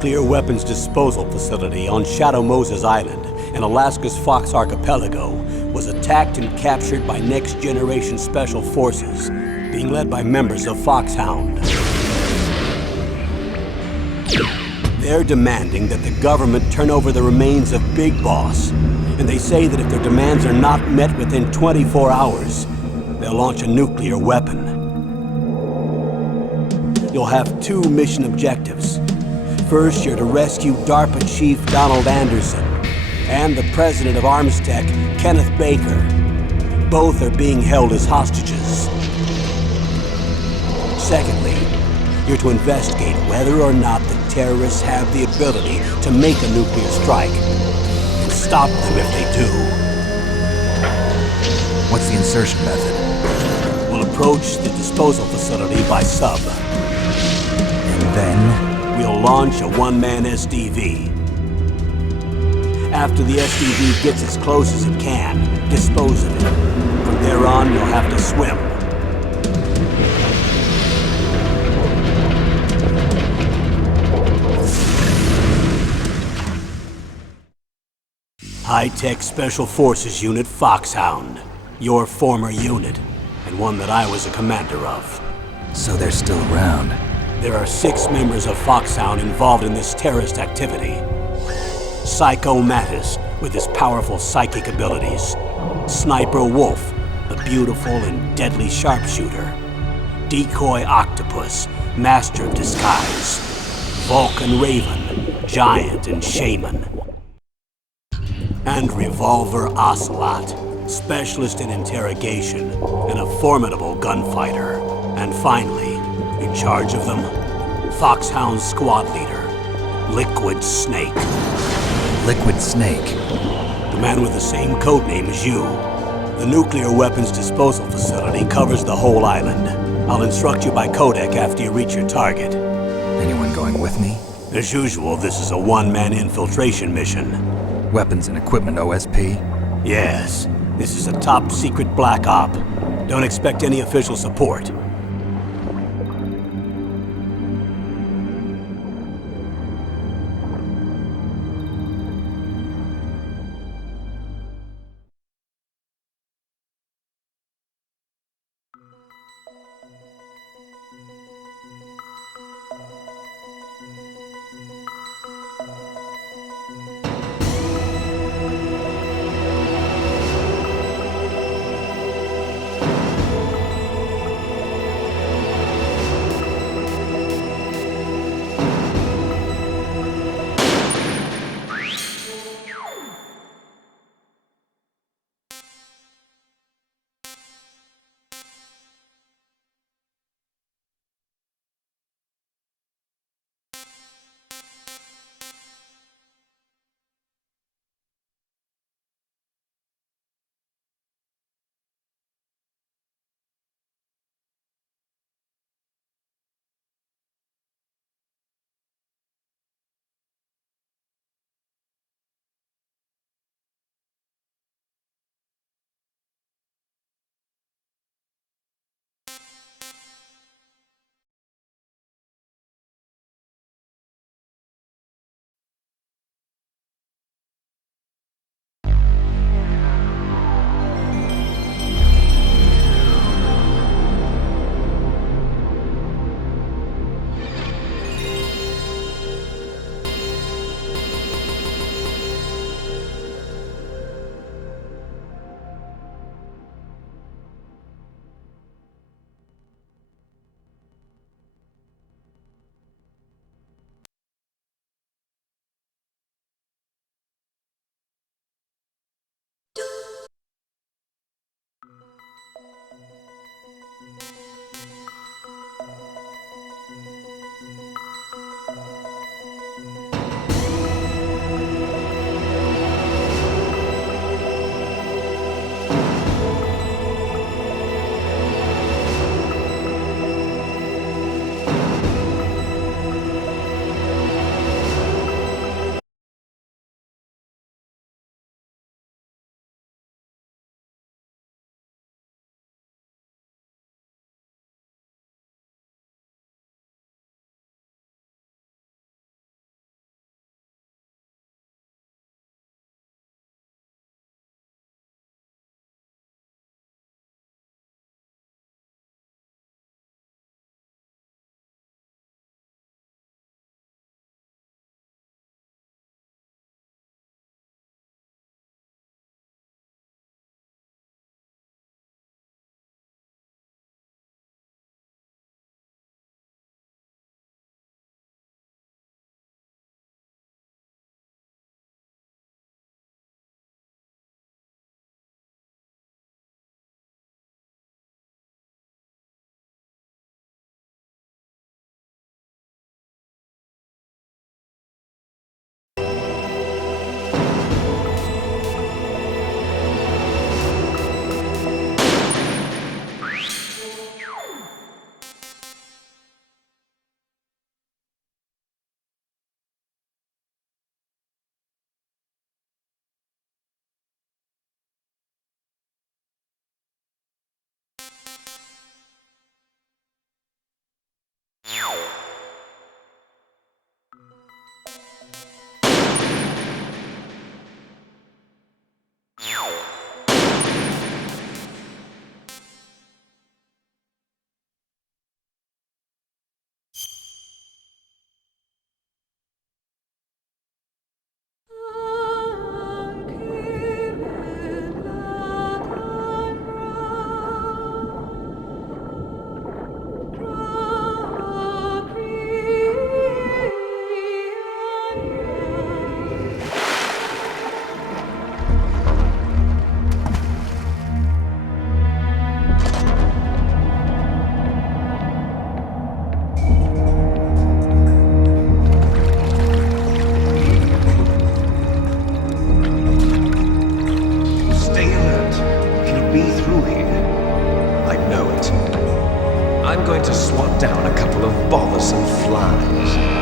nuclear weapons disposal facility on Shadow Moses Island in Alaska's Fox Archipelago was attacked and captured by next-generation special forces, being led by members of Foxhound. They're demanding that the government turn over the remains of Big Boss, and they say that if their demands are not met within 24 hours, they'll launch a nuclear weapon. You'll have two mission objectives. First, you're to rescue DARPA Chief Donald Anderson and the president of Armstech, Kenneth Baker. Both are being held as hostages. Secondly, you're to investigate whether or not the terrorists have the ability to make a nuclear strike and stop them if they do. What's the insertion method? We'll approach the disposal facility by sub. And then? We'll launch a one-man SDV. After the SDV gets as close as it can, dispose of it. From there on, you'll have to swim. High-Tech Special Forces Unit Foxhound. Your former unit, and one that I was a commander of. So they're still around. There are 6 members of Foxhound involved in this terrorist activity. Psycho Mattis, with his powerful psychic abilities. Sniper Wolf, the beautiful and deadly sharpshooter. Decoy Octopus, master of disguise. Vulcan Raven, giant and shaman. And Revolver Ocelot, specialist in interrogation and a formidable gunfighter. And finally, in charge of them, Foxhound's squad leader, Liquid Snake. Liquid Snake? The man with the same codename as you. The nuclear weapons disposal facility covers the whole island. I'll instruct you by codec after you reach your target. Anyone going with me? As usual, this is a one-man infiltration mission. Weapons and equipment OSP? Yes. This is a top-secret black op. Don't expect any official support. be through here. I know it. I'm going to swat down a couple of bothersome flies.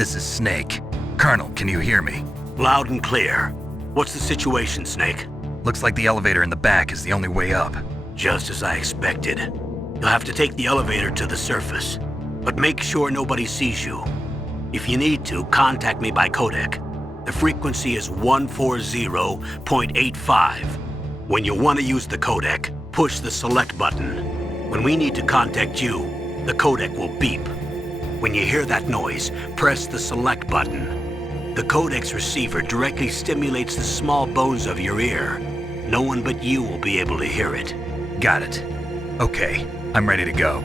This is Snake. Colonel, can you hear me? Loud and clear. What's the situation, Snake? Looks like the elevator in the back is the only way up. Just as I expected. You'll have to take the elevator to the surface, but make sure nobody sees you. If you need to, contact me by codec. The frequency is 140.85. When you want to use the codec, push the select button. When we need to contact you, the codec will beep. When you hear that noise, press the select button. The codec's receiver directly stimulates the small bones of your ear. No one but you will be able to hear it. Got it. Okay, I'm ready to go.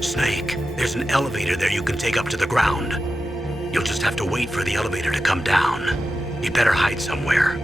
Snake, there's an elevator there you can take up to the ground. You'll just have to wait for the elevator to come down. You'd better hide somewhere.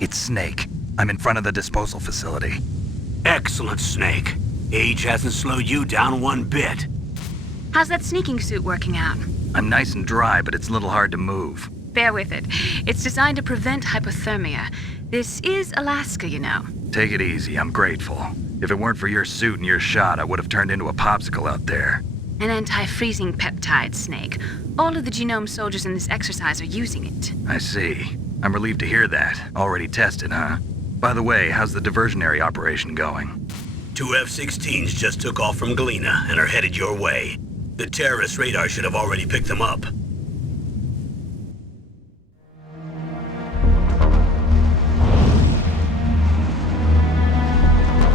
It's Snake. I'm in front of the disposal facility. Excellent, Snake. Age hasn't slowed you down one bit. How's that sneaking suit working out? I'm nice and dry, but it's a little hard to move. Bear with it. It's designed to prevent hypothermia. This is Alaska, you know. Take it easy, I'm grateful. If it weren't for your suit and your shot, I would have turned into a popsicle out there. An anti-freezing peptide, Snake. All of the genome soldiers in this exercise are using it. I see. I'm relieved to hear that. Already tested, huh? By the way, how's the diversionary operation going? 2 F-16s just took off from Galena and are headed your way. The terrorist radar should have already picked them up.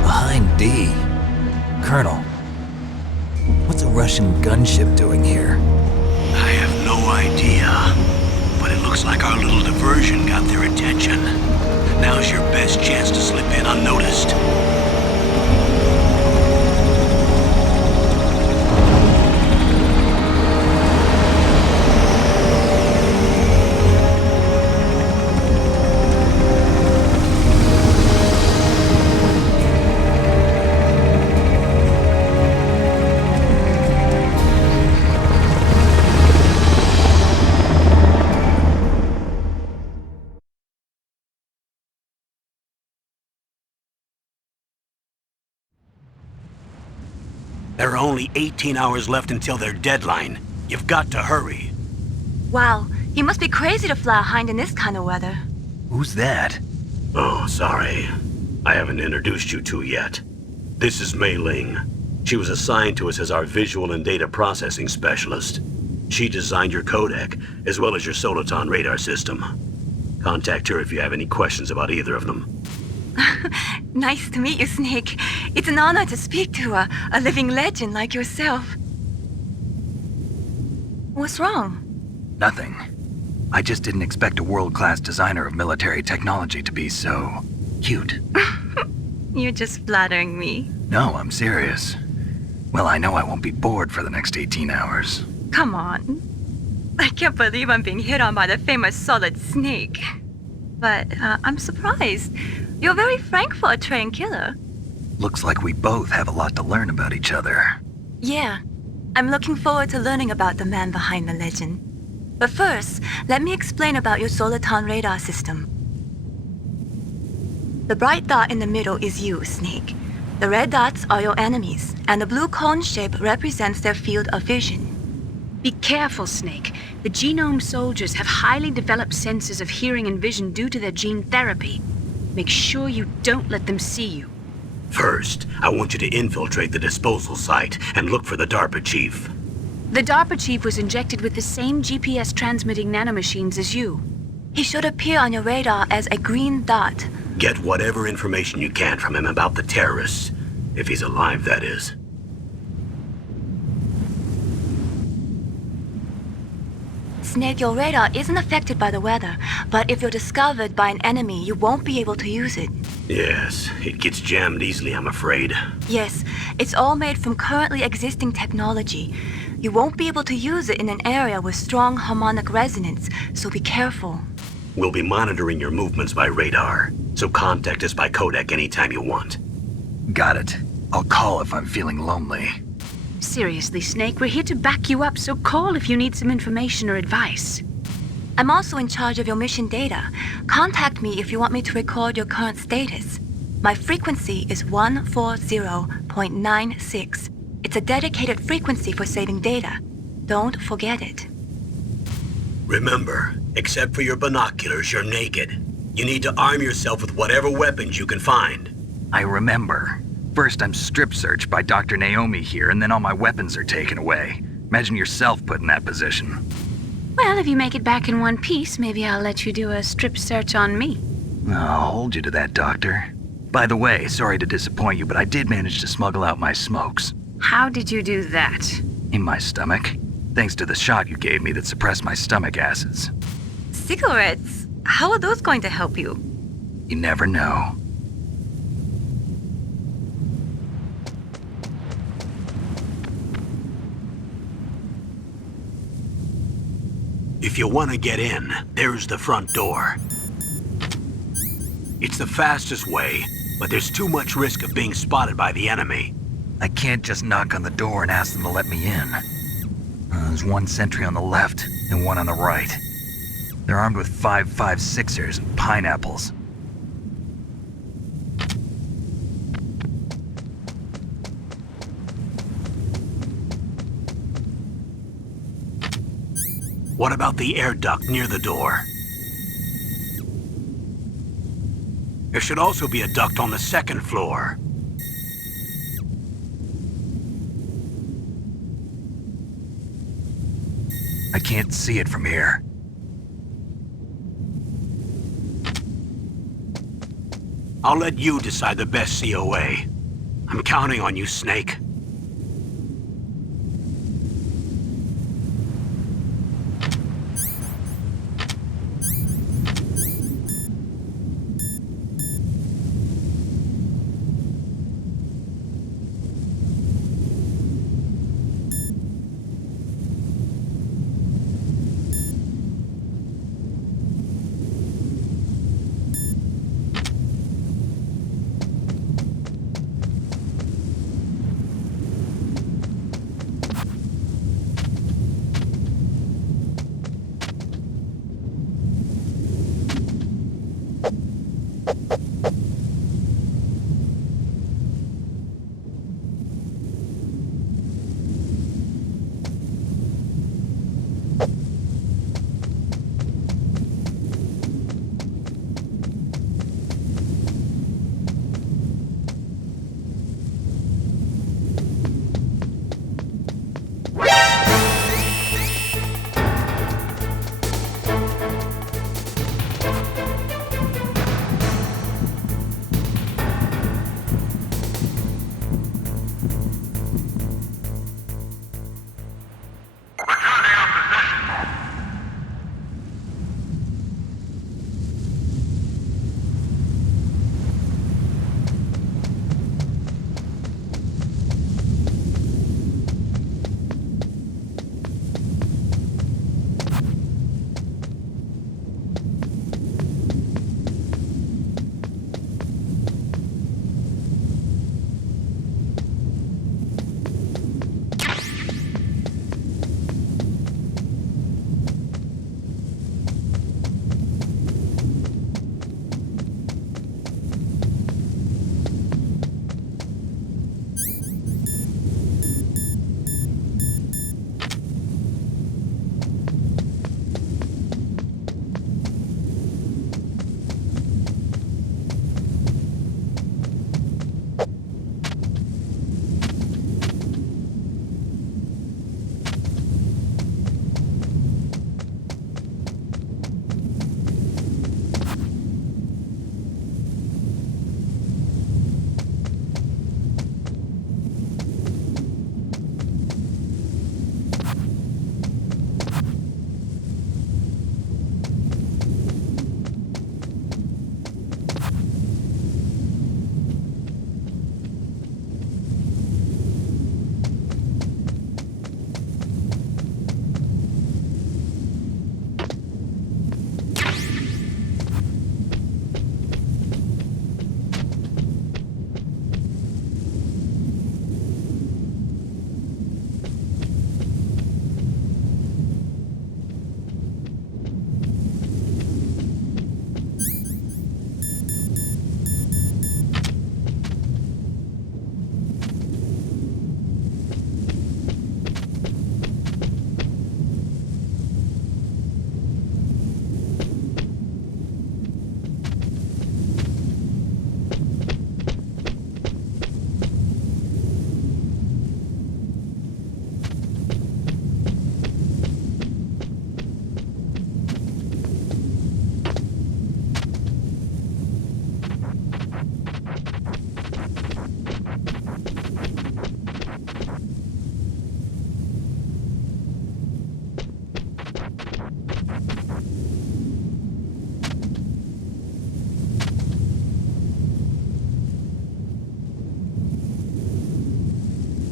Behind D. Colonel, what's a Russian gunship doing here? I have no idea, but it looks like our little diversion got their attention. Now's your best chance to slip in unnoticed. There are only 18 hours left until their deadline. You've got to hurry. Wow, you must be crazy to fly a hind in this kind of weather. Who's that? Oh, sorry. I haven't introduced you to yet. This is Mei Ling. She was assigned to us as our visual and data processing specialist. She designed your codec, as well as your Soliton radar system. Contact her if you have any questions about either of them. Nice to meet you, Snake. It's an honor to speak to a living legend like yourself. What's wrong? Nothing. I just didn't expect a world-class designer of military technology to be so cute. You're just flattering me. No, I'm serious. Well, I know I won't be bored for the next 18 hours. Come on. I can't believe I'm being hit on by the famous Solid Snake. But I'm surprised. You're very frank for a trained killer. Looks like we both have a lot to learn about each other. Yeah. I'm looking forward to learning about the man behind the legend. But first, let me explain about your Soliton radar system. The bright dot in the middle is you, Snake. The red dots are your enemies, and the blue cone shape represents their field of vision. Be careful, Snake. The genome soldiers have highly developed senses of hearing and vision due to their gene therapy. Make sure you don't let them see you. First, I want you to infiltrate the disposal site and look for the DARPA chief. The DARPA chief was injected with the same GPS transmitting nanomachines as you. He should appear on your radar as a green dot. Get whatever information you can from him about the terrorists. If he's alive, that is. Snake, your radar isn't affected by the weather, but if you're discovered by an enemy, you won't be able to use it. Yes, it gets jammed easily, I'm afraid. Yes, it's all made from currently existing technology. You won't be able to use it in an area with strong harmonic resonance, so be careful. We'll be monitoring your movements by radar, so contact us by codec anytime you want. Got it. I'll call if I'm feeling lonely. Seriously, Snake, we're here to back you up, so call if you need some information or advice. I'm also in charge of your mission data. Contact me if you want me to record your current status. My frequency is 140.96. It's a dedicated frequency for saving data. Don't forget it. Remember, except for your binoculars, you're naked. You need to arm yourself with whatever weapons you can find. I remember. First I'm strip searched by Dr. Naomi here, and then all my weapons are taken away. Imagine yourself put in that position. Well, if you make it back in one piece, maybe I'll let you do a strip search on me. I'll hold you to that, Doctor. By the way, sorry to disappoint you, but I did manage to smuggle out my smokes. How did you do that? In my stomach. Thanks to the shot you gave me that suppressed my stomach acids. Cigarettes? How are those going to help you? You never know. If you want to get in, there's the front door. It's the fastest way, but there's too much risk of being spotted by the enemy. I can't just knock on the door and ask them to let me in. There's one sentry on the left and one on the right. They're armed with 5.56ers and pineapples. What about the air duct near the door? There should also be a duct on the second floor. I can't see it from here. I'll let you decide the best COA. I'm counting on you, Snake.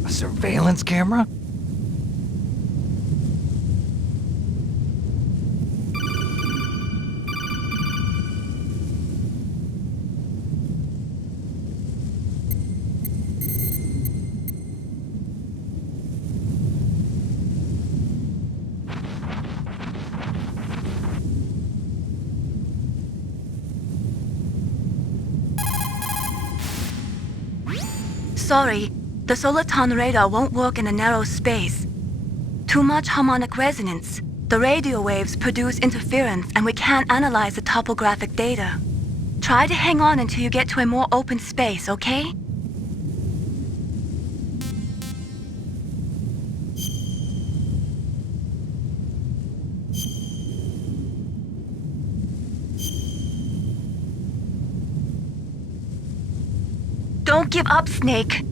Surveillance camera? Sorry, the Soliton radar won't work in a narrow space. Too much harmonic resonance. The radio waves produce interference and we can't analyze the topographic data. Try to hang on until you get to a more open space, okay? Don't give up, Snake.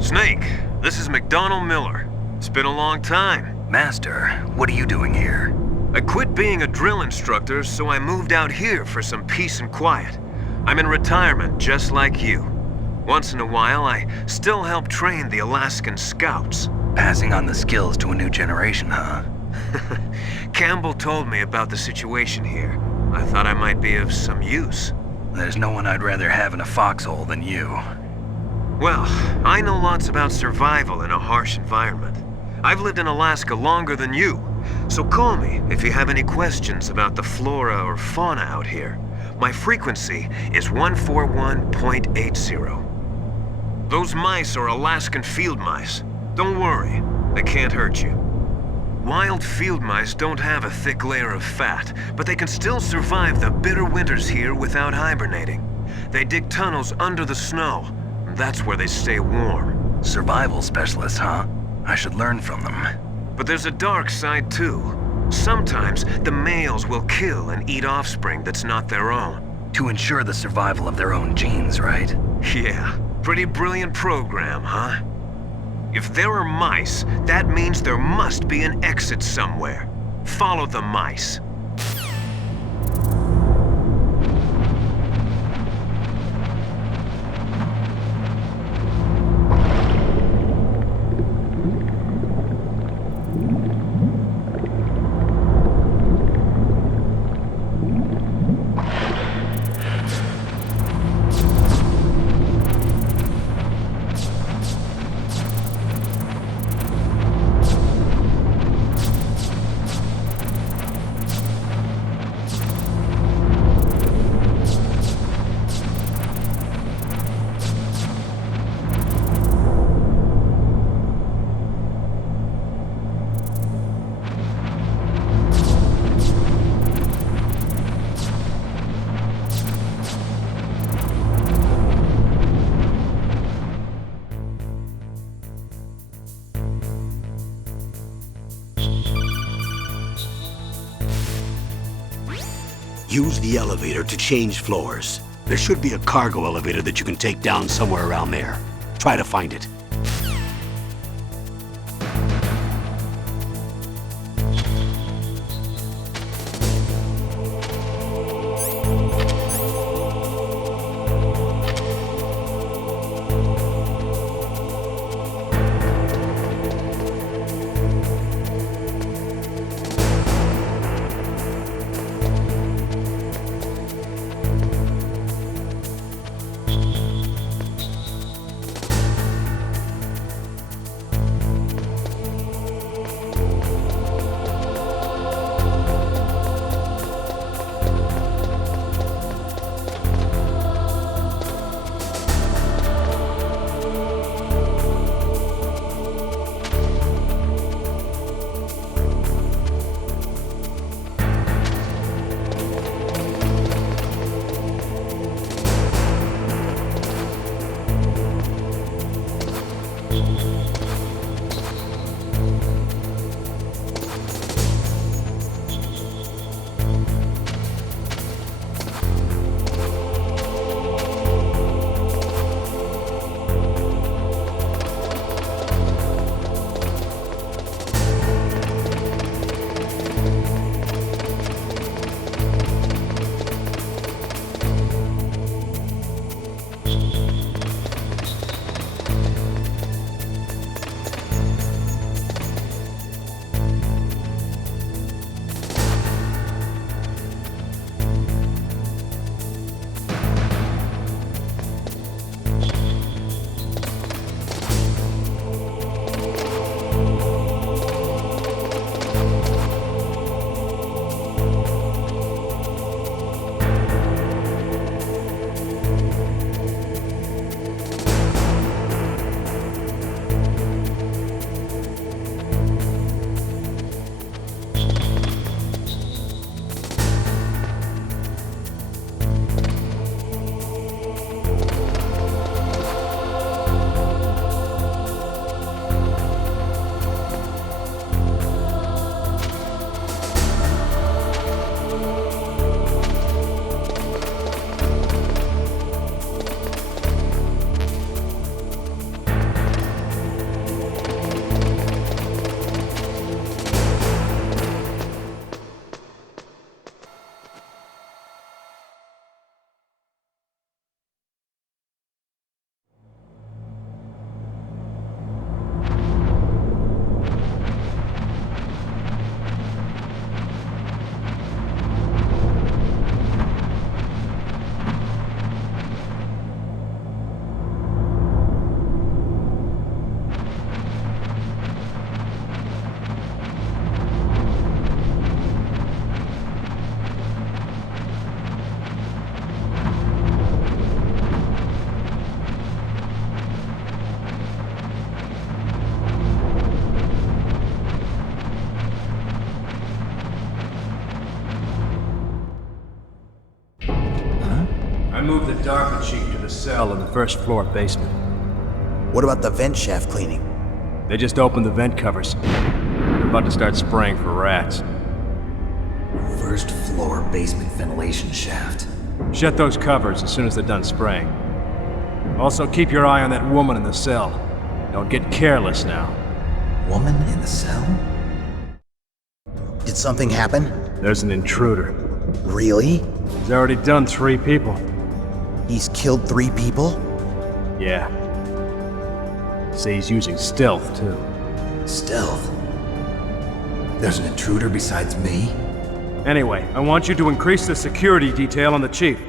Snake, this is McDonald Miller. It's been a long time. Master, what are you doing here? I quit being a drill instructor, so I moved out here for some peace and quiet. I'm in retirement, just like you. Once in a while, I still help train the Alaskan Scouts. Passing on the skills to a new generation, huh? Campbell told me about the situation here. I thought I might be of some use. There's no one I'd rather have in a foxhole than you. Well, I know lots about survival in a harsh environment. I've lived in Alaska longer than you, so call me if you have any questions about the flora or fauna out here. My frequency is 141.80. Those mice are Alaskan field mice. Don't worry, they can't hurt you. Wild field mice don't have a thick layer of fat, but they can still survive the bitter winters here without hibernating. They dig tunnels under the snow. That's where they stay warm. Survival specialists, huh? I should learn from them. But there's a dark side too. Sometimes the males will kill and eat offspring that's not their own. To ensure the survival of their own genes, right? Yeah, pretty brilliant program, huh? If there are mice, that means there must be an exit somewhere. Follow the mice. Use the elevator to change floors. There should be a cargo elevator that you can take down somewhere around there. Try to find it. DARPA chief to the cell in the first floor basement. What about the vent shaft cleaning? They just opened the vent covers. They're about to start spraying for rats. First floor basement ventilation shaft. Shut those covers as soon as they're done spraying. Also, keep your eye on that woman in the cell. Don't get careless now. Woman in the cell? Did something happen? There's an intruder. Really? He's already done 3 people. He's killed 3 people? Yeah. See, he's using stealth, too. Stealth? There's an intruder besides me? Anyway, I want you to increase the security detail on the chief.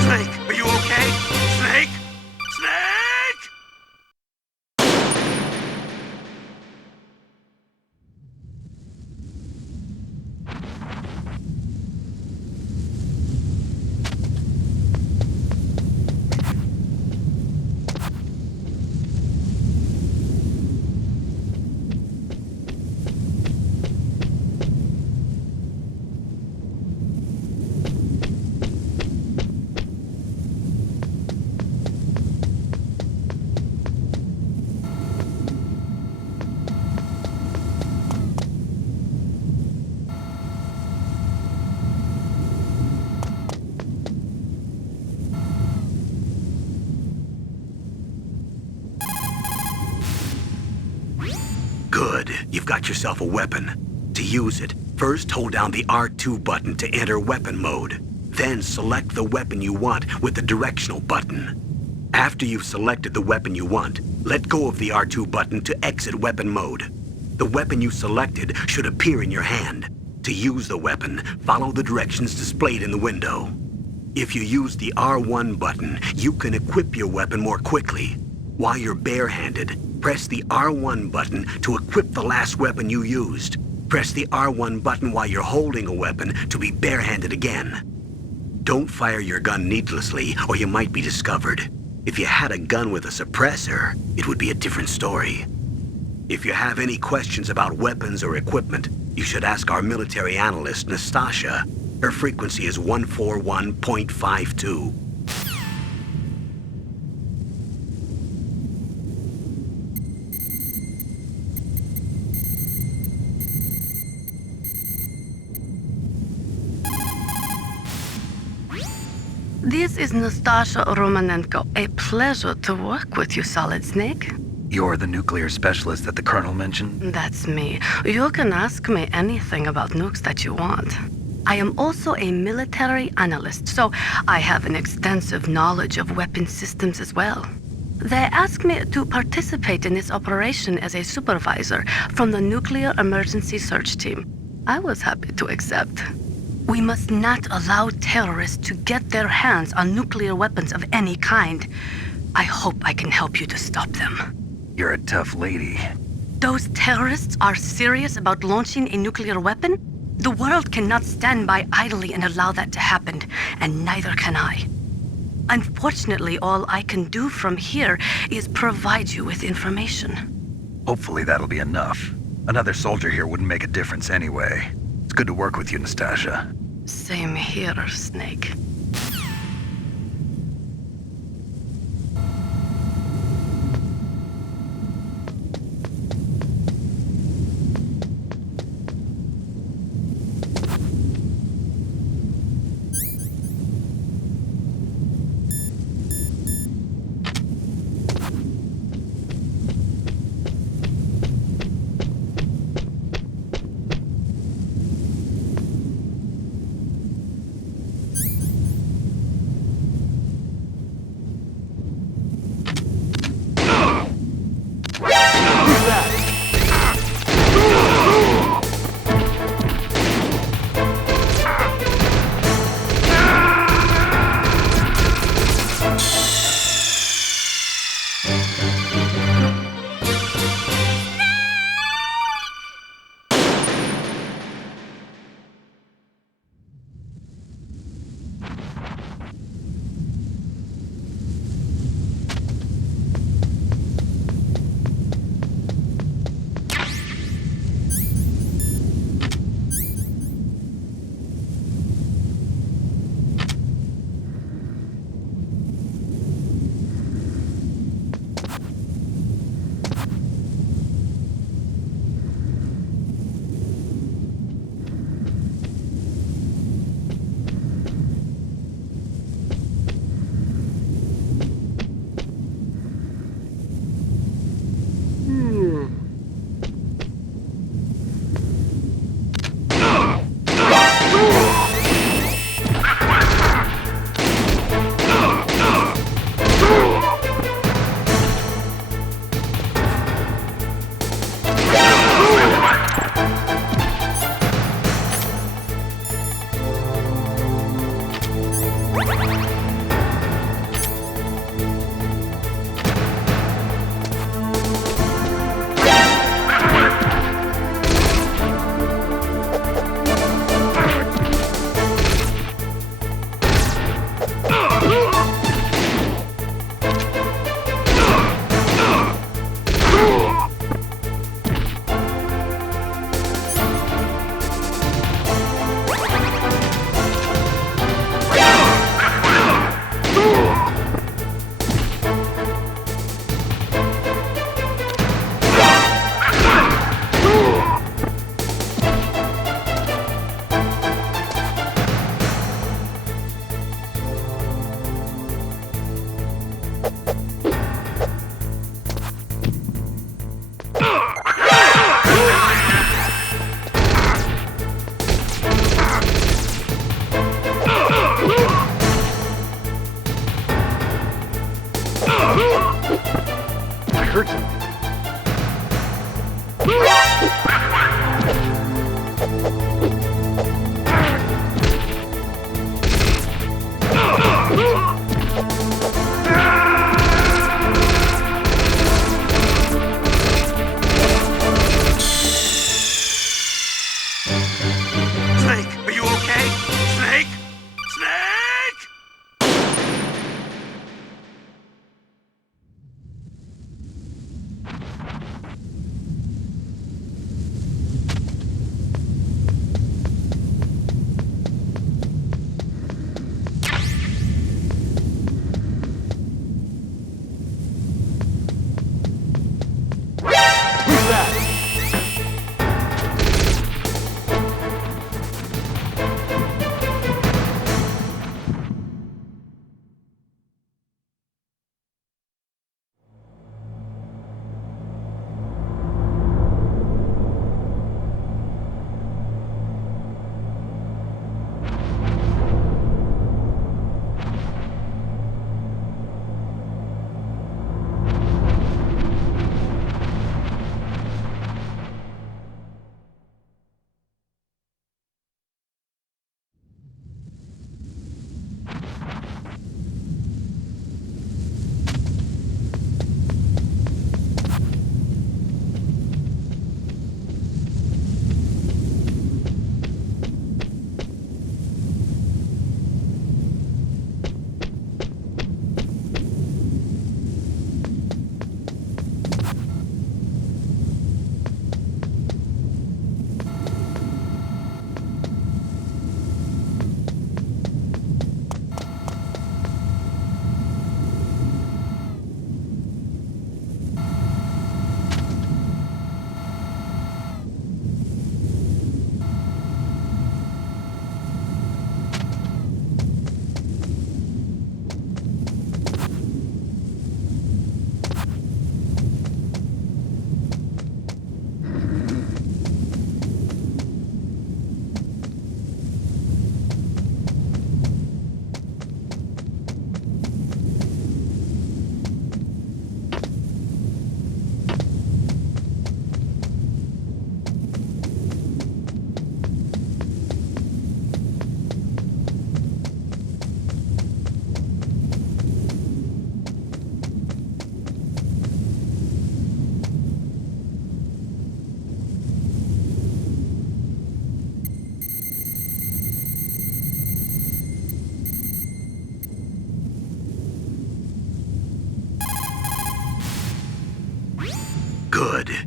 Snake, are you okay? Snake? Snake! Good. You've got yourself a weapon. To use it, first hold down the R2 button to enter weapon mode. Then select the weapon you want with the directional button. After you've selected the weapon you want, let go of the R2 button to exit weapon mode. The weapon you selected should appear in your hand. To use the weapon, follow the directions displayed in the window. If you use the R1 button, you can equip your weapon more quickly. While you're barehanded, press the R1 button to equip the last weapon you used. Press the R1 button while you're holding a weapon to be barehanded again. Don't fire your gun needlessly, or you might be discovered. If you had a gun with a suppressor, it would be a different story. If you have any questions about weapons or equipment, you should ask our military analyst, Nastasha. Her frequency is 141.52. This is Nastasha Romanenko. A pleasure to work with you, Solid Snake. You're the nuclear specialist that the Colonel mentioned? That's me. You can ask me anything about nukes that you want. I am also a military analyst, so I have an extensive knowledge of weapon systems as well. They asked me to participate in this operation as a supervisor from the Nuclear Emergency Search Team. I was happy to accept. We must not allow terrorists to get their hands on nuclear weapons of any kind. I hope I can help you to stop them. You're a tough lady. Those terrorists are serious about launching a nuclear weapon? The world cannot stand by idly and allow that to happen, and neither can I. Unfortunately, all I can do from here is provide you with information. Hopefully that'll be enough. Another soldier here wouldn't make a difference anyway. It's good to work with you, Nastasia. Same here, Snake.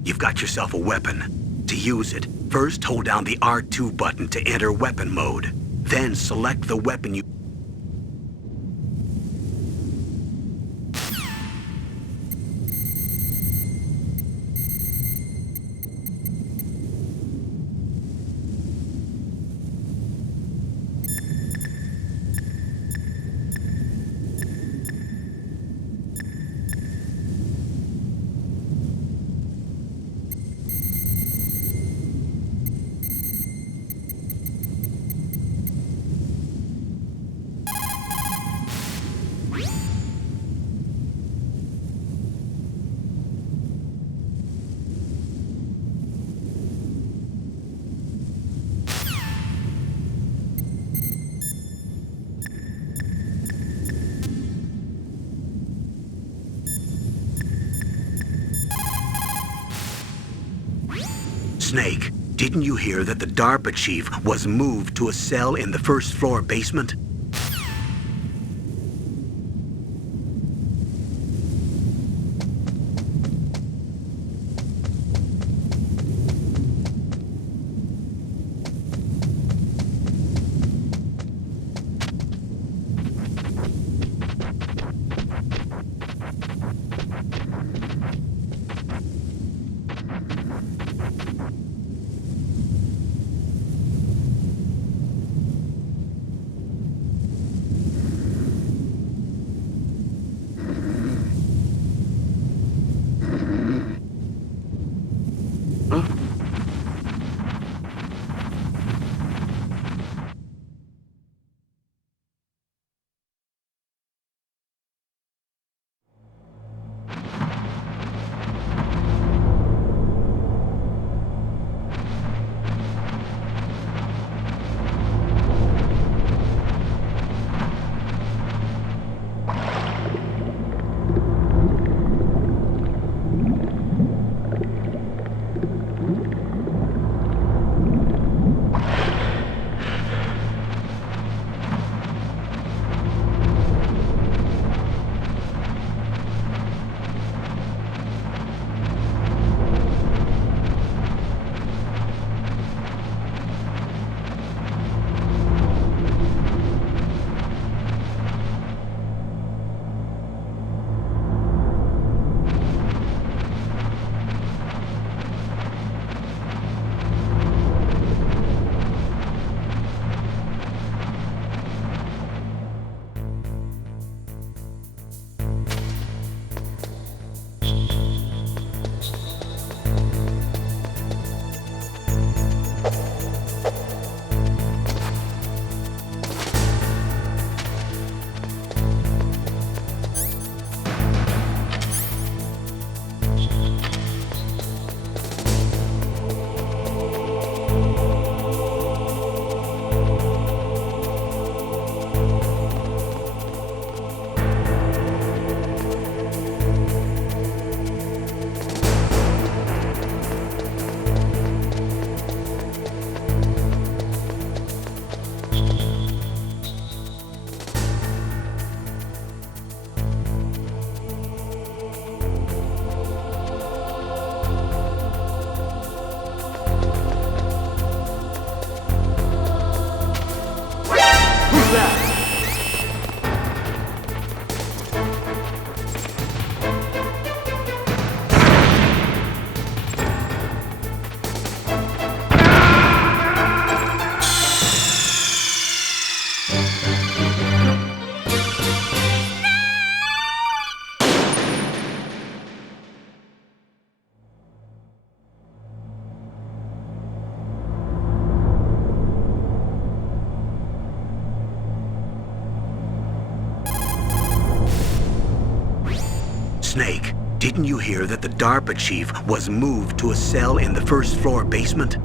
You've got yourself a weapon. To use it, first hold down the R2 button to enter weapon mode. Then select the weapon you... Snake, didn't you hear that the DARPA chief was moved to a cell in the first floor basement? Snake, didn't you hear that the DARPA chief was moved to a cell in the first floor basement?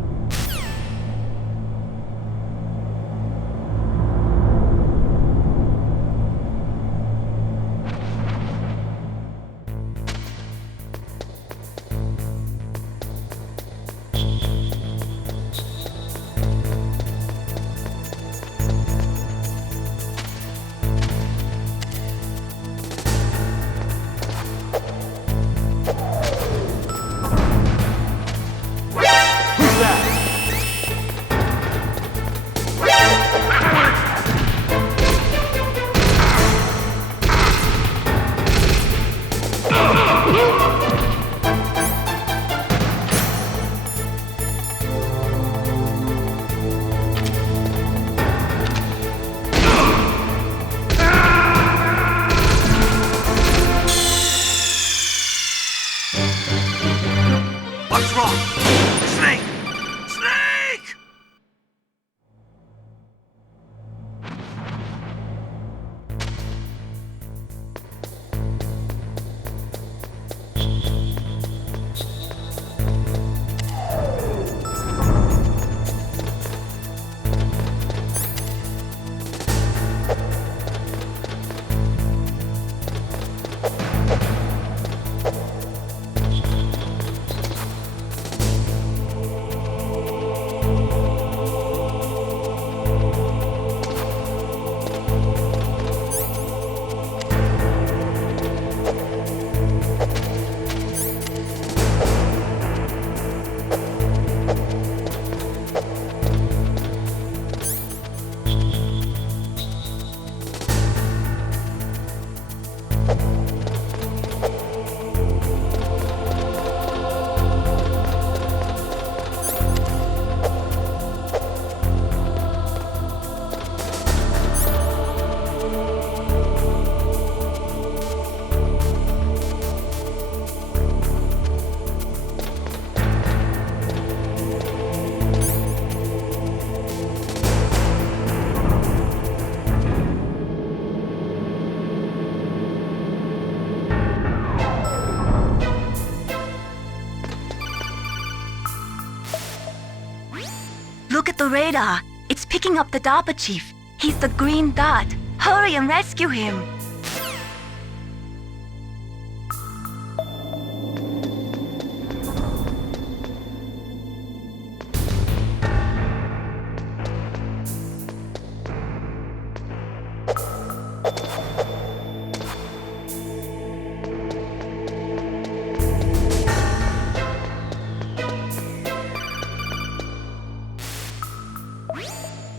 radar. It's picking up the DARPA chief. He's the green dot. Hurry and rescue him.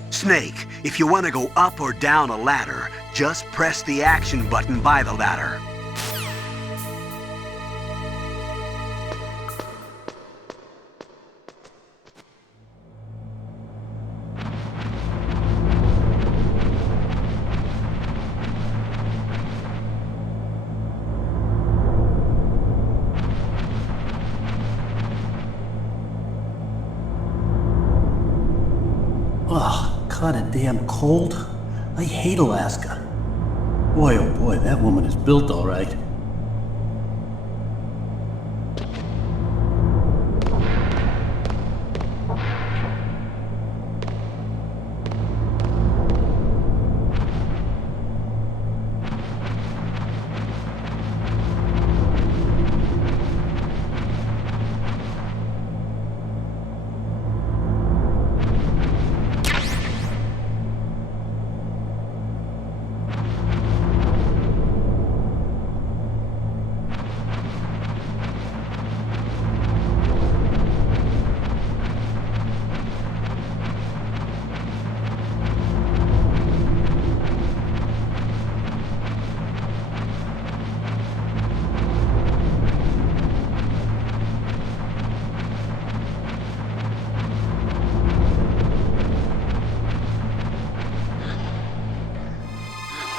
Snake, if you want to go up or down a ladder, just press the action button by the ladder. Ugh, kinda damn cold. I hate Alaska. Boy, oh boy, that woman is built all right.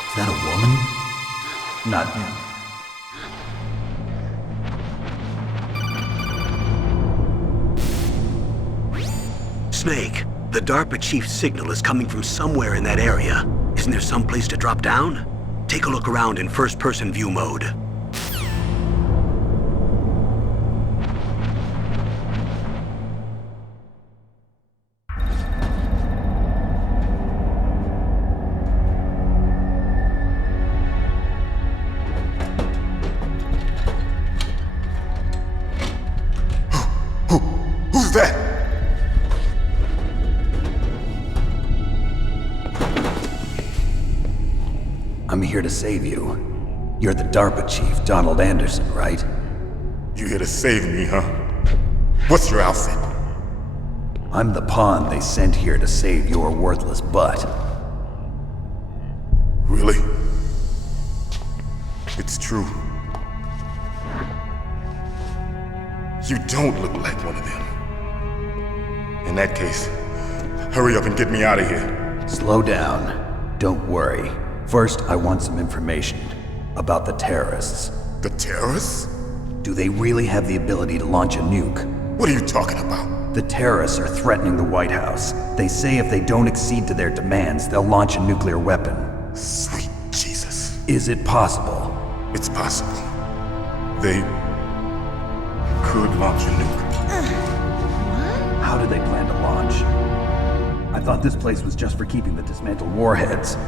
Is that a woman? Not him. Snake, the DARPA chief's signal is coming from somewhere in that area. Isn't there some place to drop down? Take a look around in first-person view mode. Who's that? I'm here to save you. You're the DARPA chief, Donald Anderson, right? You here to save me, huh? What's your outfit? I'm the pawn they sent here to save your worthless butt. Really? It's true. You don't look like one of them. In that case, hurry up and get me out of here. Slow down. Don't worry. First, I want some information about the terrorists. The terrorists? Do they really have the ability to launch a nuke? What are you talking about? The terrorists are threatening the White House. They say if they don't accede to their demands, they'll launch a nuclear weapon. Sweet Jesus. Is it possible? It's possible. They could launch a nuke. How do they plan to launch? I thought this place was just for keeping the dismantled warheads.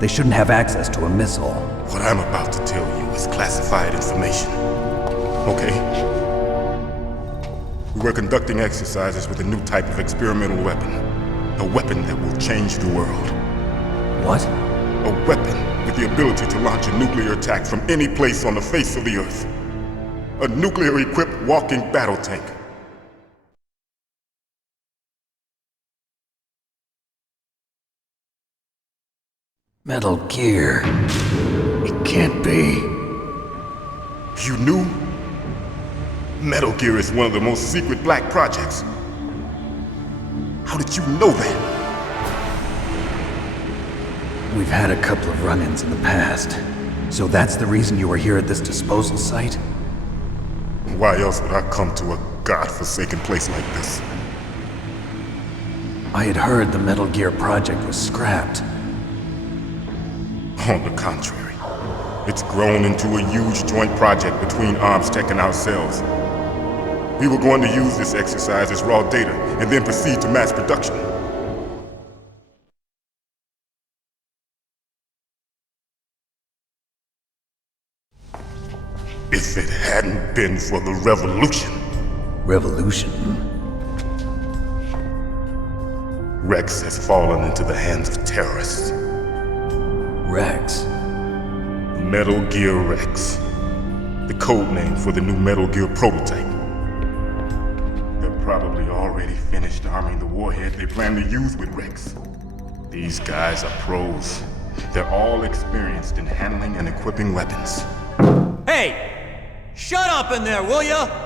They shouldn't have access to a missile. What I'm about to tell you is classified information. Okay? We were conducting exercises with a new type of experimental weapon. A weapon that will change the world. What? A weapon with the ability to launch a nuclear attack from any place on the face of the Earth. A nuclear-equipped walking battle tank. Metal Gear. It can't be. You knew? Metal Gear is one of the most secret black projects. How did you know that? We've had a couple of run-ins in the past. So that's the reason you were here at this disposal site? Why else would I come to a godforsaken place like this? I had heard the Metal Gear project was scrapped. On the contrary, it's grown into a huge joint project between ArmsTech and ourselves. We were going to use this exercise as raw data and then proceed to mass production. If it hadn't been for the revolution, Revolution? Rex has fallen into the hands of terrorists. Rex? Metal Gear Rex. The code name for the new Metal Gear prototype. They're probably already finished arming the warhead they plan to use with Rex. These guys are pros. They're all experienced in handling and equipping weapons. Hey! Shut up in there, will ya?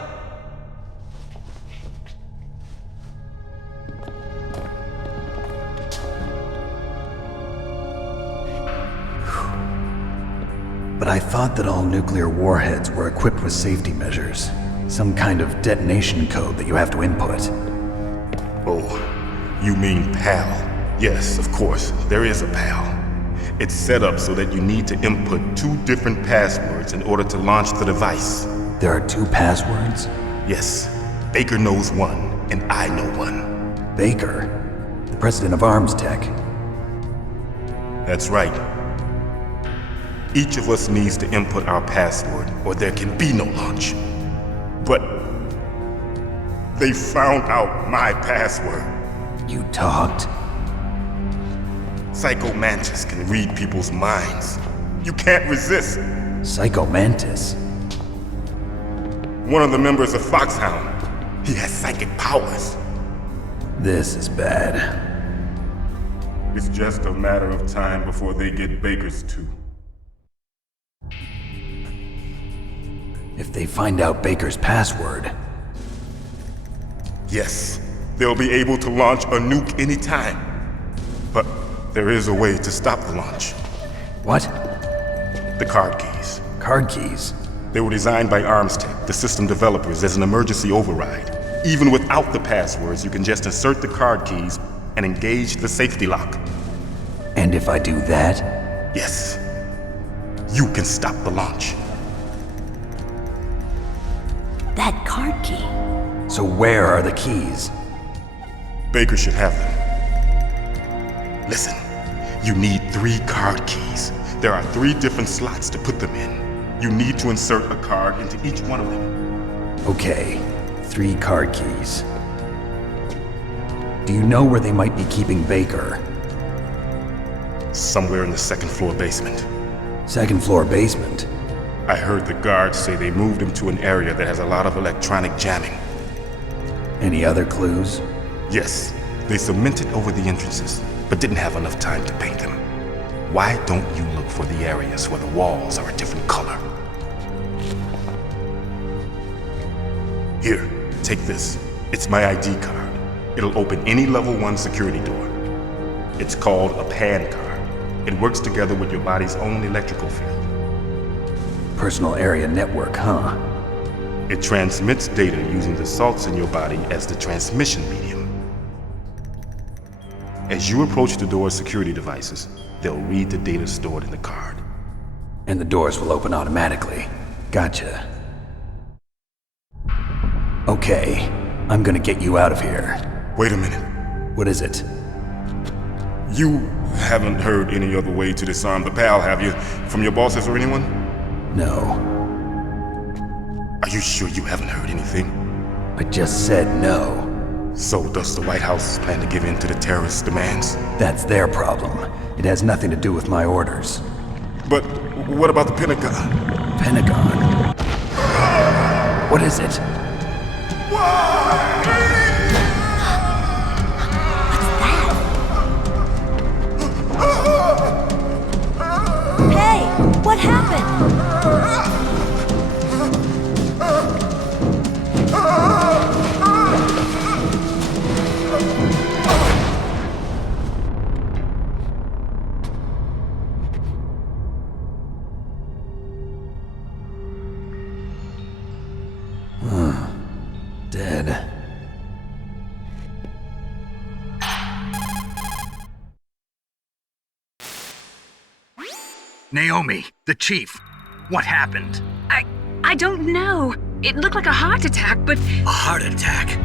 But I thought that all nuclear warheads were equipped with safety measures. Some kind of detonation code that you have to input. Oh, you mean PAL? Yes, of course, there is a PAL. It's set up so that you need to input 2 different passwords in order to launch the device. There are 2 passwords? Yes, Baker knows one, and I know one. Baker? The president of Arms Tech? That's right. Each of us needs to input our password, or there can be no launch. But they found out my password. You talked? Psycho Mantis can read people's minds. You can't resist. Psycho Mantis? One of the members of Foxhound. He has psychic powers. This is bad. It's just a matter of time before they get Baker's too. If they find out Baker's password... Yes, they'll be able to launch a nuke anytime. But there is a way to stop the launch. What? The card keys. Card keys? They were designed by Arms Tech, the system developers, as an emergency override. Even without the passwords, you can just insert the card keys and engage the safety lock. And if I do that? Yes. You can stop the launch. That card key. So where are the keys? Baker should have them. Listen, you need 3 card keys. There are 3 different slots to put them in. You need to insert a card into each one of them. Okay, 3 card keys. Do you know where they might be keeping Baker? Somewhere in the 2nd floor basement. 2nd floor basement? I heard the guards say they moved him to an area that has a lot of electronic jamming. Any other clues? Yes, they cemented over the entrances, but didn't have enough time to paint them. Why don't you look for the areas where the walls are a different color? Here, take this. It's my ID card. It'll open any level 1 security door. It's called a PAN card. It works together with your body's own electrical field. Personal area network, huh? It transmits data using the salts in your body as the transmission medium. As you approach the door's security devices, they'll read the data stored in the card. And the doors will open automatically. Gotcha. Okay, I'm gonna get you out of here. Wait a minute. What is it? You haven't heard any other way to disarm the PAL, have you? From your bosses or anyone? No. Are you sure you haven't heard anything? I just said no. So does the White House plan to give in to the terrorists' demands? That's their problem. It has nothing to do with my orders. But what about the Pentagon? Pentagon? What is it? Hey, what happened? Dead. Naomi, the chief. What happened? I don't know. It looked like a heart attack, but... A heart attack?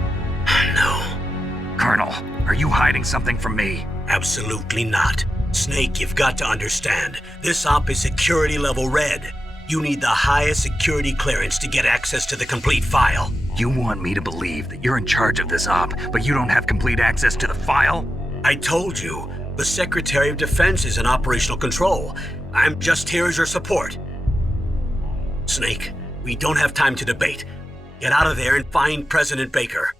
No. Colonel, are you hiding something from me? Absolutely not. Snake, you've got to understand. This op is security level red. You need the highest security clearance to get access to the complete file. You want me to believe that you're in charge of this op, but you don't have complete access to the file? I told you, the Secretary of Defense is in operational control. I'm just here as your support. Snake, we don't have time to debate. Get out of there and find President Baker.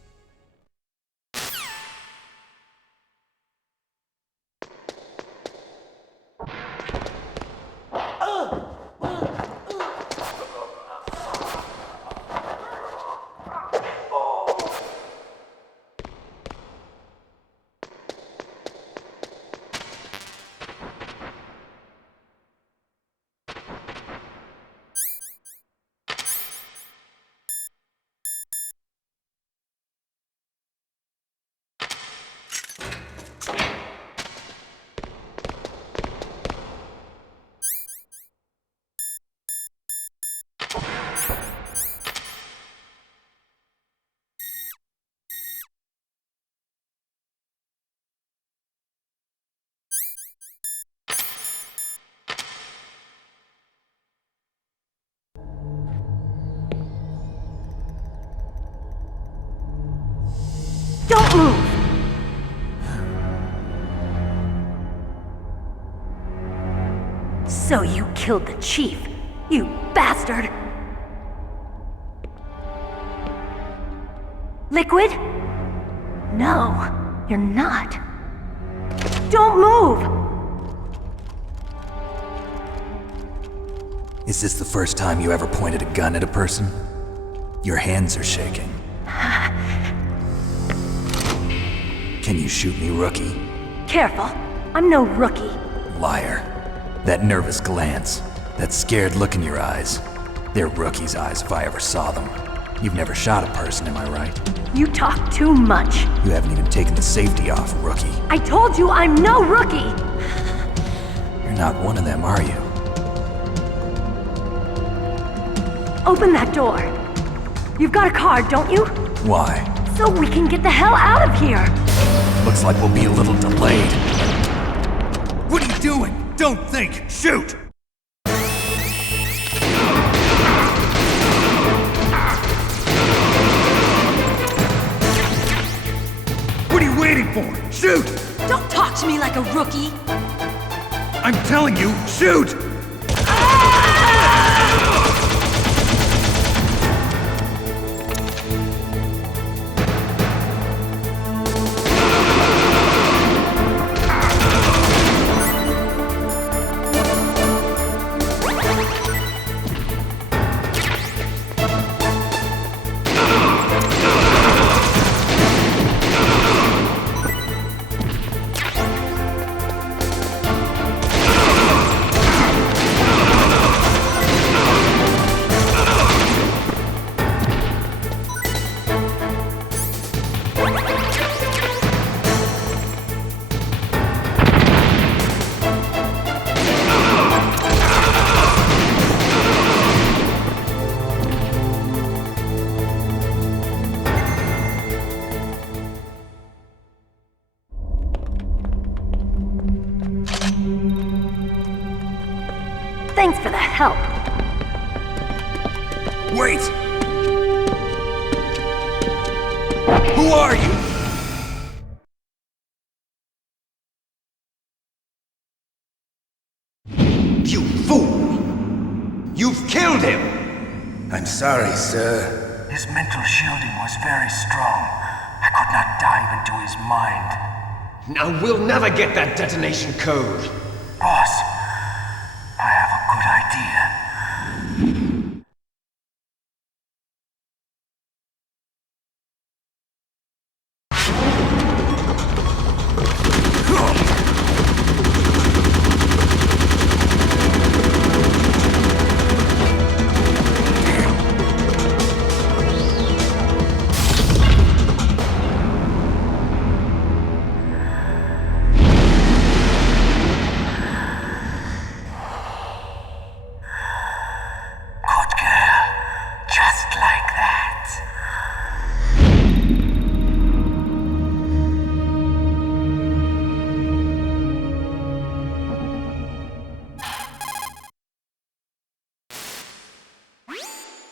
Don't move! So you killed the chief, you bastard! Liquid? No, you're not. Don't move! Is this the first time you ever pointed a gun at a person? Your hands are shaking. Can you shoot me, rookie? Careful, I'm no rookie. Liar. That nervous glance, that scared look in your eyes. They're rookie's eyes if I ever saw them. You've never shot a person, am I right? You talk too much. You haven't even taken the safety off, rookie. I told you I'm no rookie! You're not one of them, are you? Open that door. You've got a card, don't you? Why? So we can get the hell out of here! Looks like we'll be a little delayed. What are you doing? Don't think! Shoot! What are you waiting for? Shoot! Don't talk to me like a rookie! I'm telling you, shoot! Thanks for the help. Wait! Who are you? You fool! You've killed him! I'm sorry, sir. His mental shielding was very strong. I could not dive into his mind. Now we'll never get that detonation code. Boss, I have a good idea.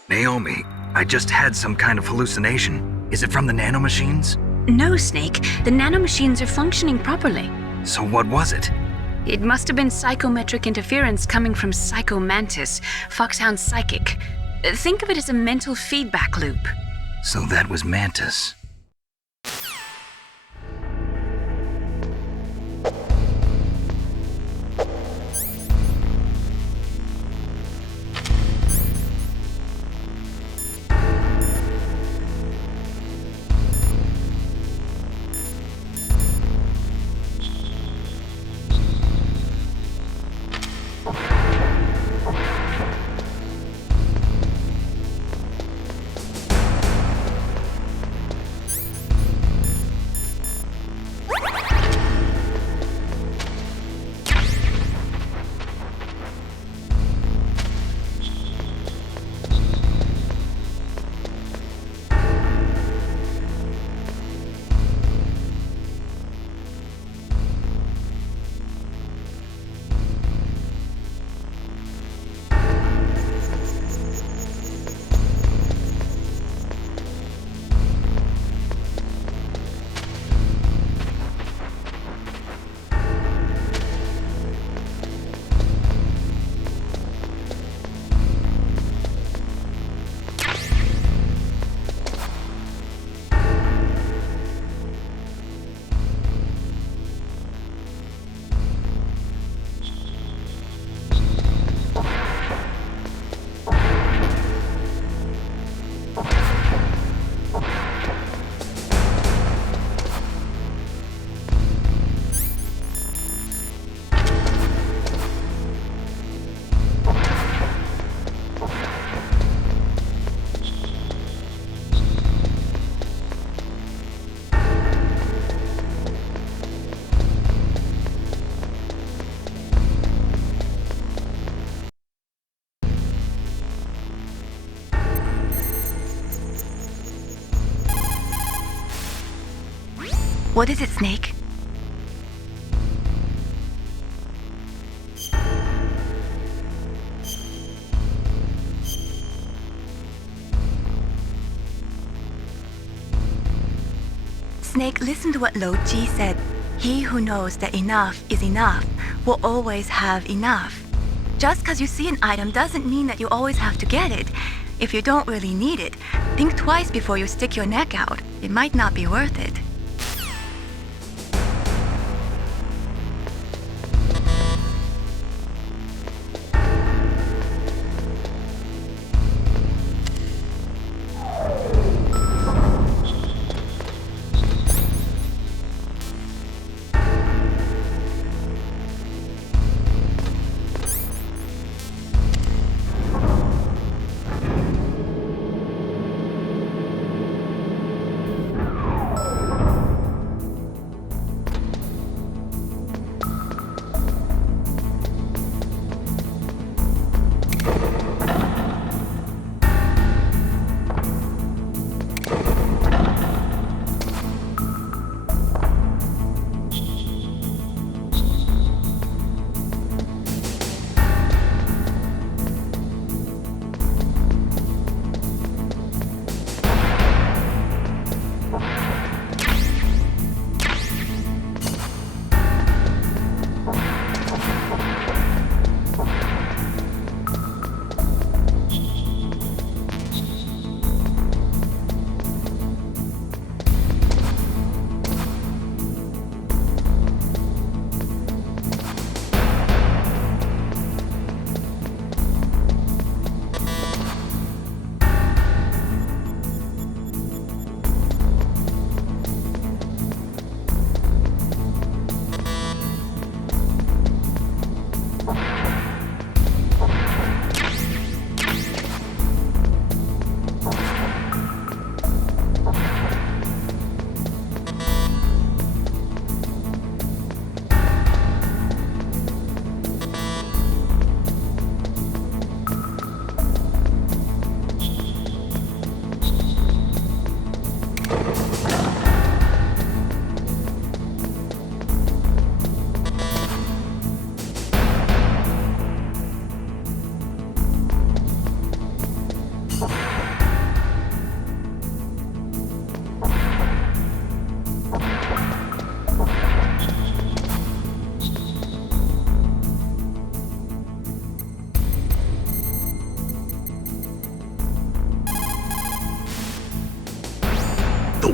Naomi, I just had some kind of hallucination. Is it from the nanomachines? No, Snake. The nanomachines are functioning properly. So what was it? It must have been psychometric interference coming from Psycho Mantis, Foxhound's psychic. Think of it as a mental feedback loop. So that was Mantis. What is it, Snake? Snake, listen to what Lo Ji said. He who knows that enough is enough will always have enough. Just because you see an item doesn't mean that you always have to get it. If you don't really need it, think twice before you stick your neck out. It might not be worth it.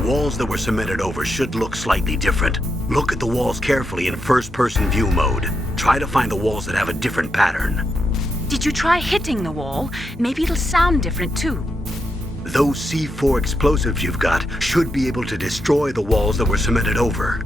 walls that were cemented over should look slightly different. Look at the walls carefully in first-person view mode. Try to find the walls that have a different pattern. Did you try hitting the wall? Maybe it'll sound different too. Those C4 explosives you've got should be able to destroy the walls that were cemented over.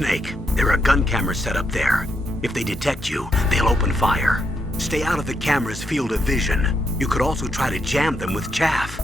Snake, there are gun cameras set up there. If they detect you, they'll open fire. Stay out of the camera's field of vision. You could also try to jam them with chaff.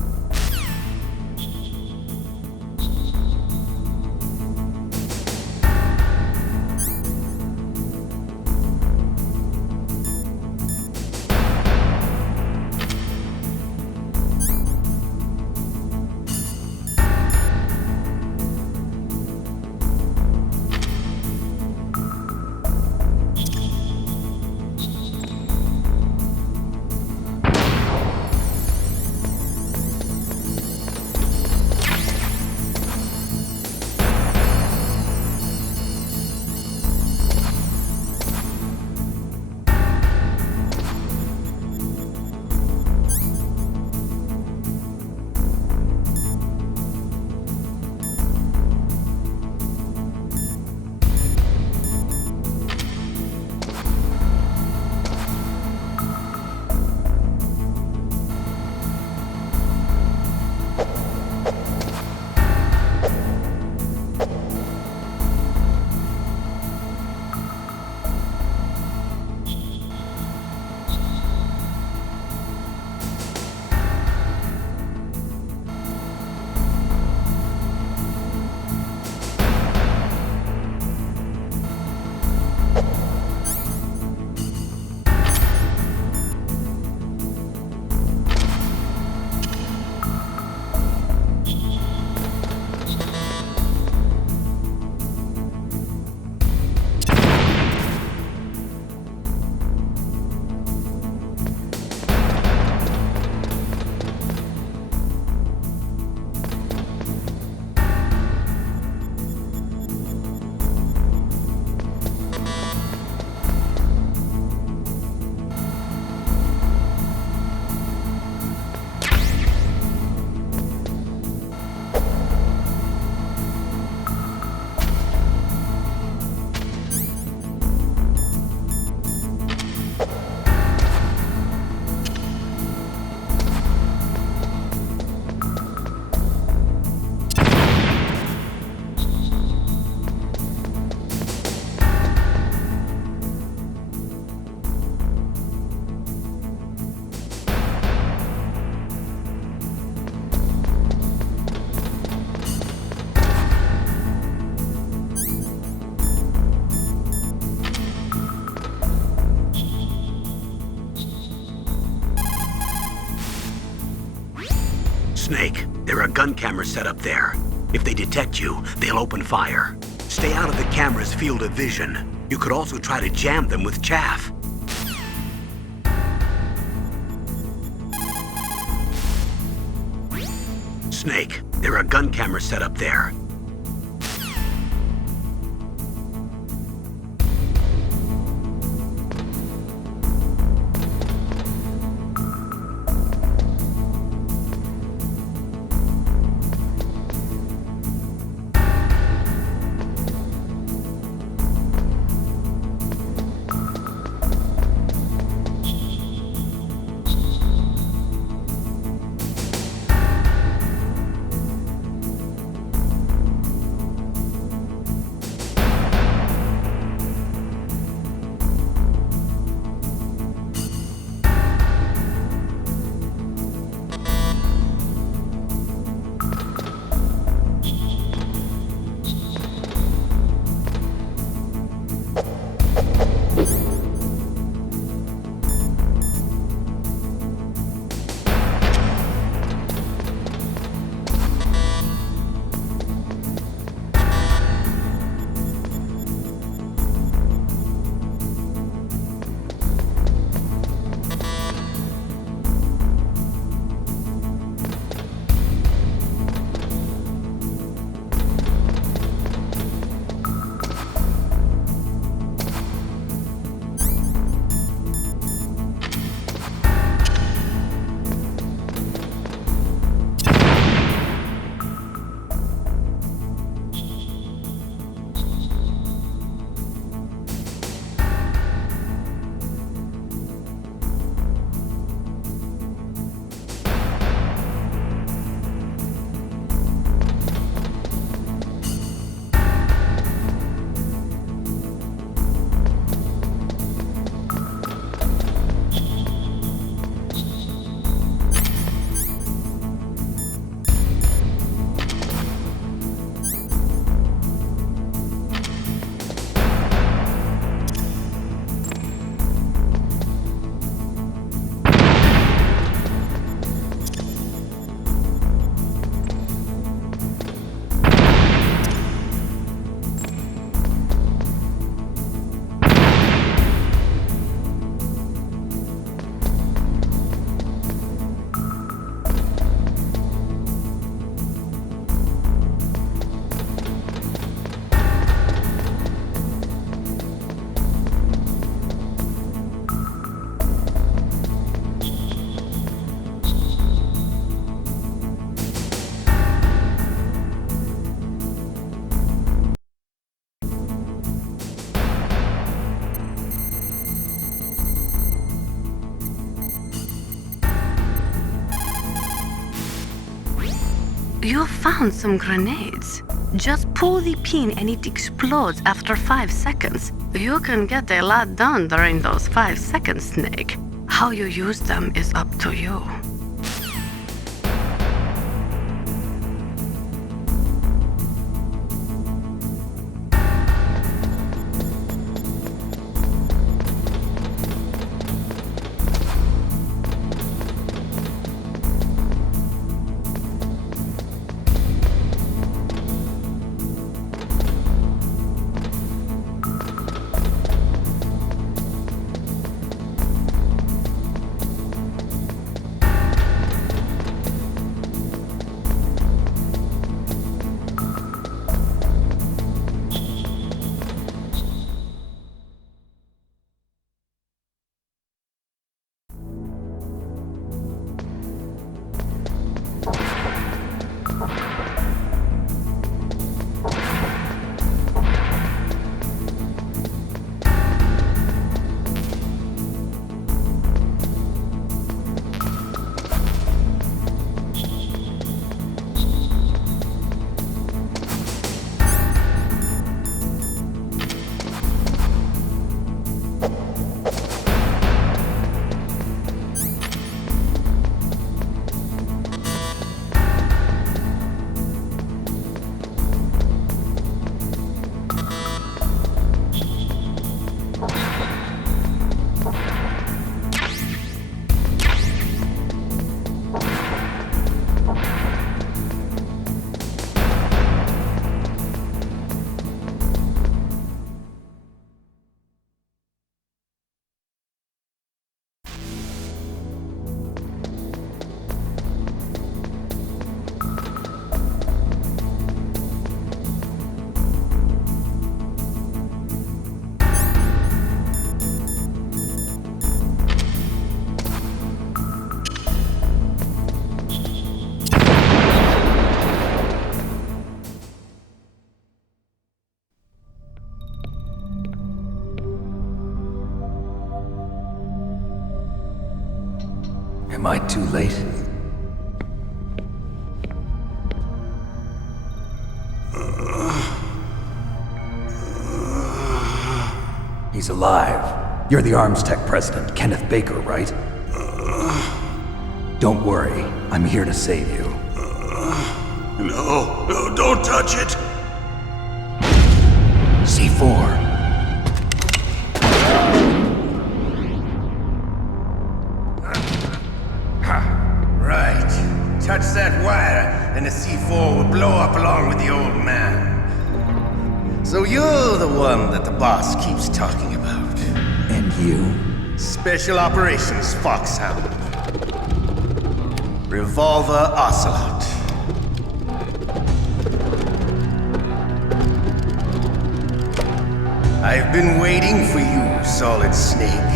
Snake, there are gun cameras set up there. If they detect you, they'll open fire. Stay out of the camera's field of vision. You could also try to jam them with chaff. Snake, there are gun cameras set up there. You found some grenades. Just pull the pin and it explodes after 5 seconds. You can get a lot done during those 5 seconds, Snake. How you use them is up to you. Am I too late? He's alive. You're the Arms Tech president, Kenneth Baker, right? Don't worry. I'm here to save you. No, don't touch it! C4. Right. Touch that wire, and the C4 will blow up along with the old man. So you're the one that the boss keeps talking about. And you? Special Operations Foxhound. Revolver Ocelot. I've been waiting for you, Solid Snake.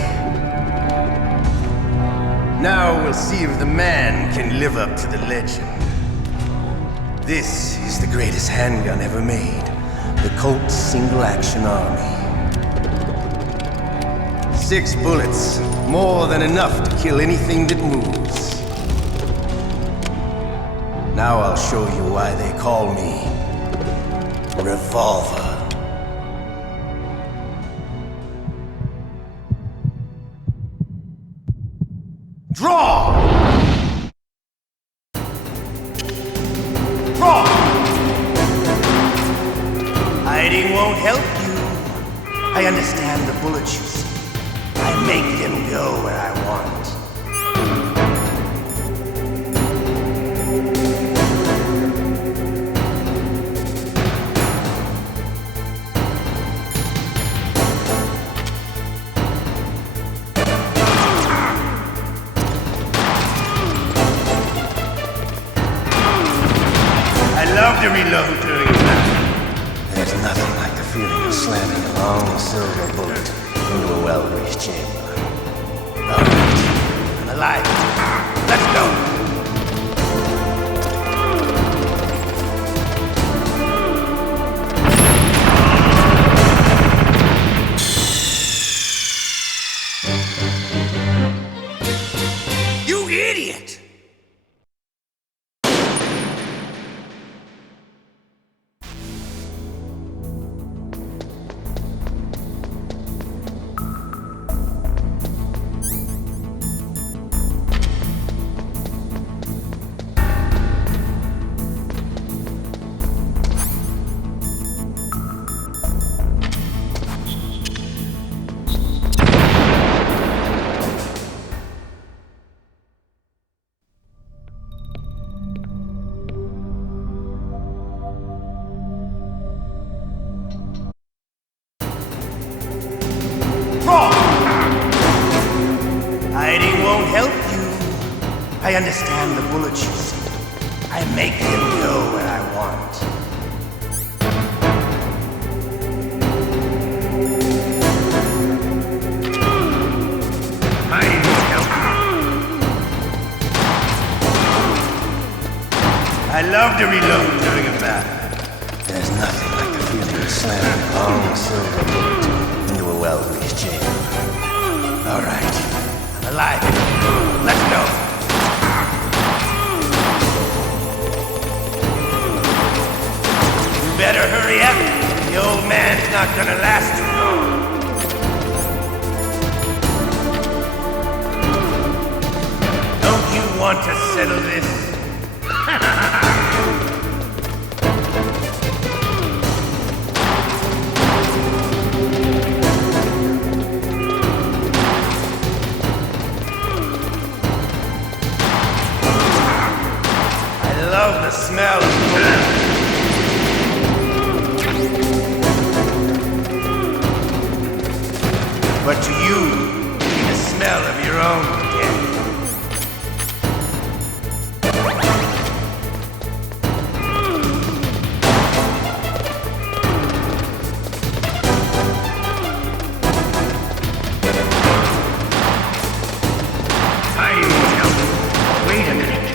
Now we'll see if the man can live up to the legend. This is the greatest handgun ever made. The Colt Single Action Army. 6 bullets, more than enough to kill anything that moves. Now I'll show you why they call me Revolver. Draw! Draw! Hiding won't help you. I understand the bullets you see. I make them go where I want. I love to reload during a battle. There's nothing like the feeling of slamming a long silver bullet into a well-greased chamber. All right, I'm alive. Let's go. You idiot! Hiding won't help you. I understand the bullets you see. I make them go where I want. Hiding won't help you. I love to reload during a battle. There's nothing like the feeling of slamming a long silver bullet into a well-greased chamber. All right. I'm alive. Let's go. You better hurry up. The old man's not gonna last too long. Don't you want to settle this? I love the smell of bullets. But to you, the smell of your own death. Wait a minute.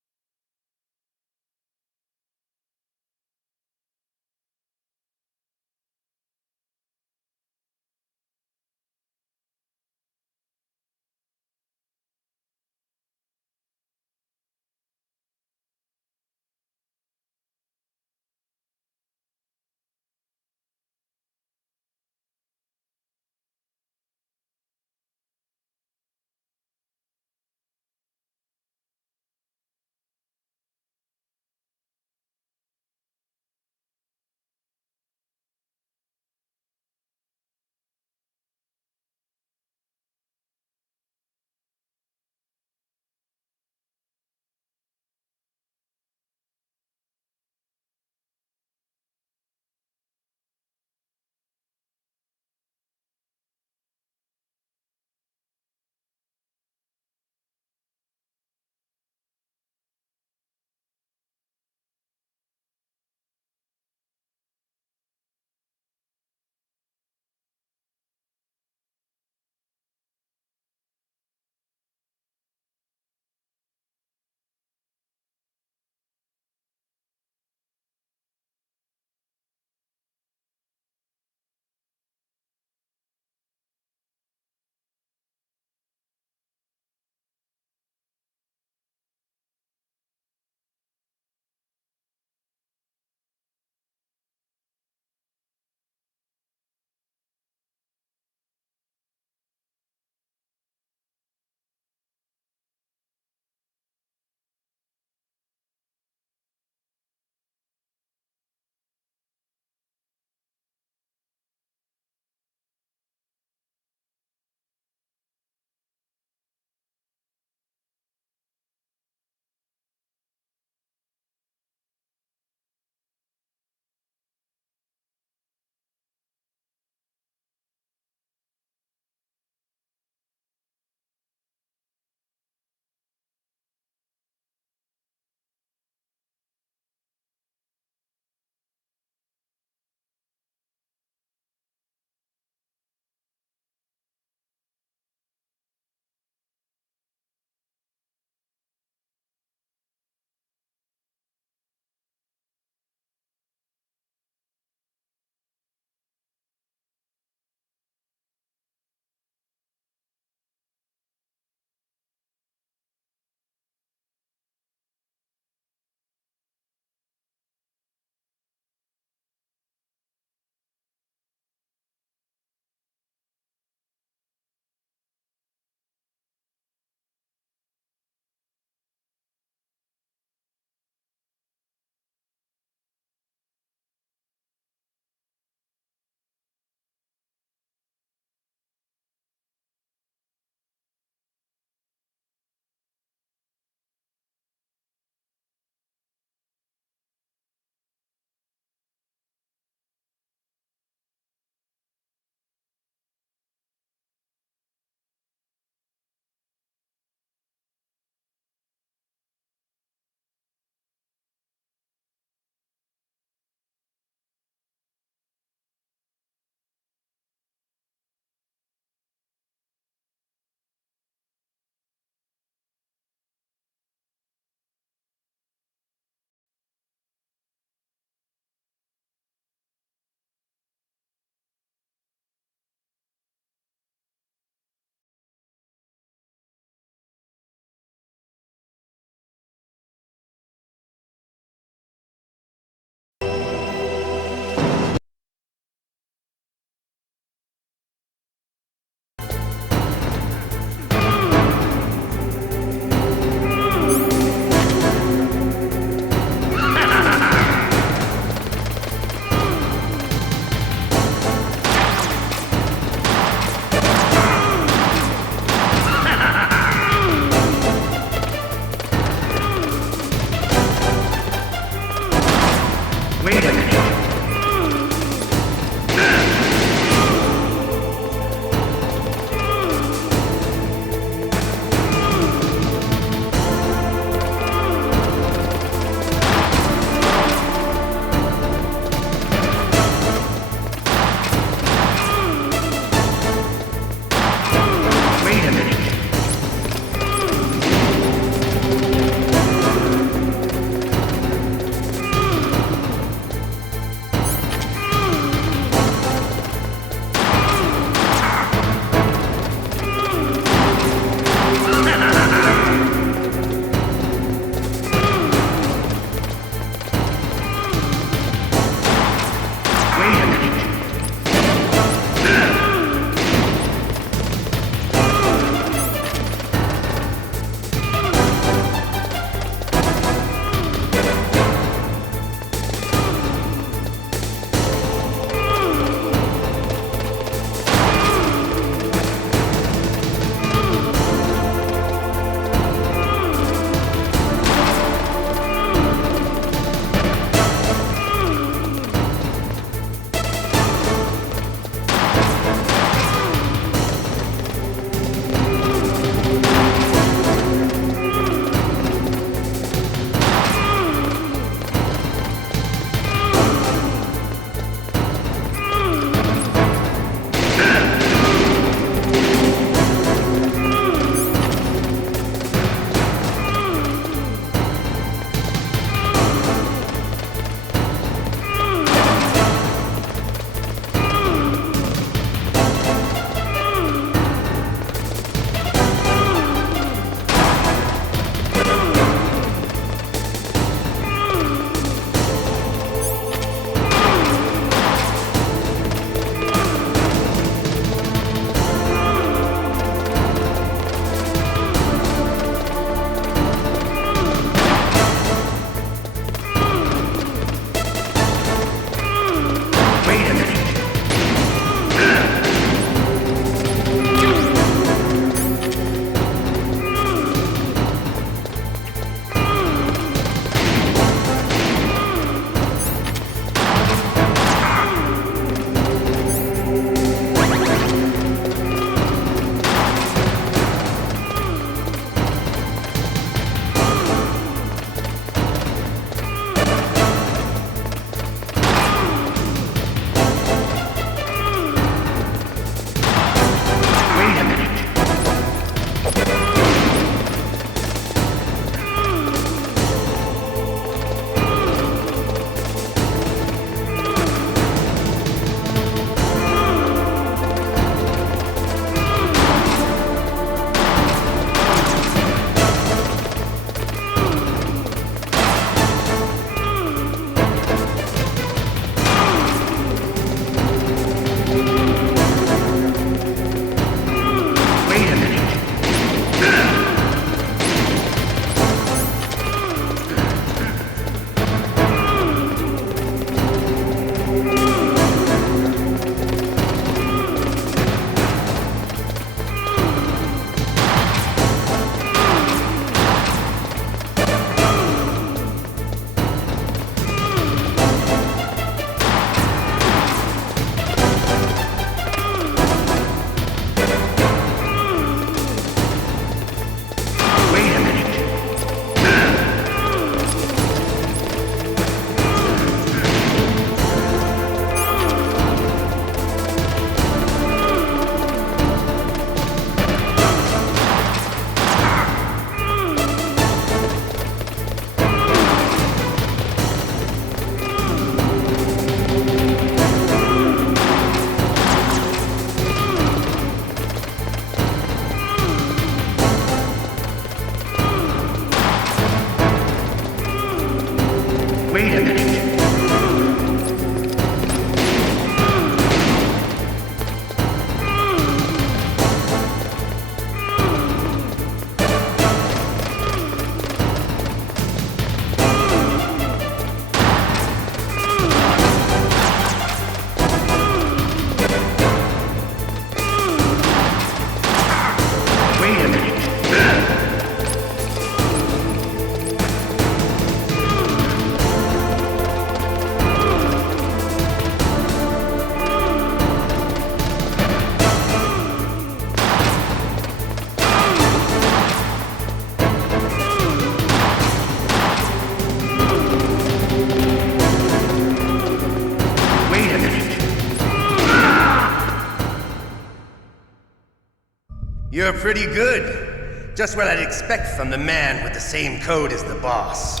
You're pretty good. Just what I'd expect from the man with the same code as the boss.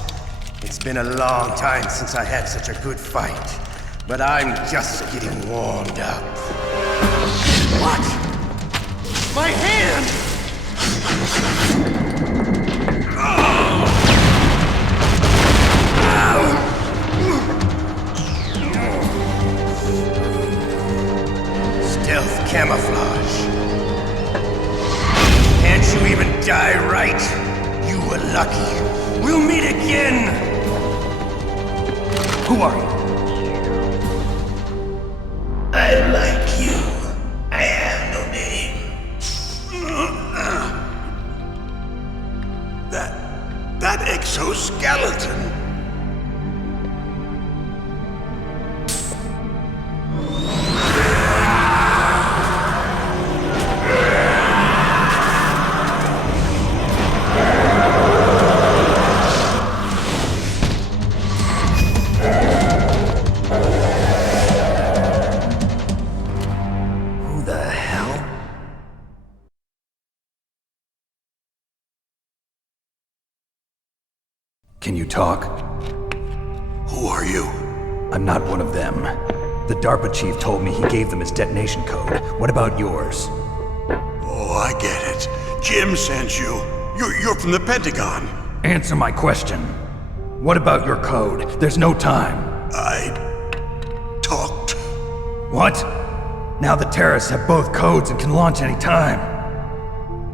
It's been a long time since I had such a good fight, but I'm just getting warmed up. What? My hand! Stealth camouflage. Can't you even die right? You were lucky. We'll meet again! Who are you? I like you. I have no name. That exoskeleton. Who the hell? Can you talk? Who are you? I'm not one of them. The DARPA chief told me he gave them his detonation code. What about yours? Oh, I get it. Jim sent you. You're from the Pentagon. Answer my question. What about your code? There's no time. I talked. What? Now the terrorists have both codes and can launch any time.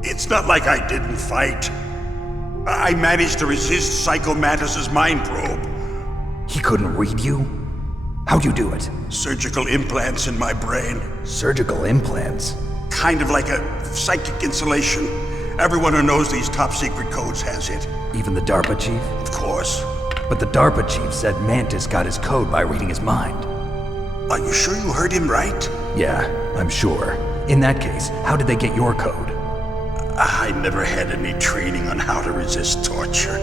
It's not like I didn't fight. I managed to resist Psycho Mantis's mind probe. He couldn't read you? How'd you do it? Surgical implants in my brain. Surgical implants? Kind of like a psychic insulation. Everyone who knows these top secret codes has it. Even the DARPA chief? Of course. But the DARPA chief said Mantis got his code by reading his mind. Are you sure you heard him right? Yeah, I'm sure. In that case, how did they get your code? I never had any training on how to resist torture.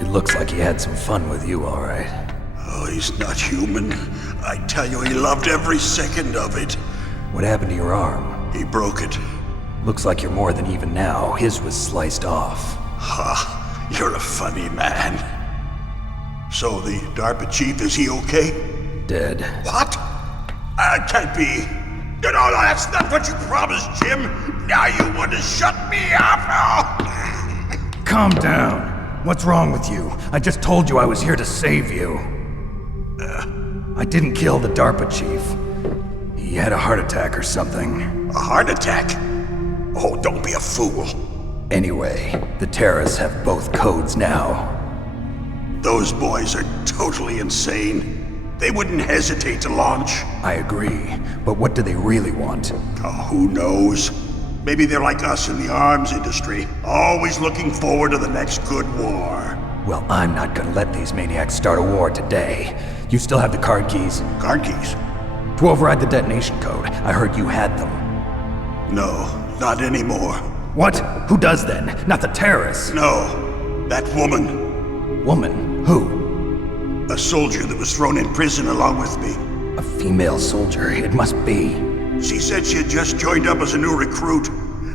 It looks like he had some fun with you, all right. Oh, he's not human. I tell you, he loved every second of it. What happened to your arm? He broke it. Looks like you're more than even now. His was sliced off. Ha, you're a funny man. So the DARPA chief, is he okay? Dead. What? Can't be. No, that's not what you promised, Jim. Now you want to shut me up? Calm down. What's wrong with you? I just told you I was here to save you. I didn't kill the DARPA chief. He had a heart attack or something. A heart attack? Oh, don't be a fool. Anyway, the terrorists have both codes now. Those boys are totally insane. They wouldn't hesitate to launch. I agree, but what do they really want? Oh, who knows? Maybe they're like us in the arms industry, always looking forward to the next good war. Well, I'm not gonna let these maniacs start a war today. You still have the card keys? Card keys? To override the detonation code. I heard you had them. No, not anymore. What? Who does then? Not the terrorists? No, that woman. Woman? Who? A soldier that was thrown in prison along with me. A female soldier, it must be. She said she had just joined up as a new recruit.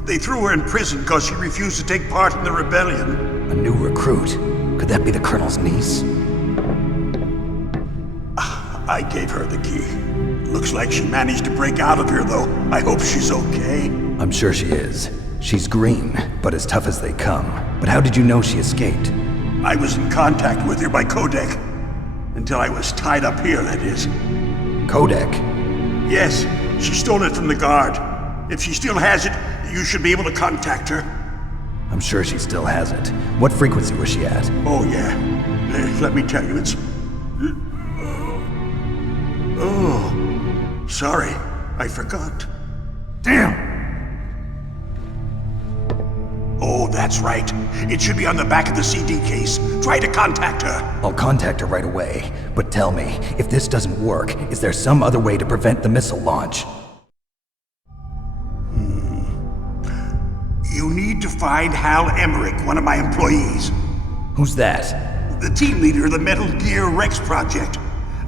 They threw her in prison because she refused to take part in the rebellion. A new recruit? Could that be the Colonel's niece? I gave her the key. Looks like she managed to break out of here, though. I hope she's okay. I'm sure she is. She's green, but as tough as they come. But how did you know she escaped? I was in contact with her by codec. Until I was tied up here, that is. Codec? Yes, she stole it from the guard. If she still has it, you should be able to contact her. I'm sure she still has it. What frequency was she at? Oh, yeah. Let me tell you, it's... Oh, sorry. I forgot. Damn! Oh, that's right. It should be on the back of the CD case. Try to contact her. I'll contact her right away. But tell me, if this doesn't work, is there some other way to prevent the missile launch? You need to find Hal Emmerich, one of my employees. Who's that? The team leader of the Metal Gear Rex project.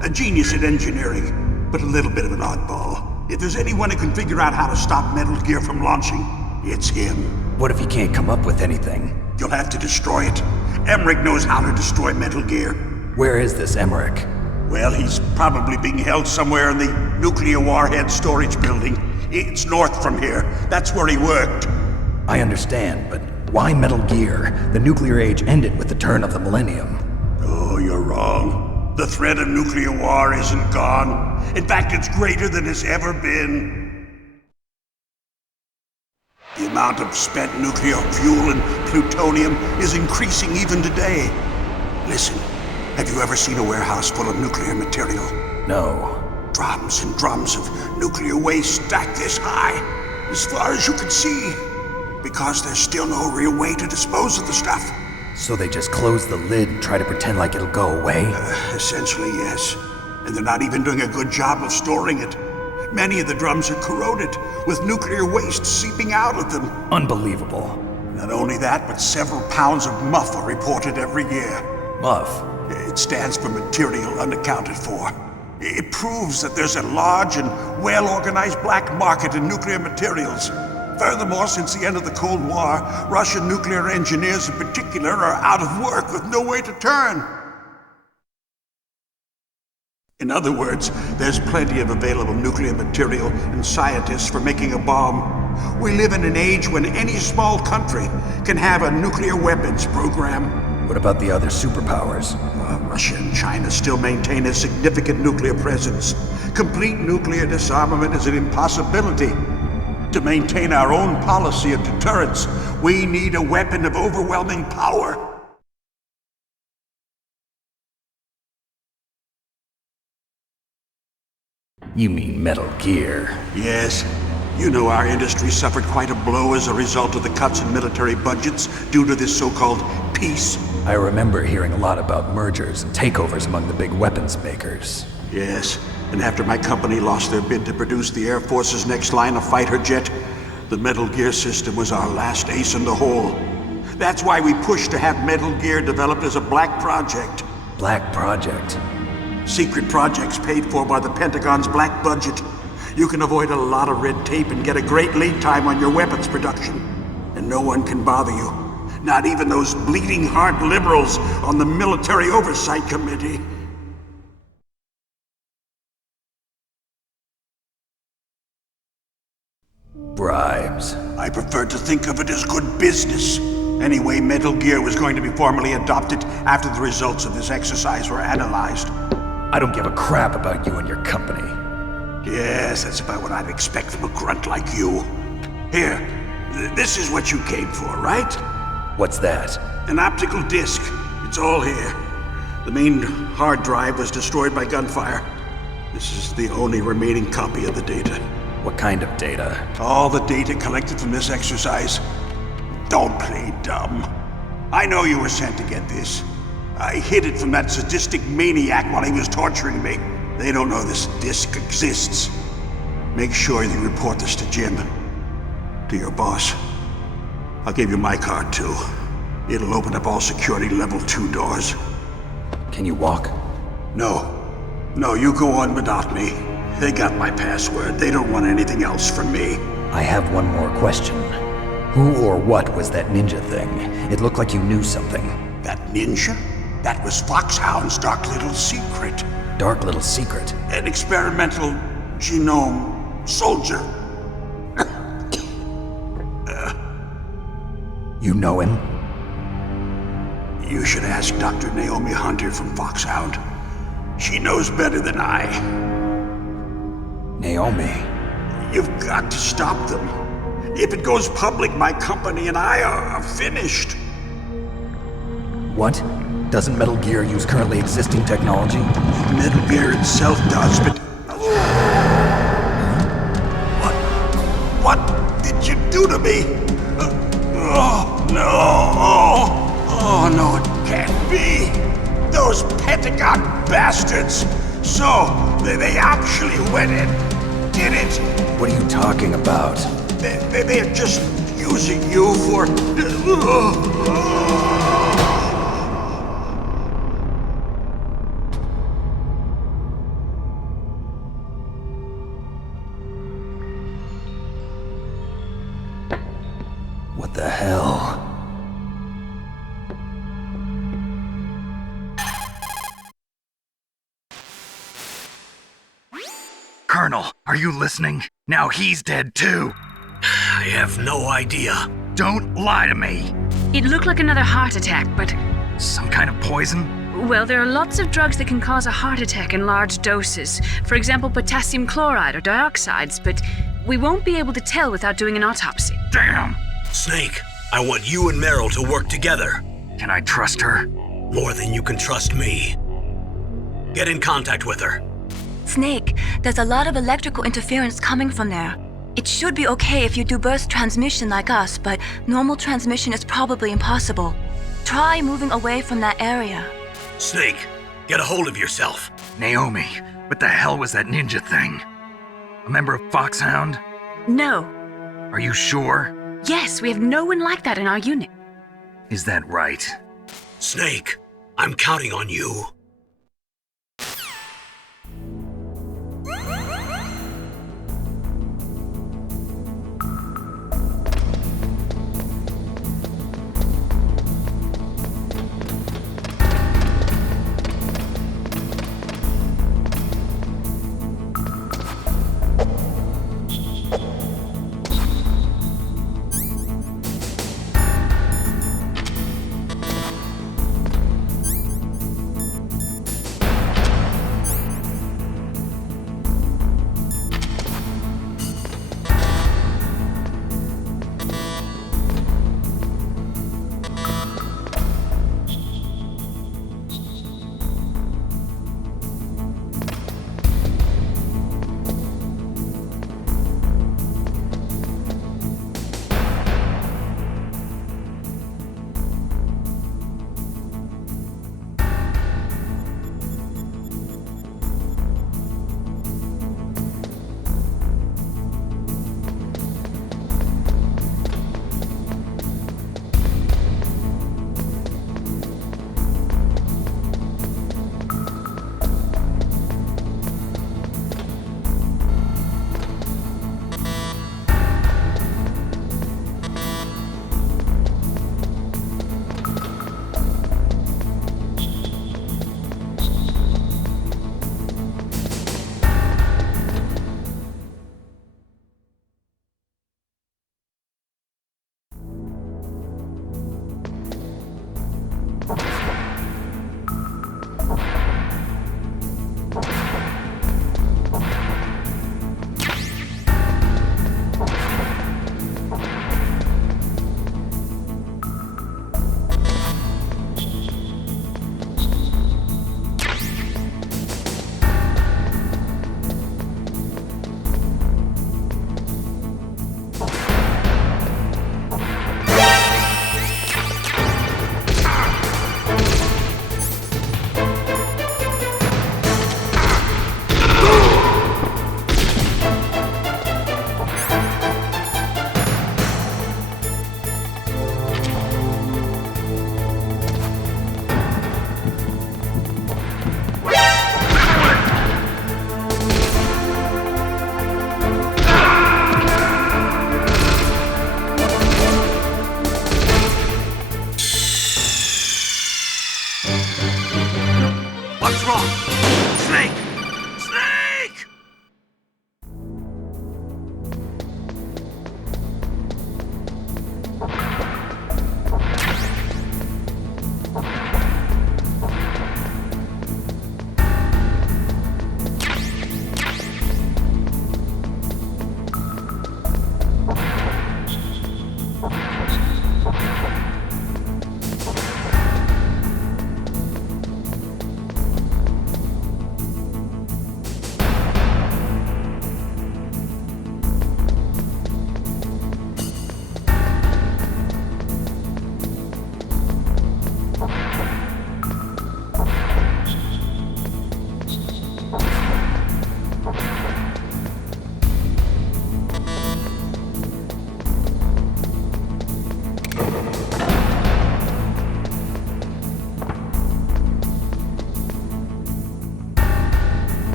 A genius at engineering, but a little bit of an oddball. If there's anyone who can figure out how to stop Metal Gear from launching, it's him. What if he can't come up with anything? You'll have to destroy it. Emmerich knows how to destroy Metal Gear. Where is this Emmerich? Well, he's probably being held somewhere in the nuclear warhead storage building. It's north from here. That's where he worked. I understand, but why Metal Gear? The nuclear age ended with the turn of the millennium. Oh, you're wrong. The threat of nuclear war isn't gone. In fact, it's greater than it's ever been. The amount of spent nuclear fuel and plutonium is increasing even today. Listen, have you ever seen a warehouse full of nuclear material? No. Drums and drums of nuclear waste stacked this high, as far as you can see, because there's still no real way to dispose of the stuff. So they just close the lid and try to pretend like it'll go away? Essentially, yes. And they're not even doing a good job of storing it. Many of the drums are corroded, with nuclear waste seeping out of them. Unbelievable. Not only that, but several pounds of MUF are reported every year. MUF? It stands for material unaccounted for. It proves that there's a large and well-organized black market in nuclear materials. Furthermore, since the end of the Cold War, Russian nuclear engineers in particular are out of work with no way to turn. In other words, there's plenty of available nuclear material and scientists for making a bomb. We live in an age when any small country can have a nuclear weapons program. What about the other superpowers? Russia and China still maintain a significant nuclear presence. Complete nuclear disarmament is an impossibility. To maintain our own policy of deterrence, we need a weapon of overwhelming power. You mean Metal Gear? Yes. You know our industry suffered quite a blow as a result of the cuts in military budgets due to this so-called peace. I remember hearing a lot about mergers and takeovers among the big weapons makers. Yes, and after my company lost their bid to produce the Air Force's next line of fighter jet, the Metal Gear system was our last ace in the hole. That's why we pushed to have Metal Gear developed as a black project. Black project? Secret projects paid for by the Pentagon's black budget. You can avoid a lot of red tape and get a great lead time on your weapons production. And no one can bother you. Not even those bleeding heart liberals on the Military Oversight Committee. Bribes. I prefer to think of it as good business. Anyway, Metal Gear was going to be formally adopted after the results of this exercise were analyzed. I don't give a crap about you and your company. Yes, that's about what I'd expect from a grunt like you. Here, this is what you came for, right? What's that? An optical disc. It's all here. The main hard drive was destroyed by gunfire. This is the only remaining copy of the data. What kind of data? All the data collected from this exercise. Don't play dumb. I know you were sent to get this. I hid it from that sadistic maniac while he was torturing me. They don't know this disc exists. Make sure you report this to Jim. To your boss. I'll give you my card too. It'll open up all security level 2 doors. Can you walk? No. No, you go on without me. They got my password. They don't want anything else from me. I have one more question. Who or what was that ninja thing? It looked like you knew something. That ninja? That was Foxhound's dark little secret. Dark little secret? An experimental genome soldier. You know him? You should ask Dr. Naomi Hunter from Foxhound. She knows better than I. Naomi? You've got to stop them. If it goes public, my company and I are finished. What? Doesn't Metal Gear use currently existing technology? Metal Gear itself does, but... What did you do to me? Oh, no. Oh, no, it can't be. Those Pentagon bastards. So, they actually went and did it. What are you talking about? They're just using you for... Colonel, are you listening? Now he's dead too. I have no idea. Don't lie to me. It looked like another heart attack, but... Some kind of poison? Well, there are lots of drugs that can cause a heart attack in large doses. For example, potassium chloride or dioxides, but we won't be able to tell without doing an autopsy. Damn! Snake, I want you and Meryl to work together. Can I trust her? More than you can trust me. Get in contact with her. Snake, there's a lot of electrical interference coming from there. It should be okay if you do burst transmission like us, but normal transmission is probably impossible. Try moving away from that area. Snake, get a hold of yourself. Naomi, what the hell was that ninja thing? A member of Foxhound? No. Are you sure? Yes, we have no one like that in our unit. Is that right? Snake, I'm counting on you.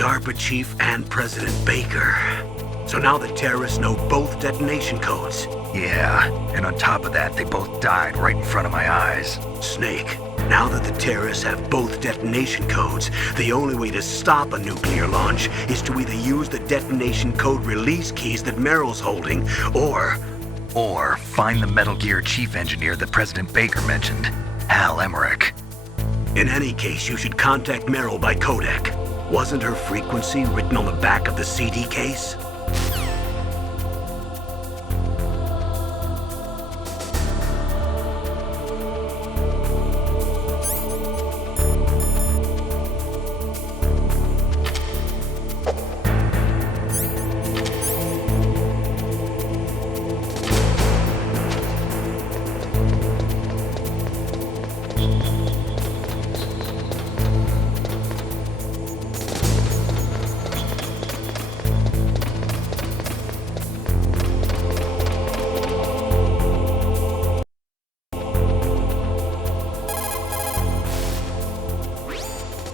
DARPA chief and President Baker. So now the terrorists know both detonation codes. Yeah, and on top of that, they both died right in front of my eyes. Snake, now that the terrorists have both detonation codes, the only way to stop a nuclear launch is to either use the detonation code release keys that Meryl's holding, or find the Metal Gear chief engineer that President Baker mentioned, Hal Emmerich. In any case, you should contact Meryl by codec. Wasn't her frequency written on the back of the CD case?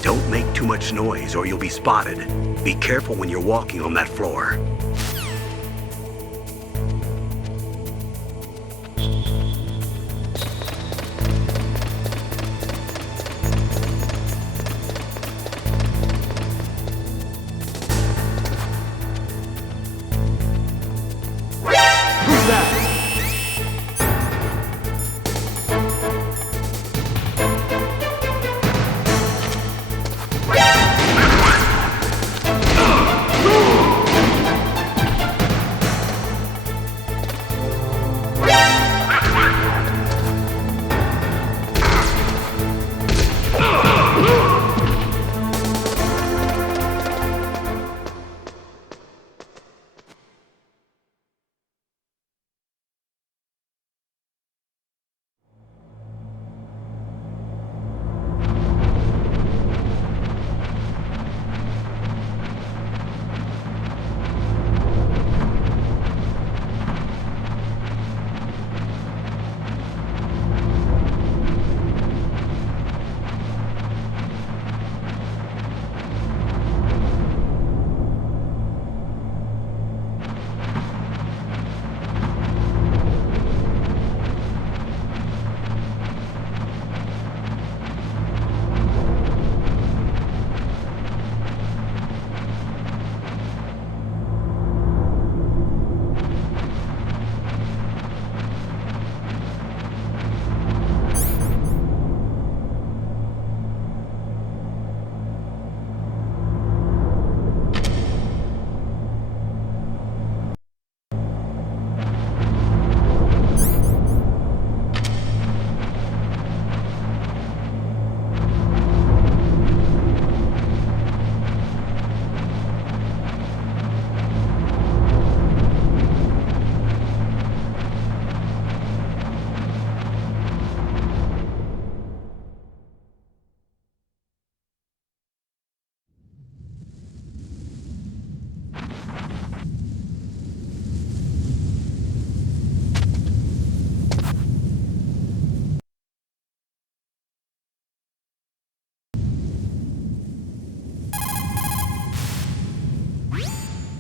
Don't make too much noise or you'll be spotted. Be careful when you're walking on that floor.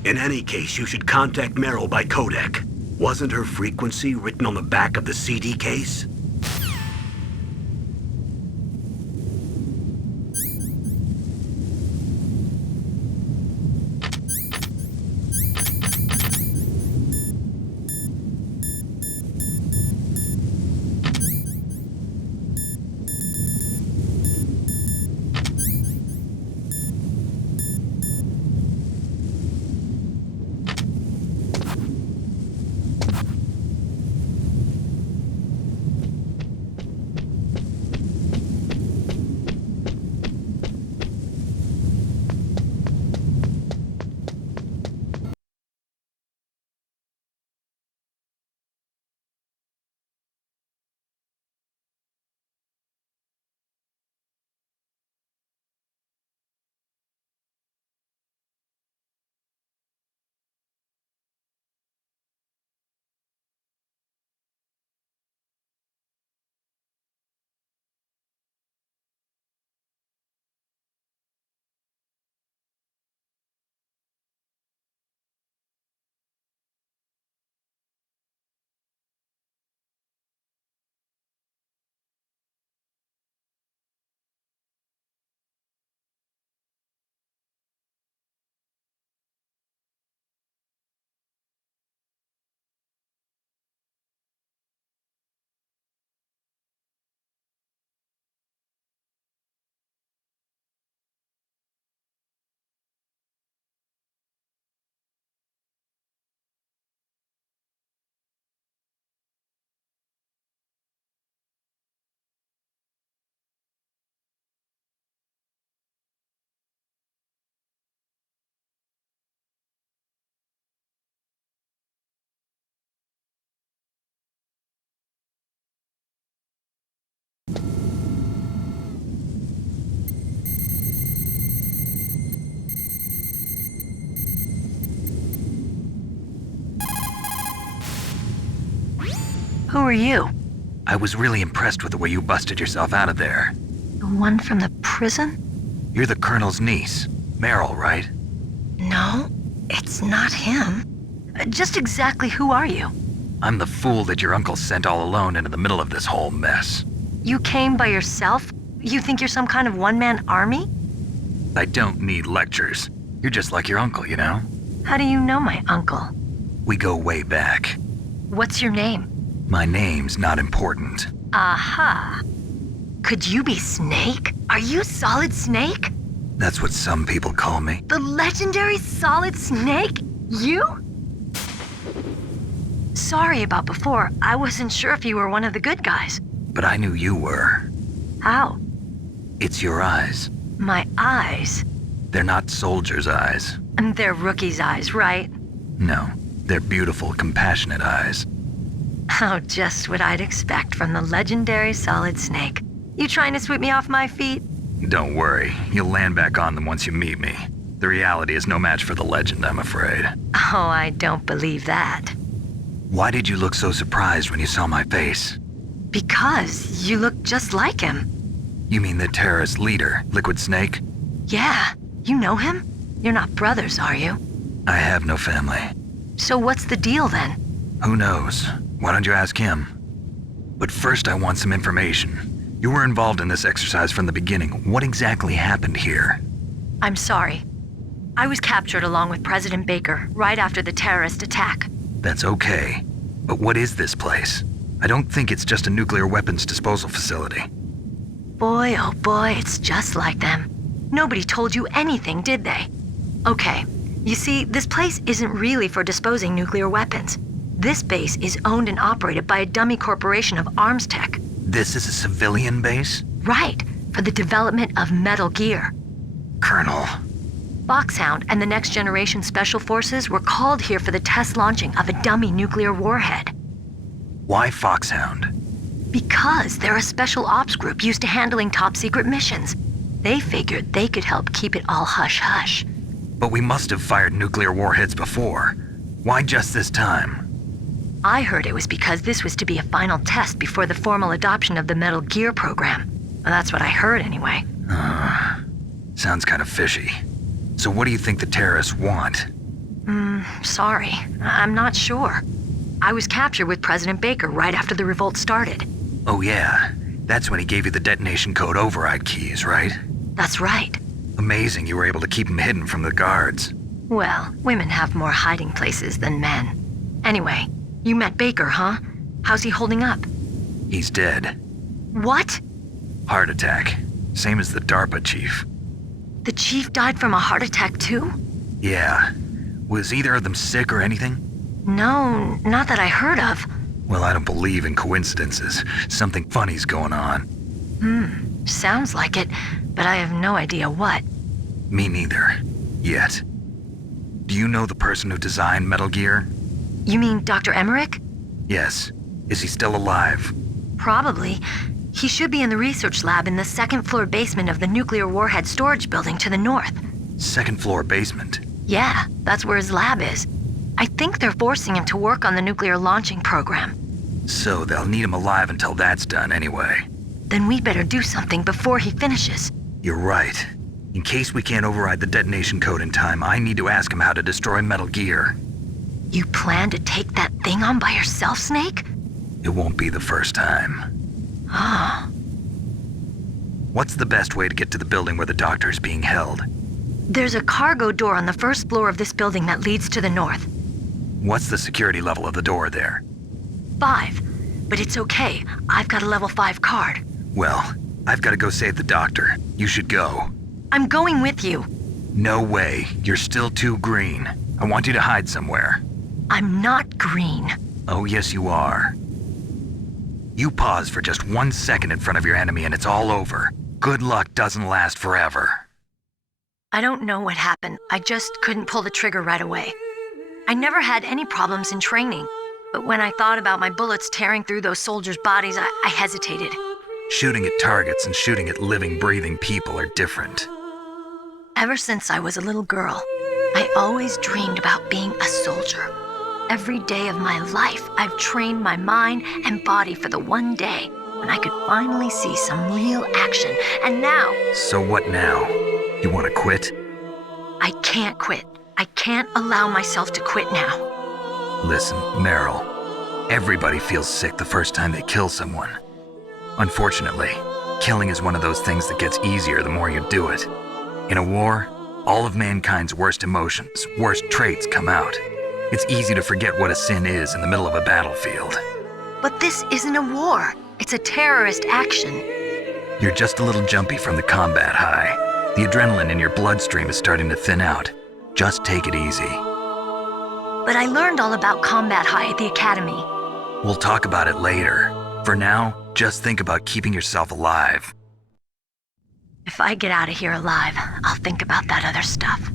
In any case, you should contact Meryl by codec. Wasn't her frequency written on the back of the CD case? Who are you? I was really impressed with the way you busted yourself out of there. The one from the prison? You're the Colonel's niece, Meryl, right? No, it's not him. Just exactly who are you? I'm the fool that your uncle sent all alone into the middle of this whole mess. You came by yourself? You think you're some kind of one-man army? I don't need lectures. You're just like your uncle, you know? How do you know my uncle? We go way back. What's your name? My name's not important. Aha. Could you be Snake? Are you Solid Snake? That's what some people call me. The legendary Solid Snake? You? Sorry about before. I wasn't sure if you were one of the good guys. But I knew you were. How? It's your eyes. My eyes? They're not soldiers' eyes. And they're rookies' eyes, right? No, they're beautiful, compassionate eyes. Oh, just what I'd expect from the legendary Solid Snake. You trying to sweep me off my feet? Don't worry, you'll land back on them once you meet me. The reality is no match for the legend, I'm afraid. Oh, I don't believe that. Why did you look so surprised when you saw my face? Because you look just like him. You mean the terrorist leader, Liquid Snake? Yeah, you know him? You're not brothers, are you? I have no family. So what's the deal then? Who knows? Why don't you ask him? But first I want some information. You were involved in this exercise from the beginning. What exactly happened here? I'm sorry. I was captured along with President Baker right after the terrorist attack. That's okay. But what is this place? I don't think it's just a nuclear weapons disposal facility. Boy, oh boy, it's just like them. Nobody told you anything, did they? Okay, you see, this place isn't really for disposing nuclear weapons. This base is owned and operated by a dummy corporation of arms tech. This is a civilian base? Right, for the development of Metal Gear. Colonel. Foxhound and the Next Generation Special Forces were called here for the test launching of a dummy nuclear warhead. Why Foxhound? Because they're a special ops group used to handling top secret missions. They figured they could help keep it all hush-hush. But we must have fired nuclear warheads before. Why just this time? I heard it was because this was to be a final test before the formal adoption of the Metal Gear program. Well, that's what I heard anyway. Sounds kind of fishy. So what do you think the terrorists want? Sorry. I'm not sure. I was captured with President Baker right after the revolt started. Oh yeah, that's when he gave you the detonation code override keys, right? That's right. Amazing you were able to keep him hidden from the guards. Well, women have more hiding places than men. Anyway, you met Baker, huh? How's he holding up? He's dead. What? Heart attack. Same as the DARPA chief. The chief died from a heart attack too? Yeah. Was either of them sick or anything? No, not that I heard of. Well, I don't believe in coincidences. Something funny's going on. Sounds like it, but I have no idea what. Me neither. Yet. Do you know the person who designed Metal Gear? You mean Dr. Emmerich? Yes. Is he still alive? Probably. He should be in the research lab in the second-floor basement of the nuclear warhead storage building to the north. Second-floor basement? Yeah, that's where his lab is. I think they're forcing him to work on the nuclear launching program. So they'll need him alive until that's done anyway. Then we better do something before he finishes. You're right. In case we can't override the detonation code in time, I need to ask him how to destroy Metal Gear. You plan to take that thing on by yourself, Snake? It won't be the first time. Ah. What's the best way to get to the building where the doctor's being held? There's a cargo door on the first floor of this building that leads to the north. What's the security level of the door there? 5. But it's okay. I've got a level 5 card. Well, I've got to go save the doctor. You should go. I'm going with you. No way. You're still too green. I want you to hide somewhere. I'm not green. Oh, yes, you are. You pause for just 1 second in front of your enemy and it's all over. Good luck doesn't last forever. I don't know what happened. I just couldn't pull the trigger right away. I never had any problems in training, but when I thought about my bullets tearing through those soldiers' bodies, I hesitated. Shooting at targets and shooting at living, breathing people are different. Ever since I was a little girl, I always dreamed about being a soldier. Every day of my life, I've trained my mind and body for the one day when I could finally see some real action, and now... So what now? You want to quit? I can't quit. I can't allow myself to quit now. Listen, Meryl, everybody feels sick the first time they kill someone. Unfortunately, killing is one of those things that gets easier the more you do it. In a war, all of mankind's worst emotions, worst traits come out. It's easy to forget what a sin is in the middle of a battlefield. But this isn't a war. It's a terrorist action. You're just a little jumpy from the combat high. The adrenaline in your bloodstream is starting to thin out. Just take it easy. But I learned all about combat high at the academy. We'll talk about it later. For now, just think about keeping yourself alive. If I get out of here alive, I'll think about that other stuff.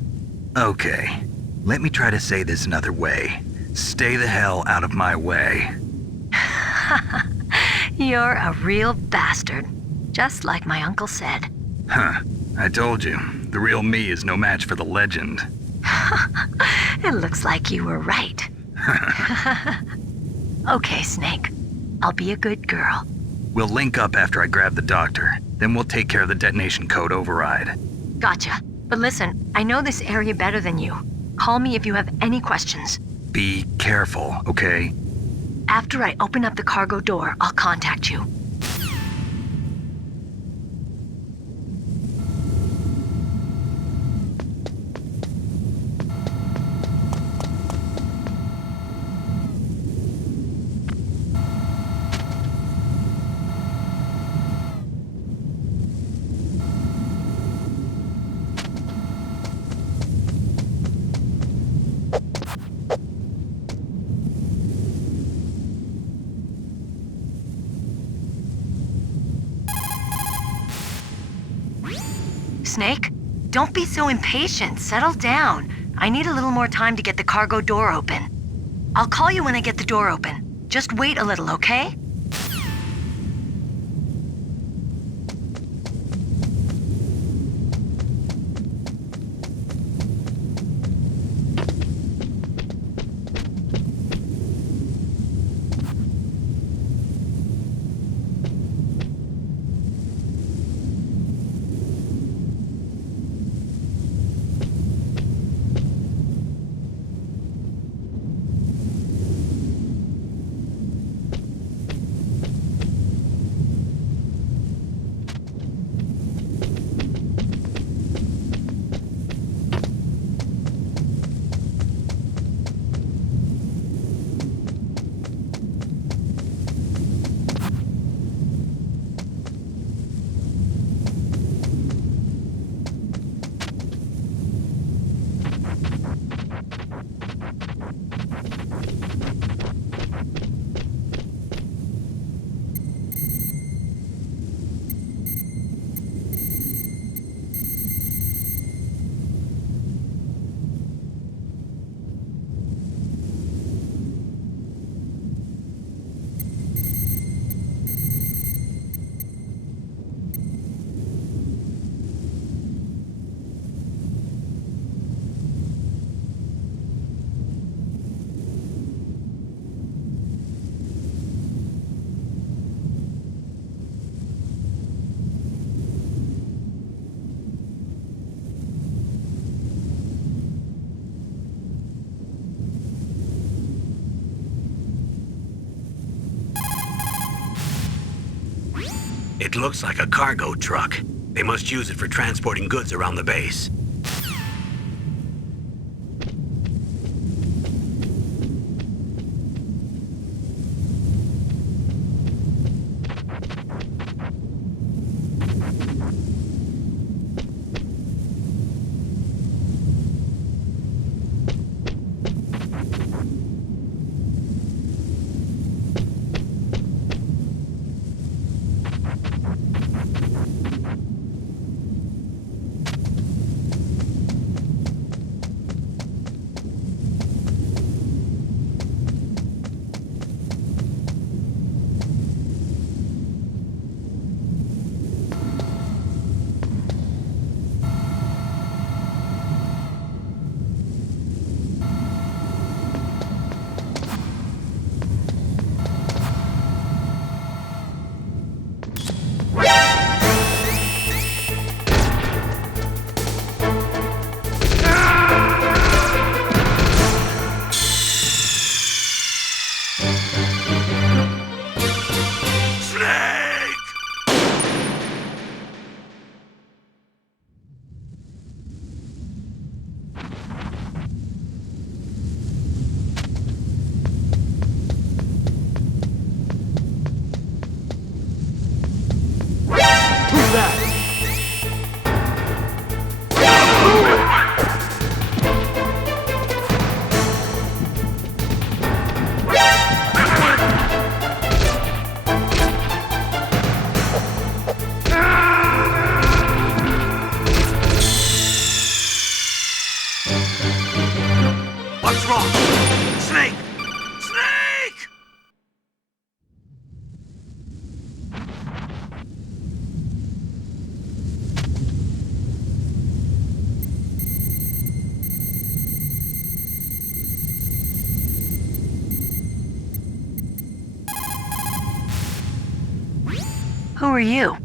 Okay. Let me try to say this another way. Stay the hell out of my way. You're a real bastard. Just like my uncle said. Huh. I told you. The real me is no match for the legend. It looks like you were right. Okay, Snake. I'll be a good girl. We'll link up after I grab the doctor. Then we'll take care of the detonation code override. Gotcha. But listen, I know this area better than you. Call me if you have any questions. Be careful, okay? After I open up the cargo door, I'll contact you. Snake, don't be so impatient. Settle down. I need a little more time to get the cargo door open. I'll call you when I get the door open. Just wait a little, okay? It looks like a cargo truck. They must use it for transporting goods around the base. Who are you?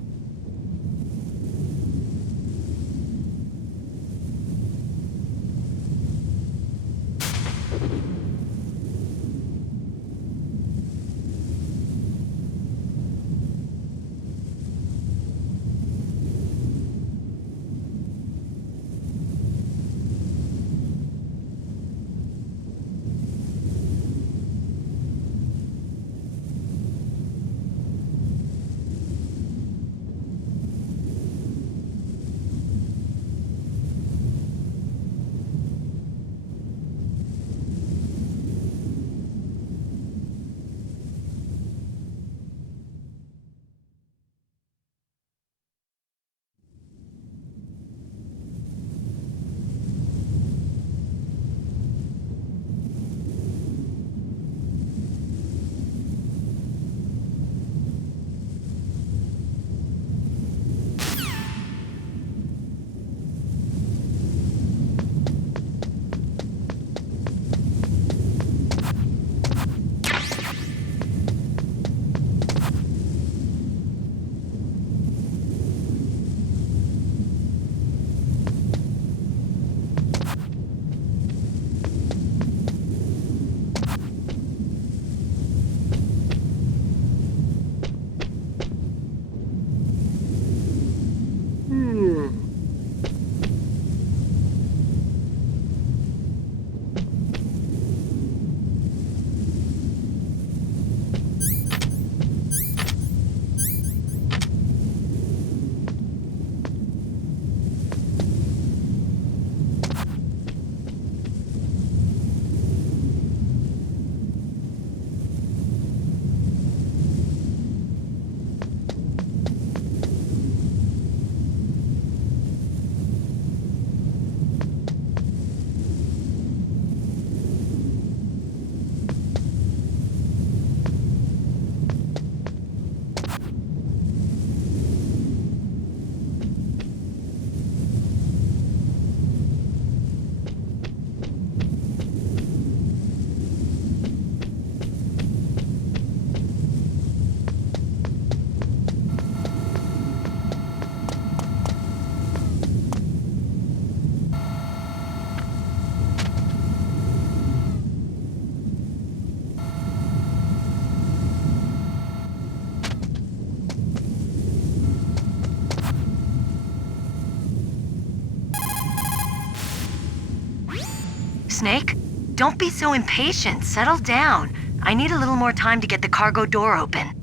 Snake? Don't be so impatient. Settle down. I need a little more time to get the cargo door open.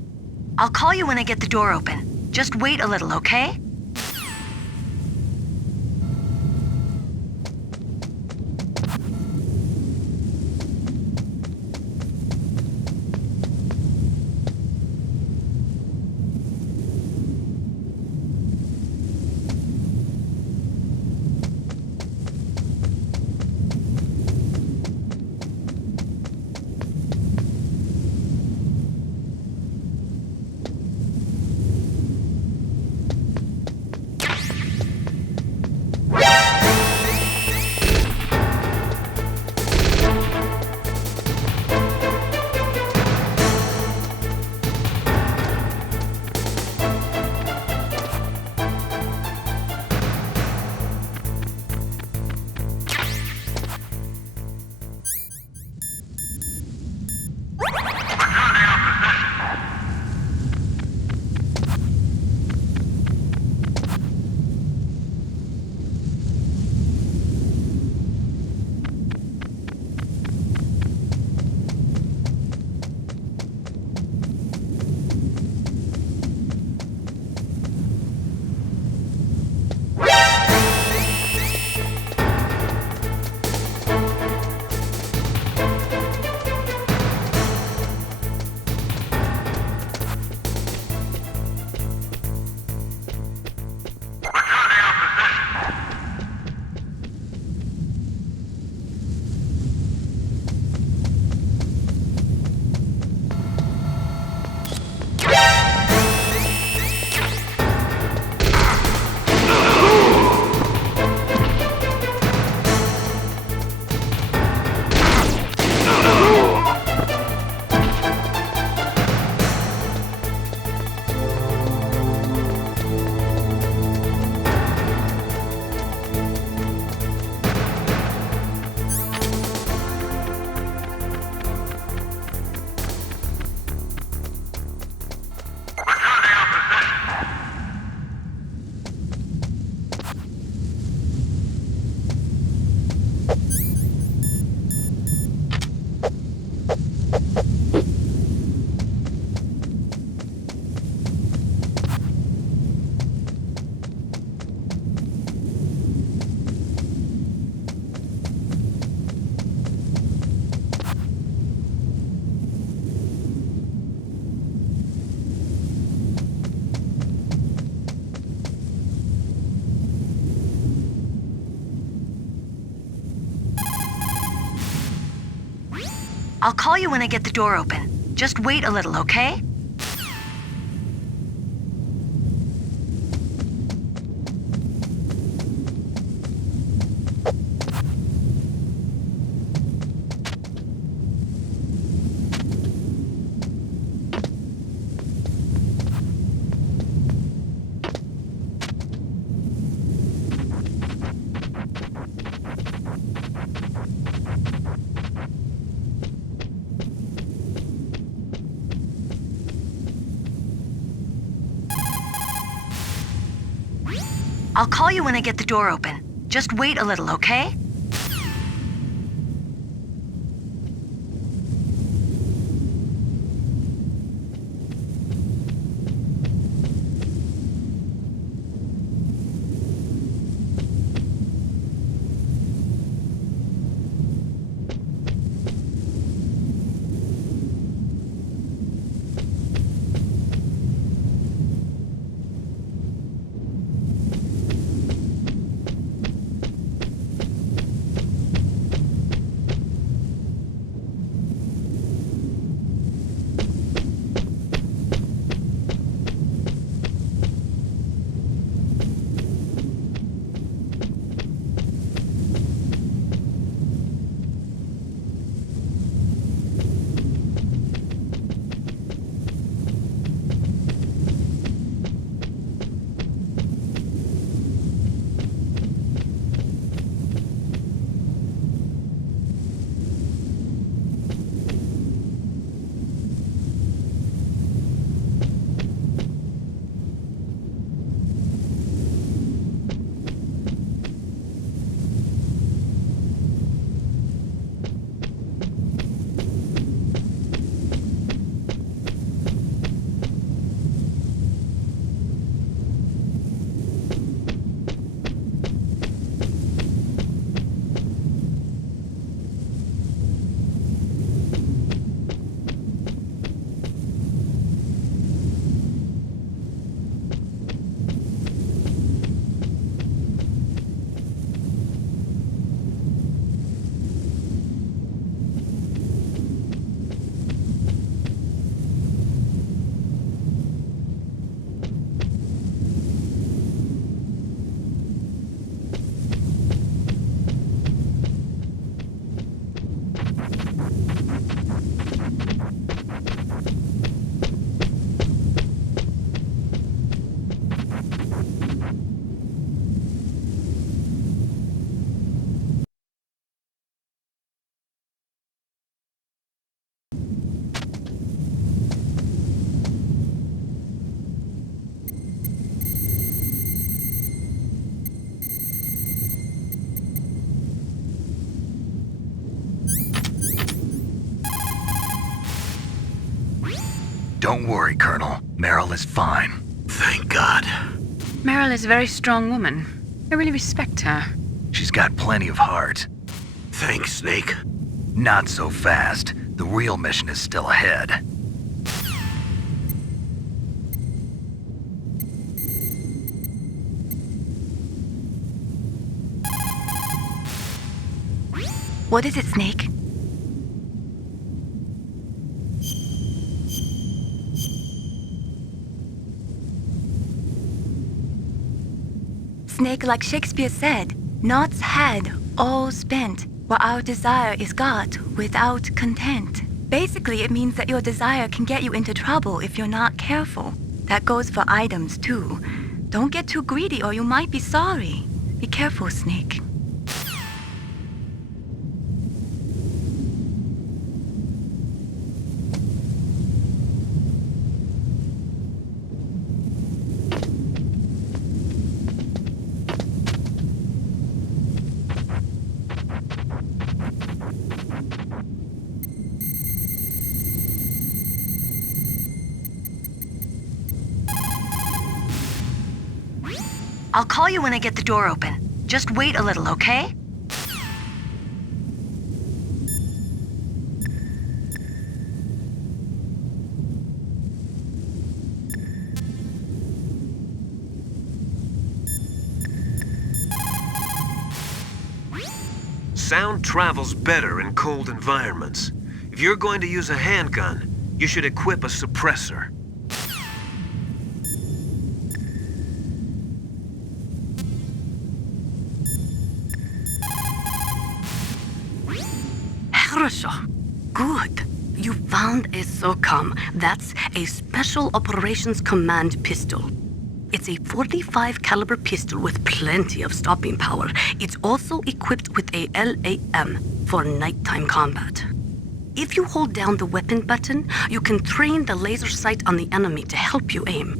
I'll call you when I get the door open. Just wait a little, okay? I'll call you when I get the door open. Just wait a little, okay? I'll call you when I get the door open. Just wait a little, okay? Don't worry, Colonel. Meryl is fine. Thank God. Meryl is a very strong woman. I really respect her. She's got plenty of heart. Thanks, Snake. Not so fast. The real mission is still ahead. What is it, Snake? Snake, like Shakespeare said, knots had, all spent, while our desire is got without content. Basically, it means that your desire can get you into trouble if you're not careful. That goes for items, too. Don't get too greedy or you might be sorry. Be careful, Snake. I'll call you when I get the door open. Just wait a little, okay? Sound travels better in cold environments. If you're going to use a handgun, you should equip a suppressor. Хорошо. Good. You found a SOCOM. That's a Special Operations Command pistol. It's a 45 caliber pistol with plenty of stopping power. It's also equipped with a LAM for nighttime combat. If you hold down the weapon button, you can train the laser sight on the enemy to help you aim.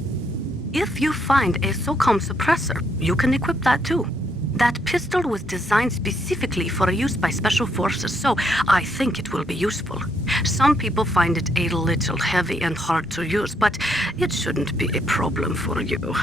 If you find a SOCOM suppressor, you can equip that too. That pistol was designed specifically for use by special forces, so I think it will be useful. Some people find it a little heavy and hard to use, but it shouldn't be a problem for you.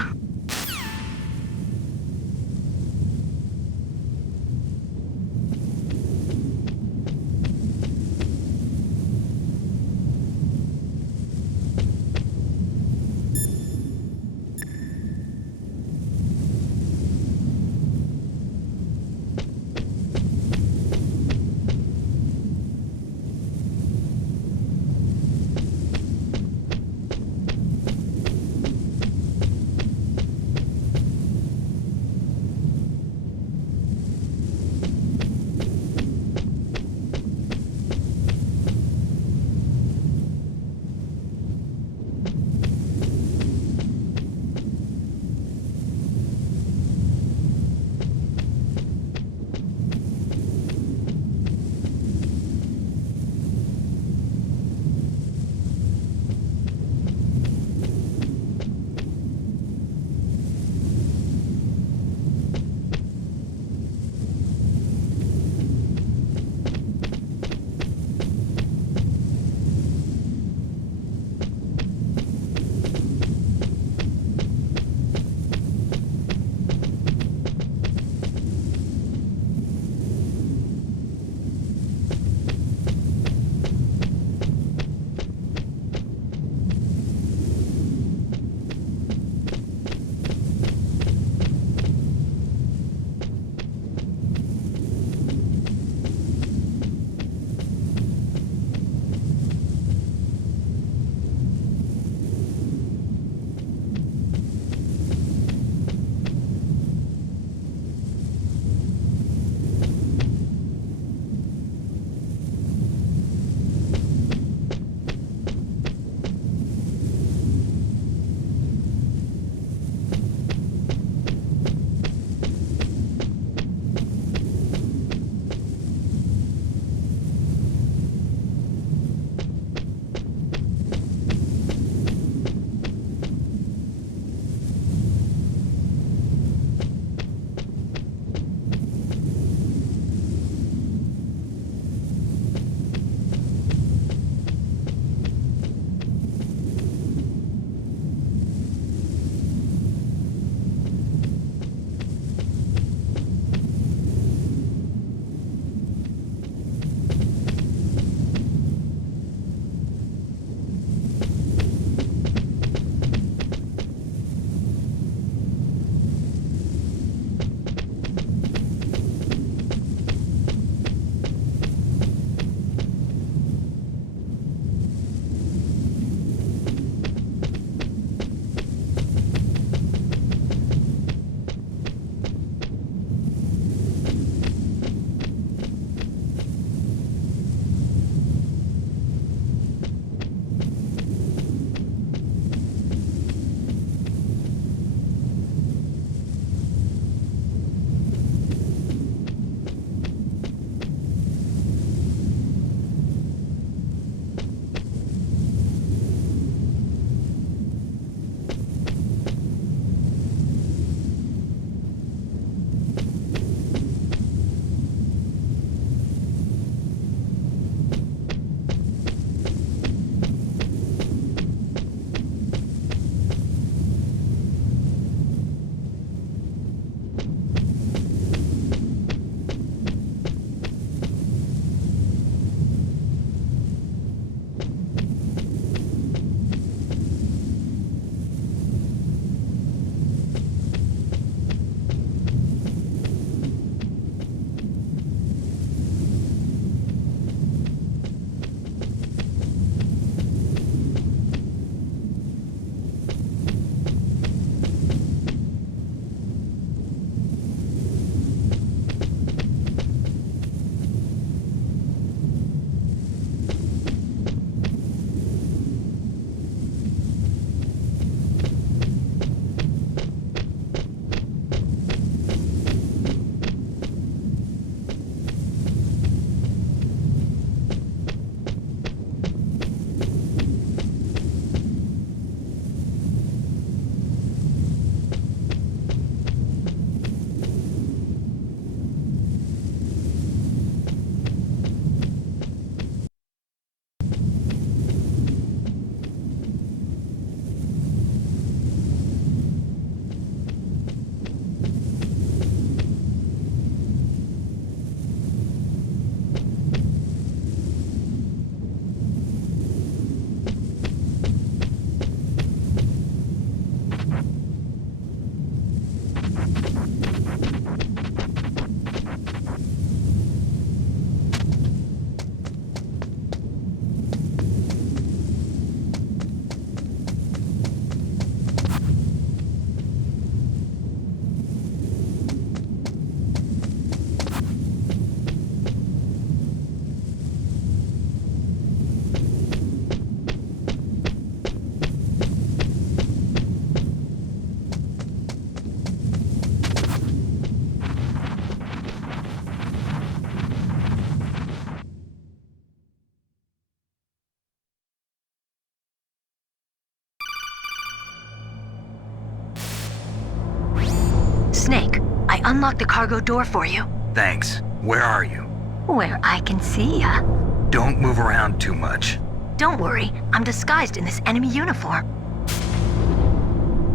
Snake, I unlocked the cargo door for you. Thanks. Where are you? Where I can see ya. Don't move around too much. Don't worry, I'm disguised in this enemy uniform.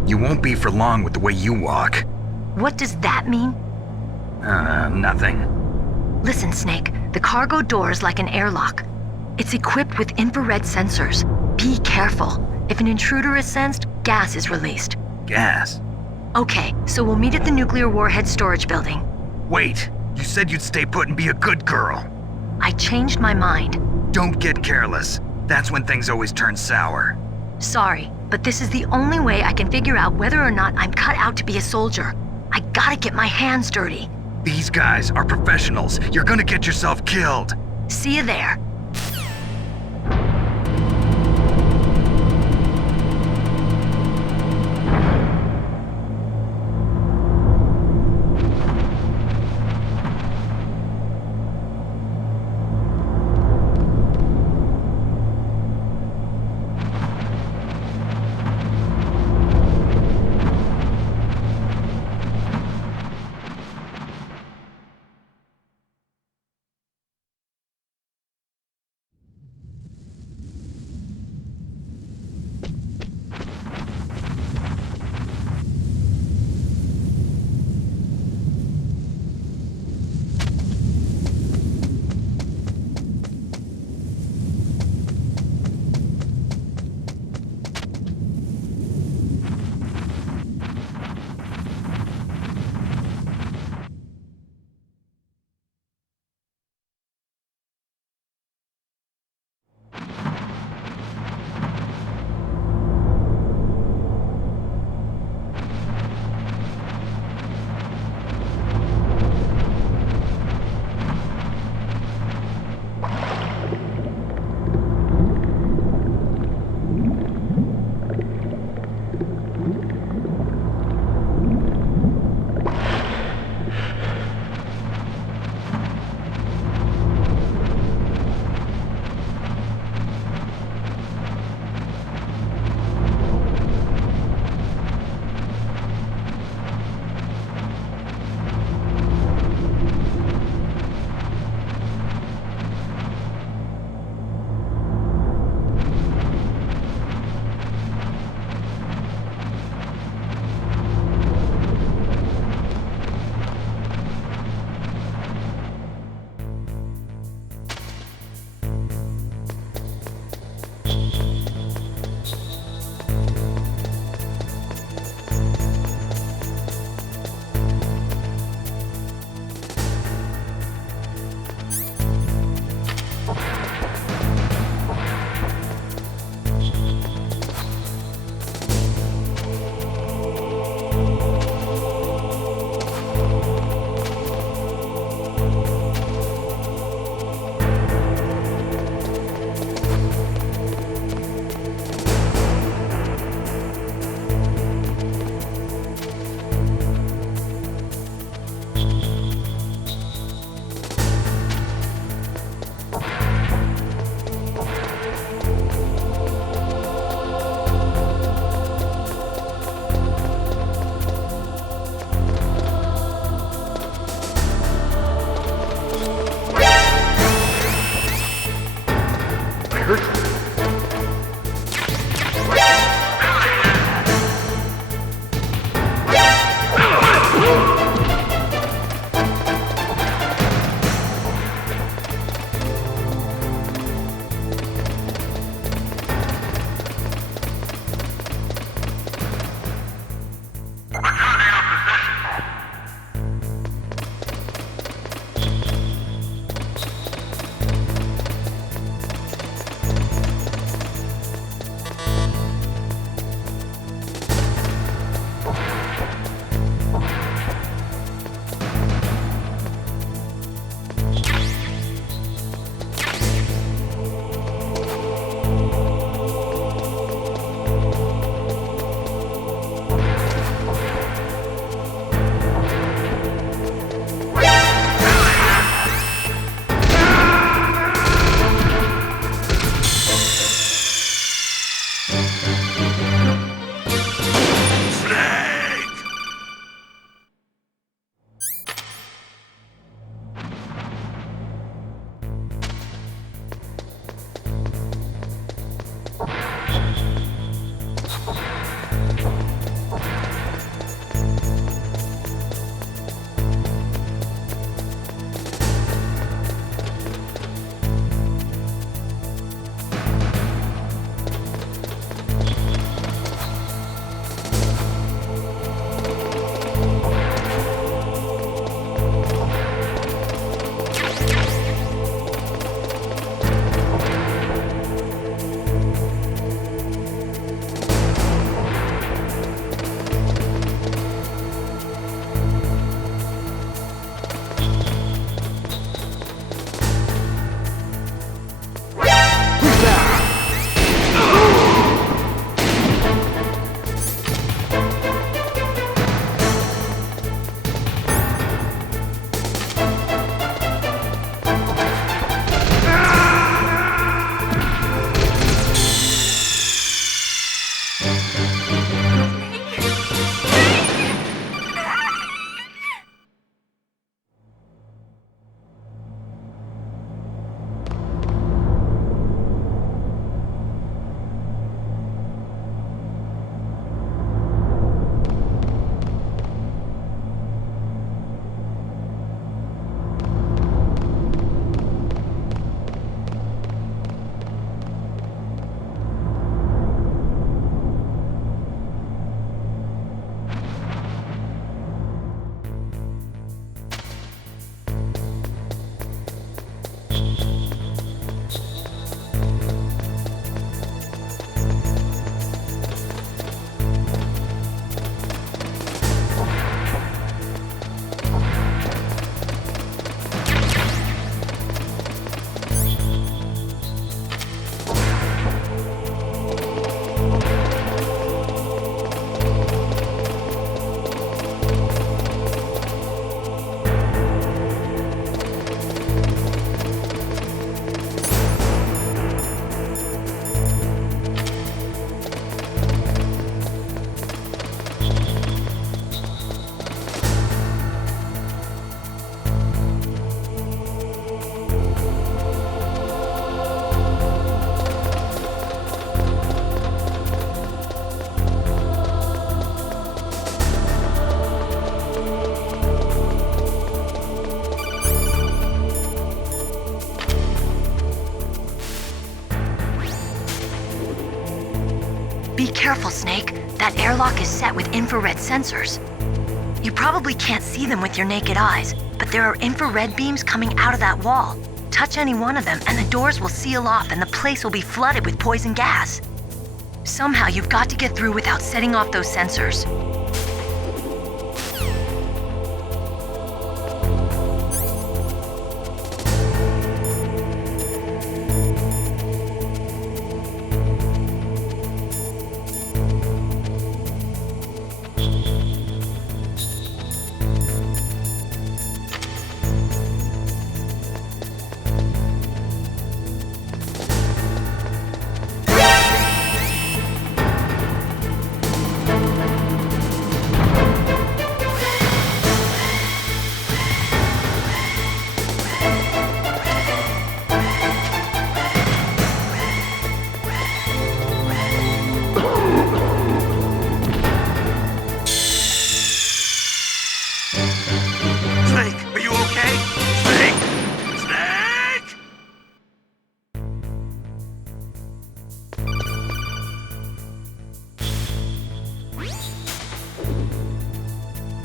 You won't be for long with the way you walk. What does that mean? Nothing. Listen, Snake, the cargo door is like an airlock. It's equipped with infrared sensors. Be careful. If an intruder is sensed, gas is released. Gas? Okay, so we'll meet at the nuclear warhead storage building. Wait! You said you'd stay put and be a good girl. I changed my mind. Don't get careless. That's when things always turn sour. Sorry, but this is the only way I can figure out whether or not I'm cut out to be a soldier. I gotta get my hands dirty. These guys are professionals. You're gonna get yourself killed. See you there. careful, Snake. That airlock is set with infrared sensors. You probably can't see them with your naked eyes, but there are infrared beams coming out of that wall. Touch any one of them and the doors will seal off and the place will be flooded with poison gas. Somehow you've got to get through without setting off those sensors.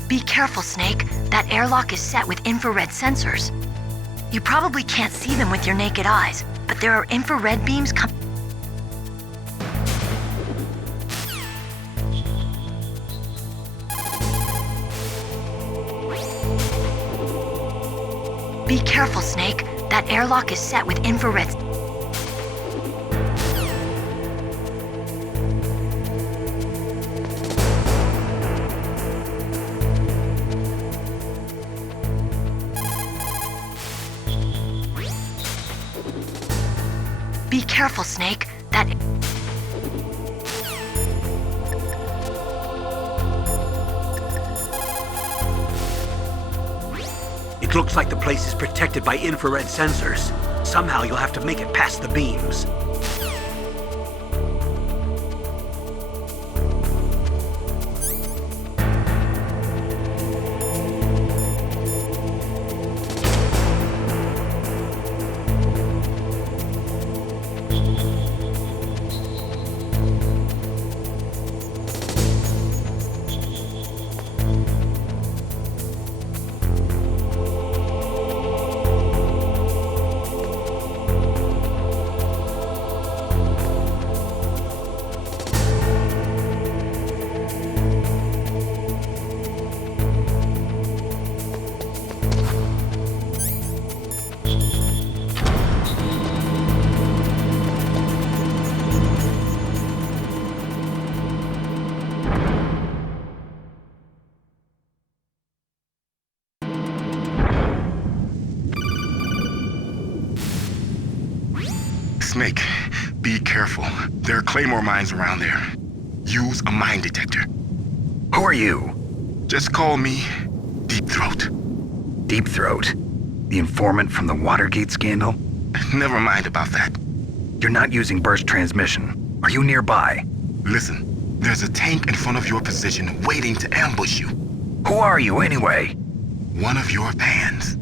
Be careful, Snake. That airlock is set with infrared sensors. You probably can't see them with your naked eyes, but there are infrared beams coming. Be careful, Snake. That airlock is set with infrared. Be careful, Snake. That... It looks like the place is protected by infrared sensors. Somehow you'll have to make it past the beams. Snake, be careful. There are claymore mines around there. Use a mine detector. Who are you? Just call me Deep Throat. Deep Throat? The informant from the Watergate scandal? Never mind about that. You're not using burst transmission. Are you nearby? Listen, there's a tank in front of your position waiting to ambush you. Who are you anyway? One of your fans.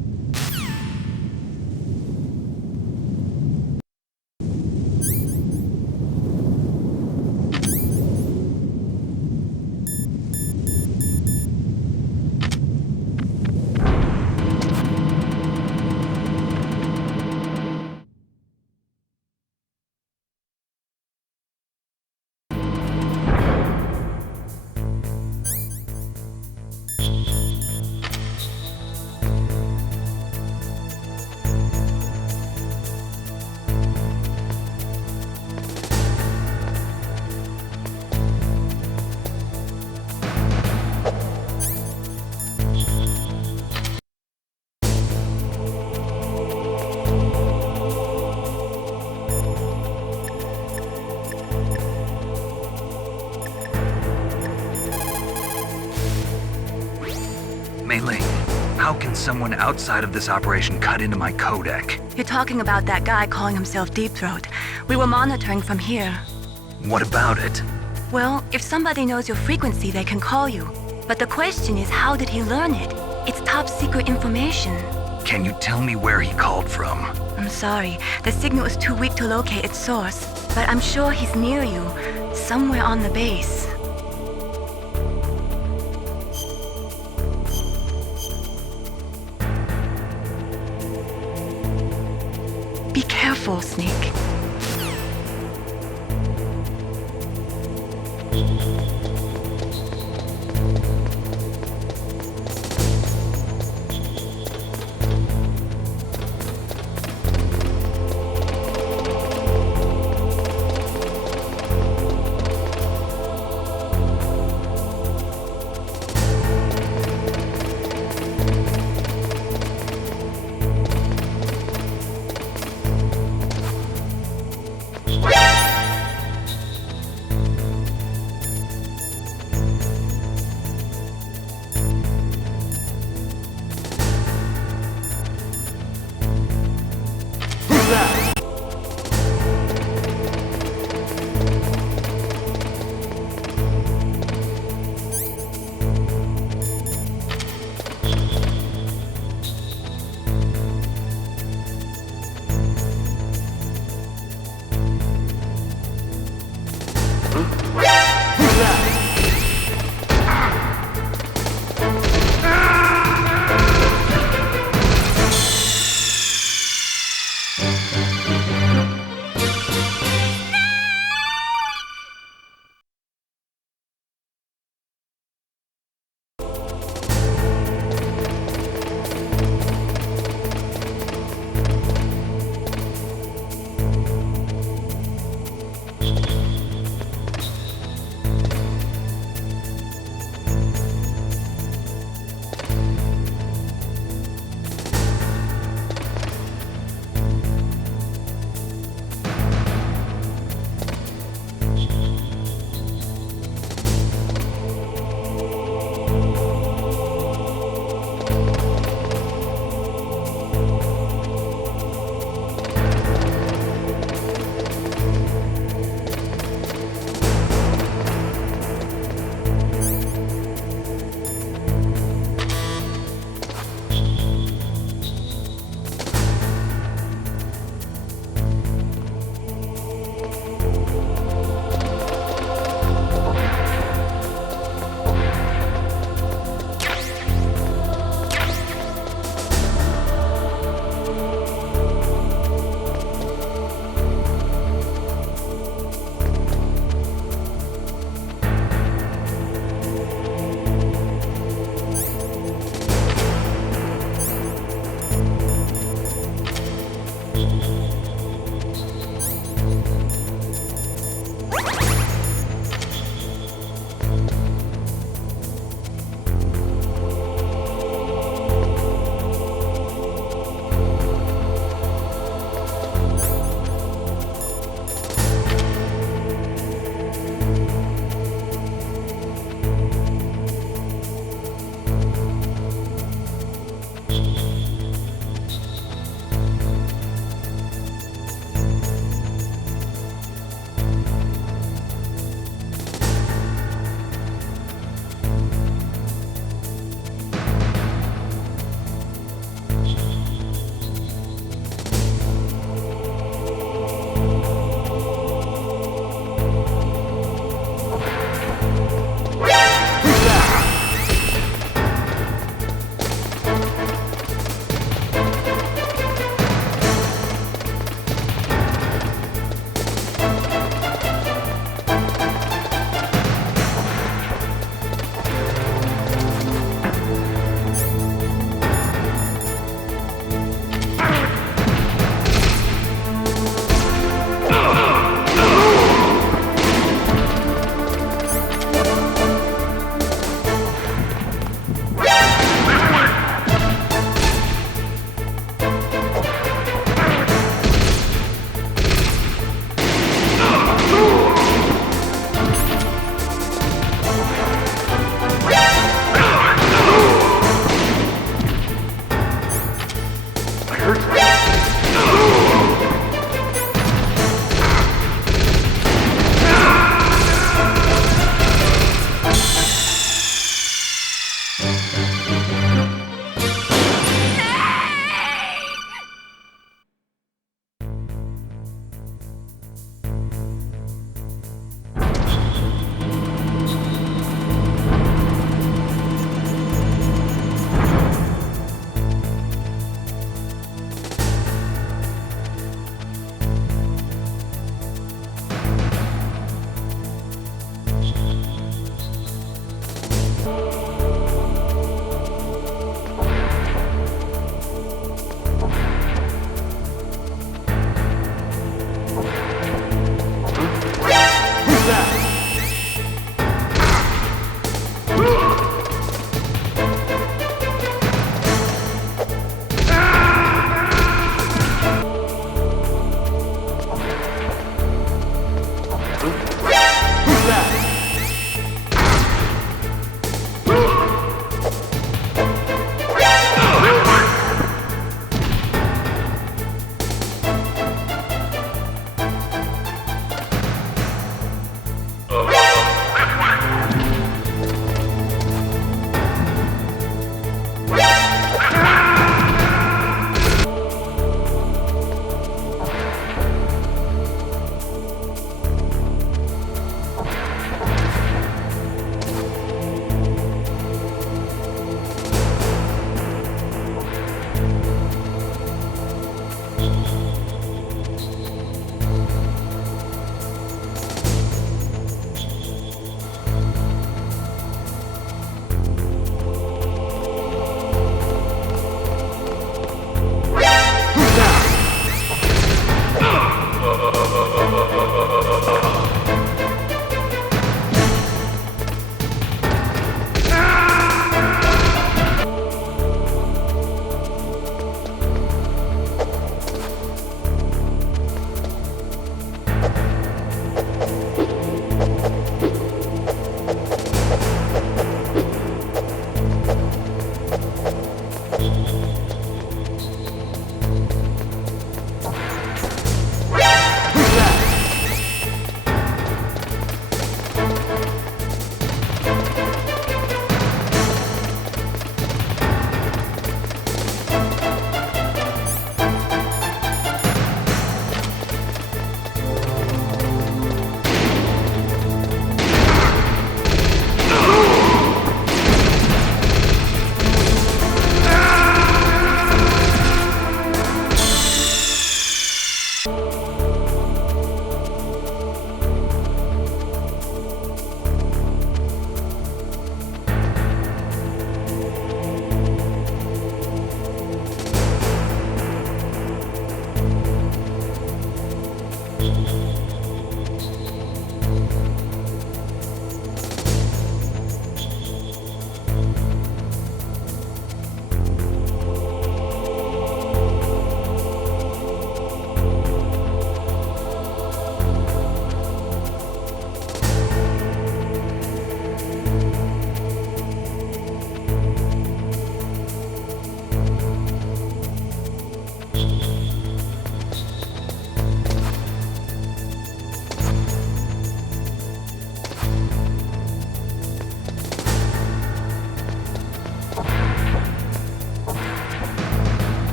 How can someone outside of this operation cut into my codec? You're talking about that guy calling himself Deep Throat. We were monitoring from here. What about it? Well, if somebody knows your frequency, they can call you. But the question is, how did he learn it? It's top secret information. Can you tell me where he called from? I'm sorry. The signal is too weak to locate its source. But I'm sure he's near you. Somewhere on the base. Be careful, Snake.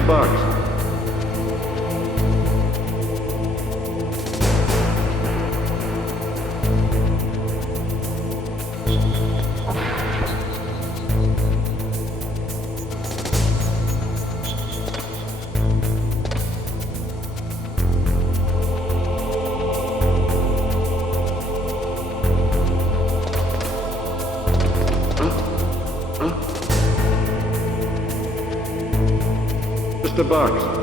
Mr. Bugs. Mr. Bugs.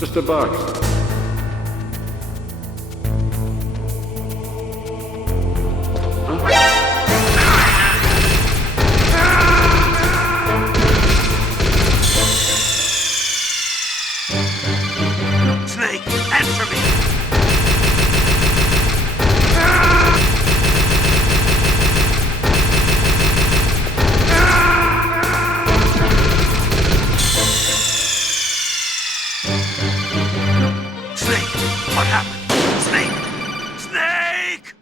Mr. Bugs. Snake, answer me! Snake, what happened? Snake! Snake!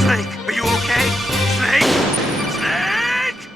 Snake, are you okay? Snake! Snake!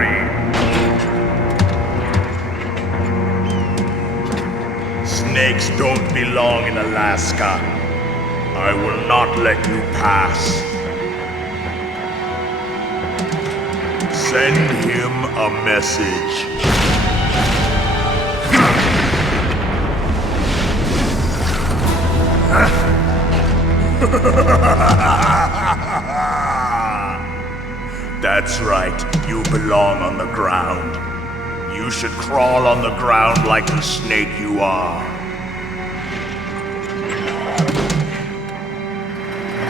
victory. Snakes don't belong in Alaska. I will not let you pass. Send him a message. That's right, you belong on the ground. You should crawl on the ground like the snake you are.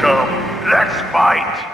Come, let's fight!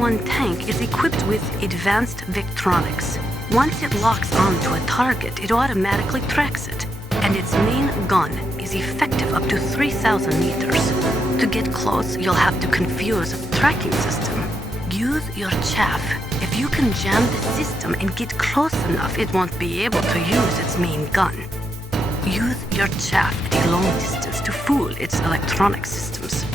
M1 tank is equipped with advanced Victronics. Once it locks onto a target, it automatically tracks it, and its main gun is effective up to 3,000 meters. To get close, you'll have to confuse a tracking system. Use your chaff. If you can jam the system and get close enough, it won't be able to use its main gun. Use your chaff at a long distance to fool its electronic systems.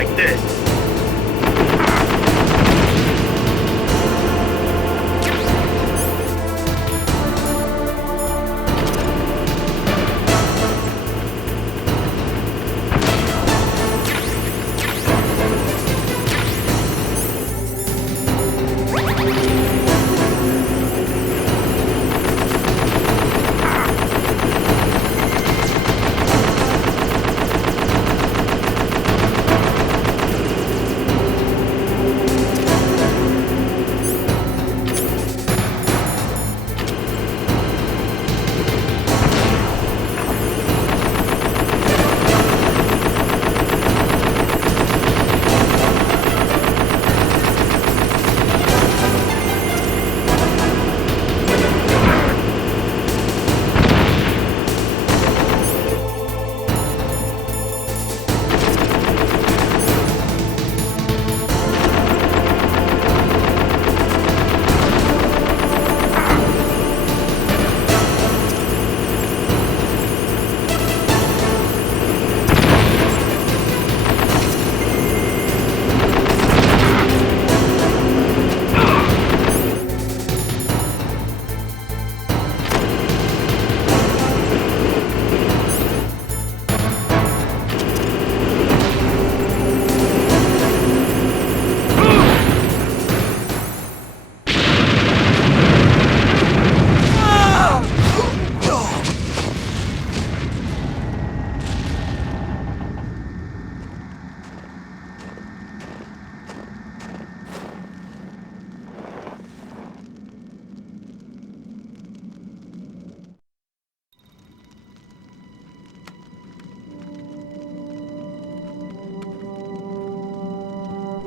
like this.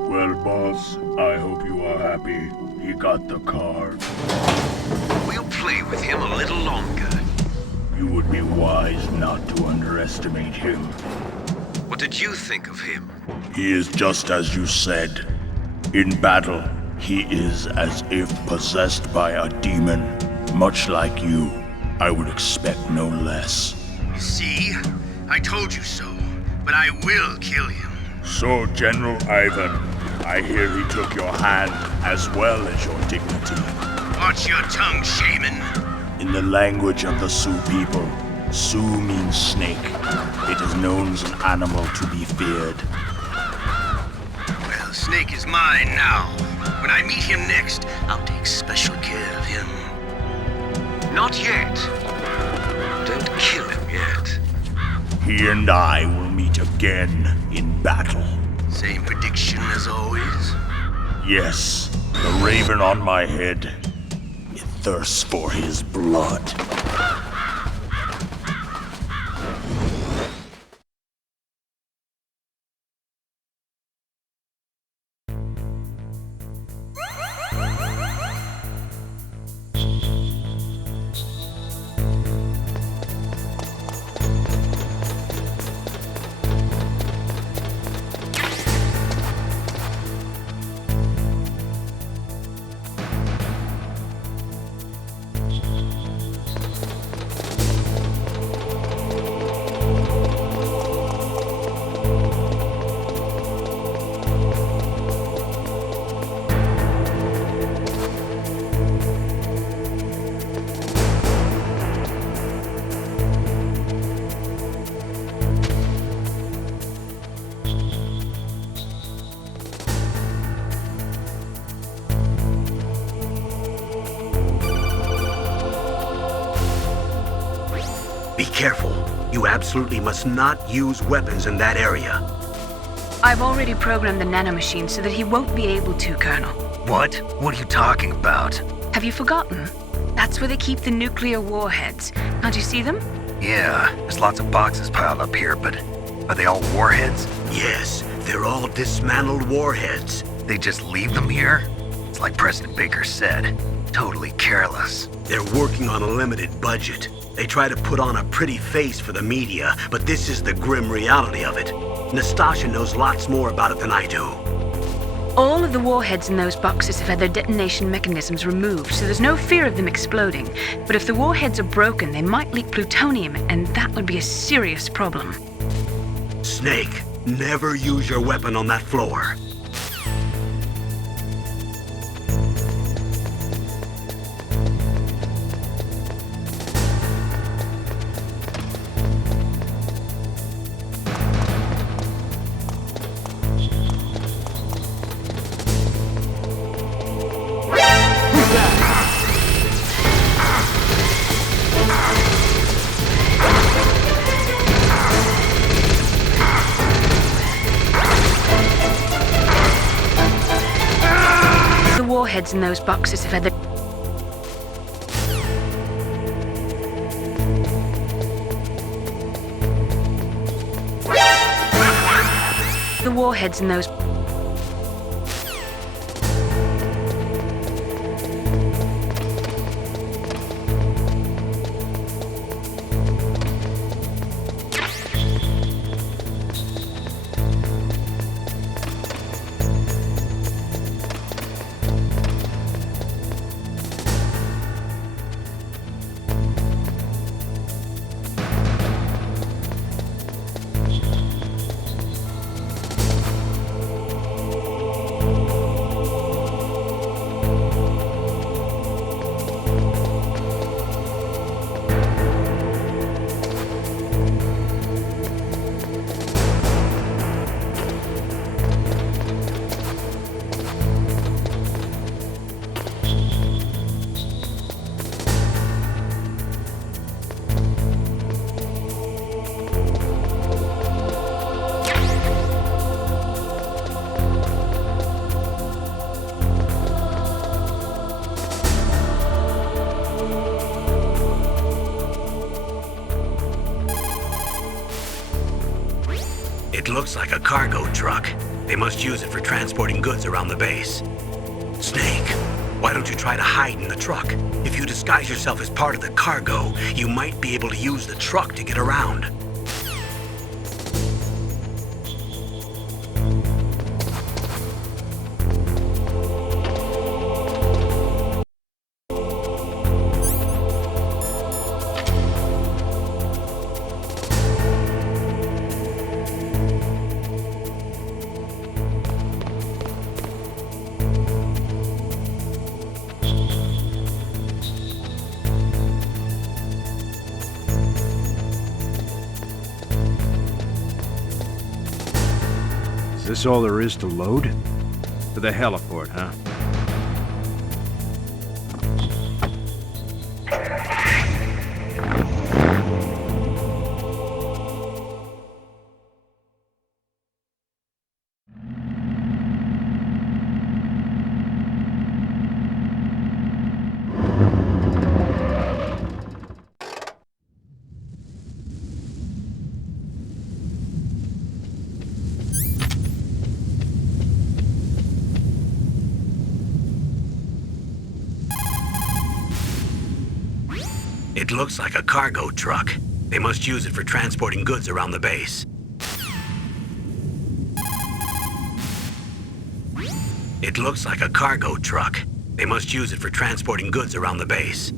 Well, boss, I hope you are happy. He got the card. We'll play with him a little longer. You would be wise not to underestimate him. What did you think of him? He is just as you said. In battle, he is as if possessed by a demon. Much like you, I would expect no less. See? I told you so. But I will kill him. So, General Ivan, I hear he took your hand as well as your dignity. Watch your tongue, shaman. In the language of the Sioux people, Sioux means snake. It is known as an animal to be feared. Well, Snake is mine now. When I meet him next, I'll take special care of him. Not yet. Don't kill him yet. He and I will meet again in battle. Same prediction as always? Yes, the raven on my head. It thirsts for his blood. Be careful. You absolutely must not use weapons in that area. I've already programmed the nanomachine so that he won't be able to, Colonel. What? What are you talking about? Have you forgotten? That's where they keep the nuclear warheads. Can't you see them? Yeah, there's lots of boxes piled up here, but are they all warheads? Yes, they're all dismantled warheads. They just leave them here? It's like President Baker said, totally careless. They're working on a limited budget. They try to put on a pretty face for the media, but this is the grim reality of it. Nastasha knows lots more about it than I do. All of the warheads in those boxes have had their detonation mechanisms removed, so there's no fear of them exploding. But if the warheads are broken, they might leak plutonium, and that would be a serious problem. Snake, Never use your weapon on that floor. The warheads in those boxes have had the... The warheads in those... It looks like a cargo truck. They must use it for transporting goods around the base. Snake, why don't you try to hide in the truck? If you disguise yourself as part of the cargo, you might be able to use the truck to get around. Is this all there is to load? To the heliport, huh? It looks like a cargo truck. They must use it for transporting goods around the base. It looks like a cargo truck. They must use it for transporting goods around the base.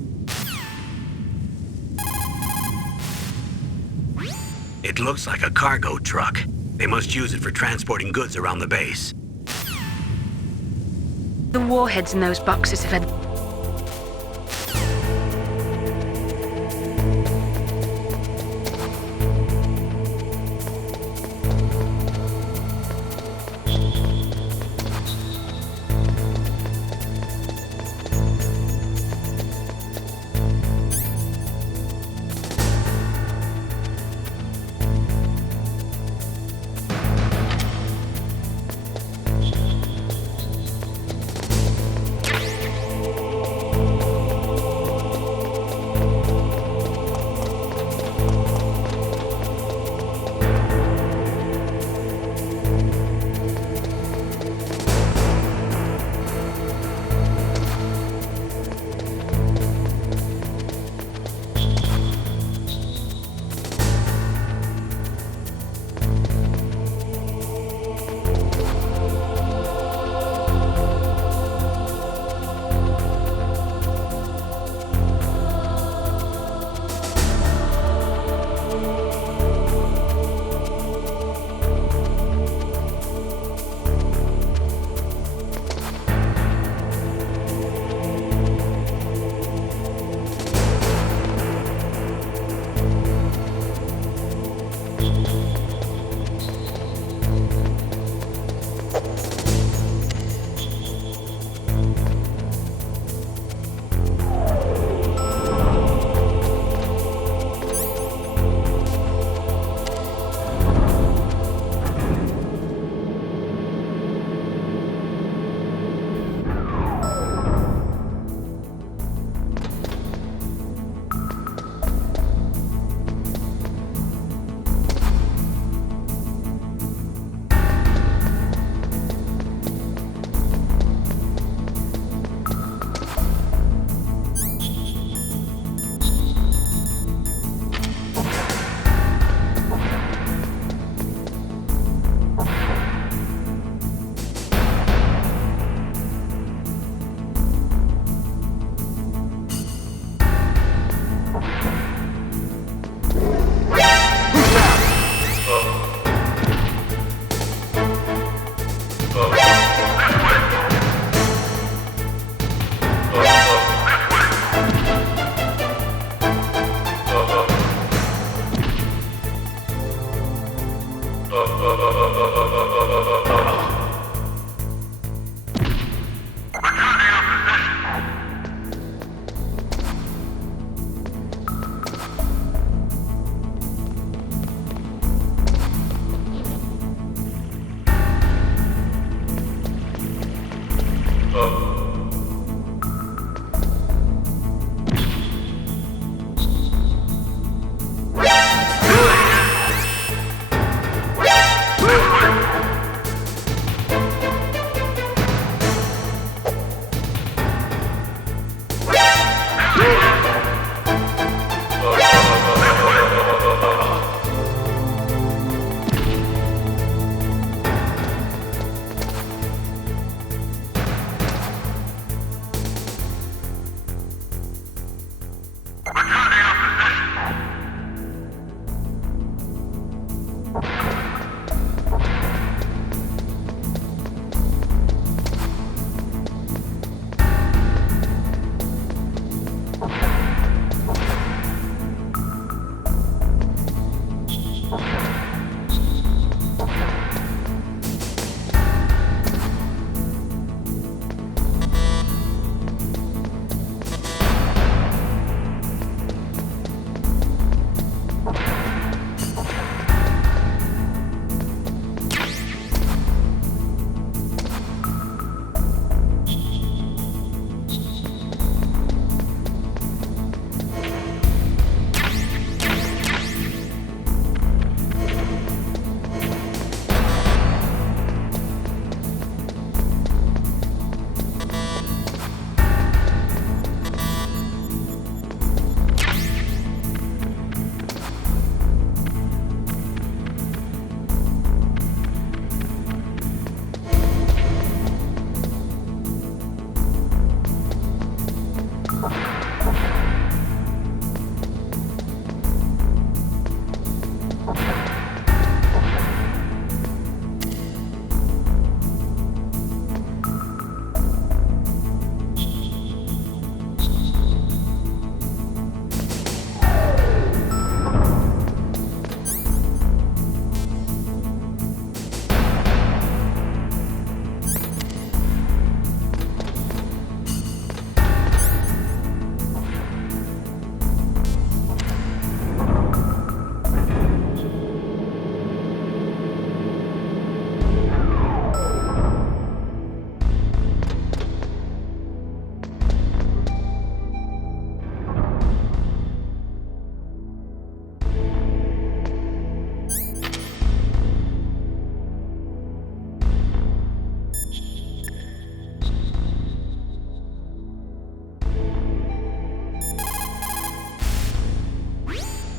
It looks like a cargo truck. They must use it for transporting goods around the base. The warheads in those boxes have had...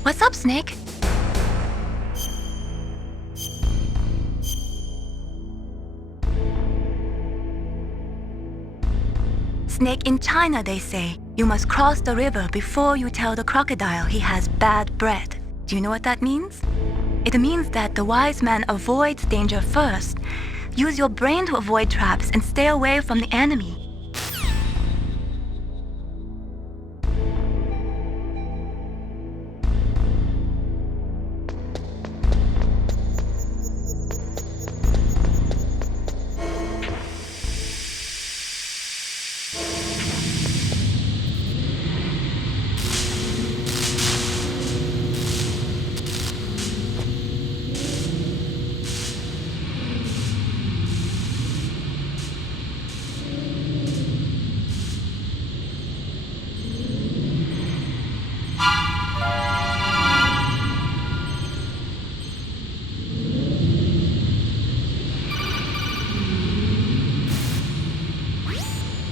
What's up, Snake? Snake, in China they say, you must cross the river before you tell the crocodile he has bad bread. Do you know what that means? It means that the wise man avoids danger first. Use your brain to avoid traps and stay away from the enemy.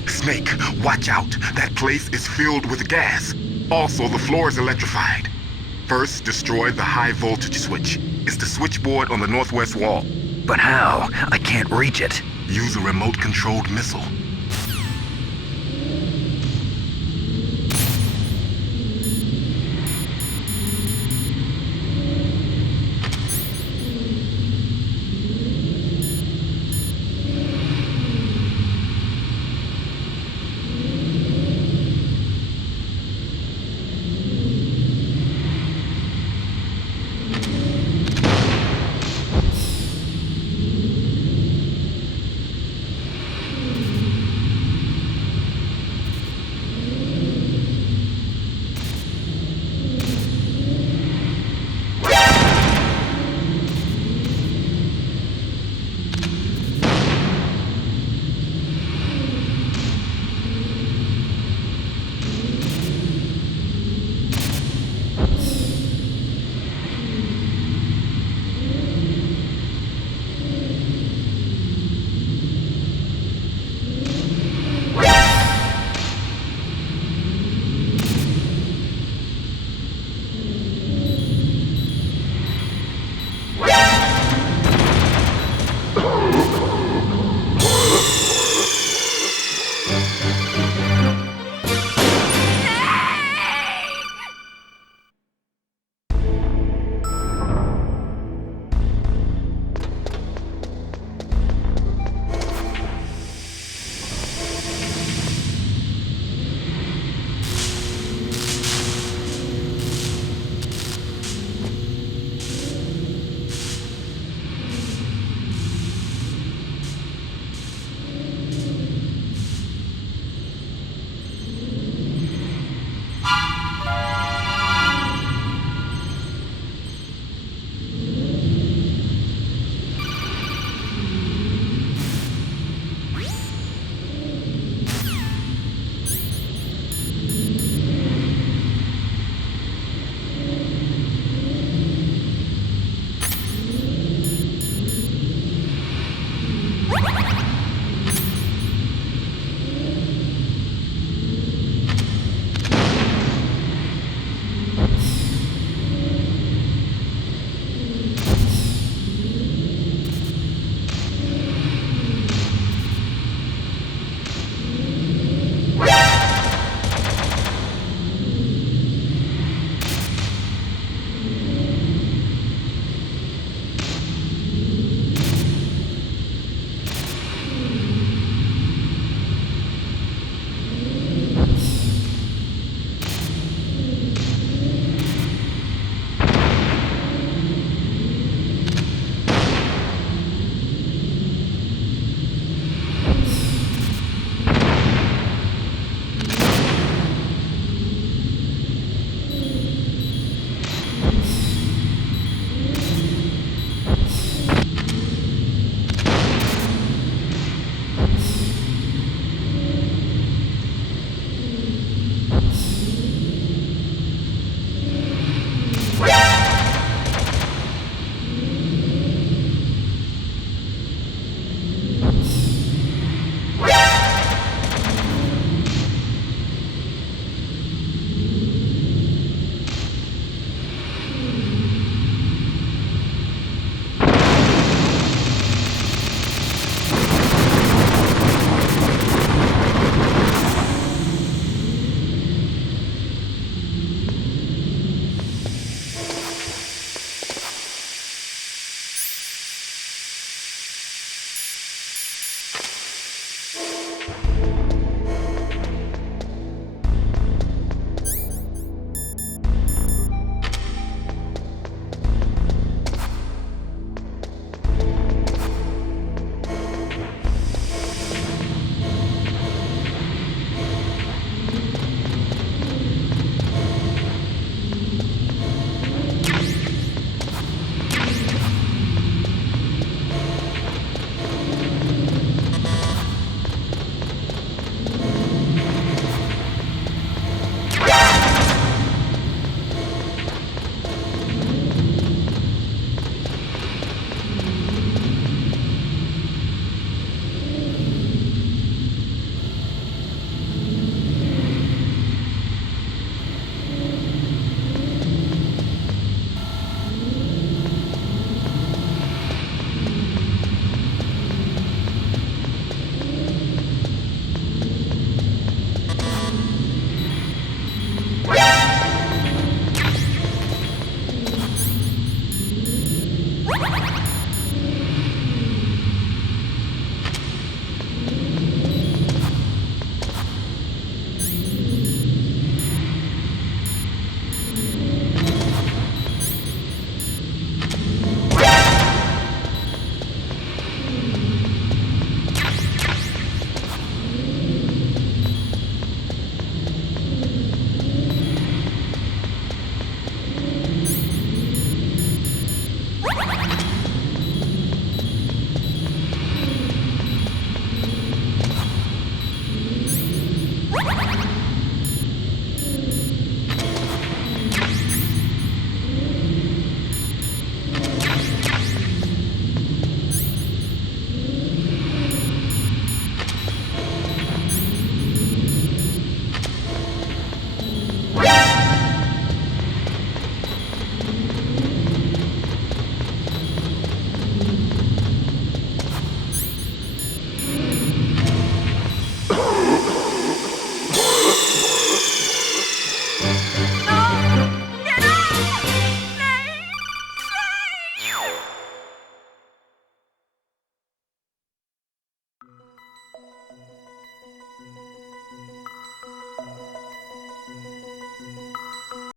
Snake, watch out. That place is filled with gas. Also, the floor is electrified. First, destroy the high voltage switch. It's the switchboard on the northwest wall. But how? I can't reach it. Use a remote-controlled missile.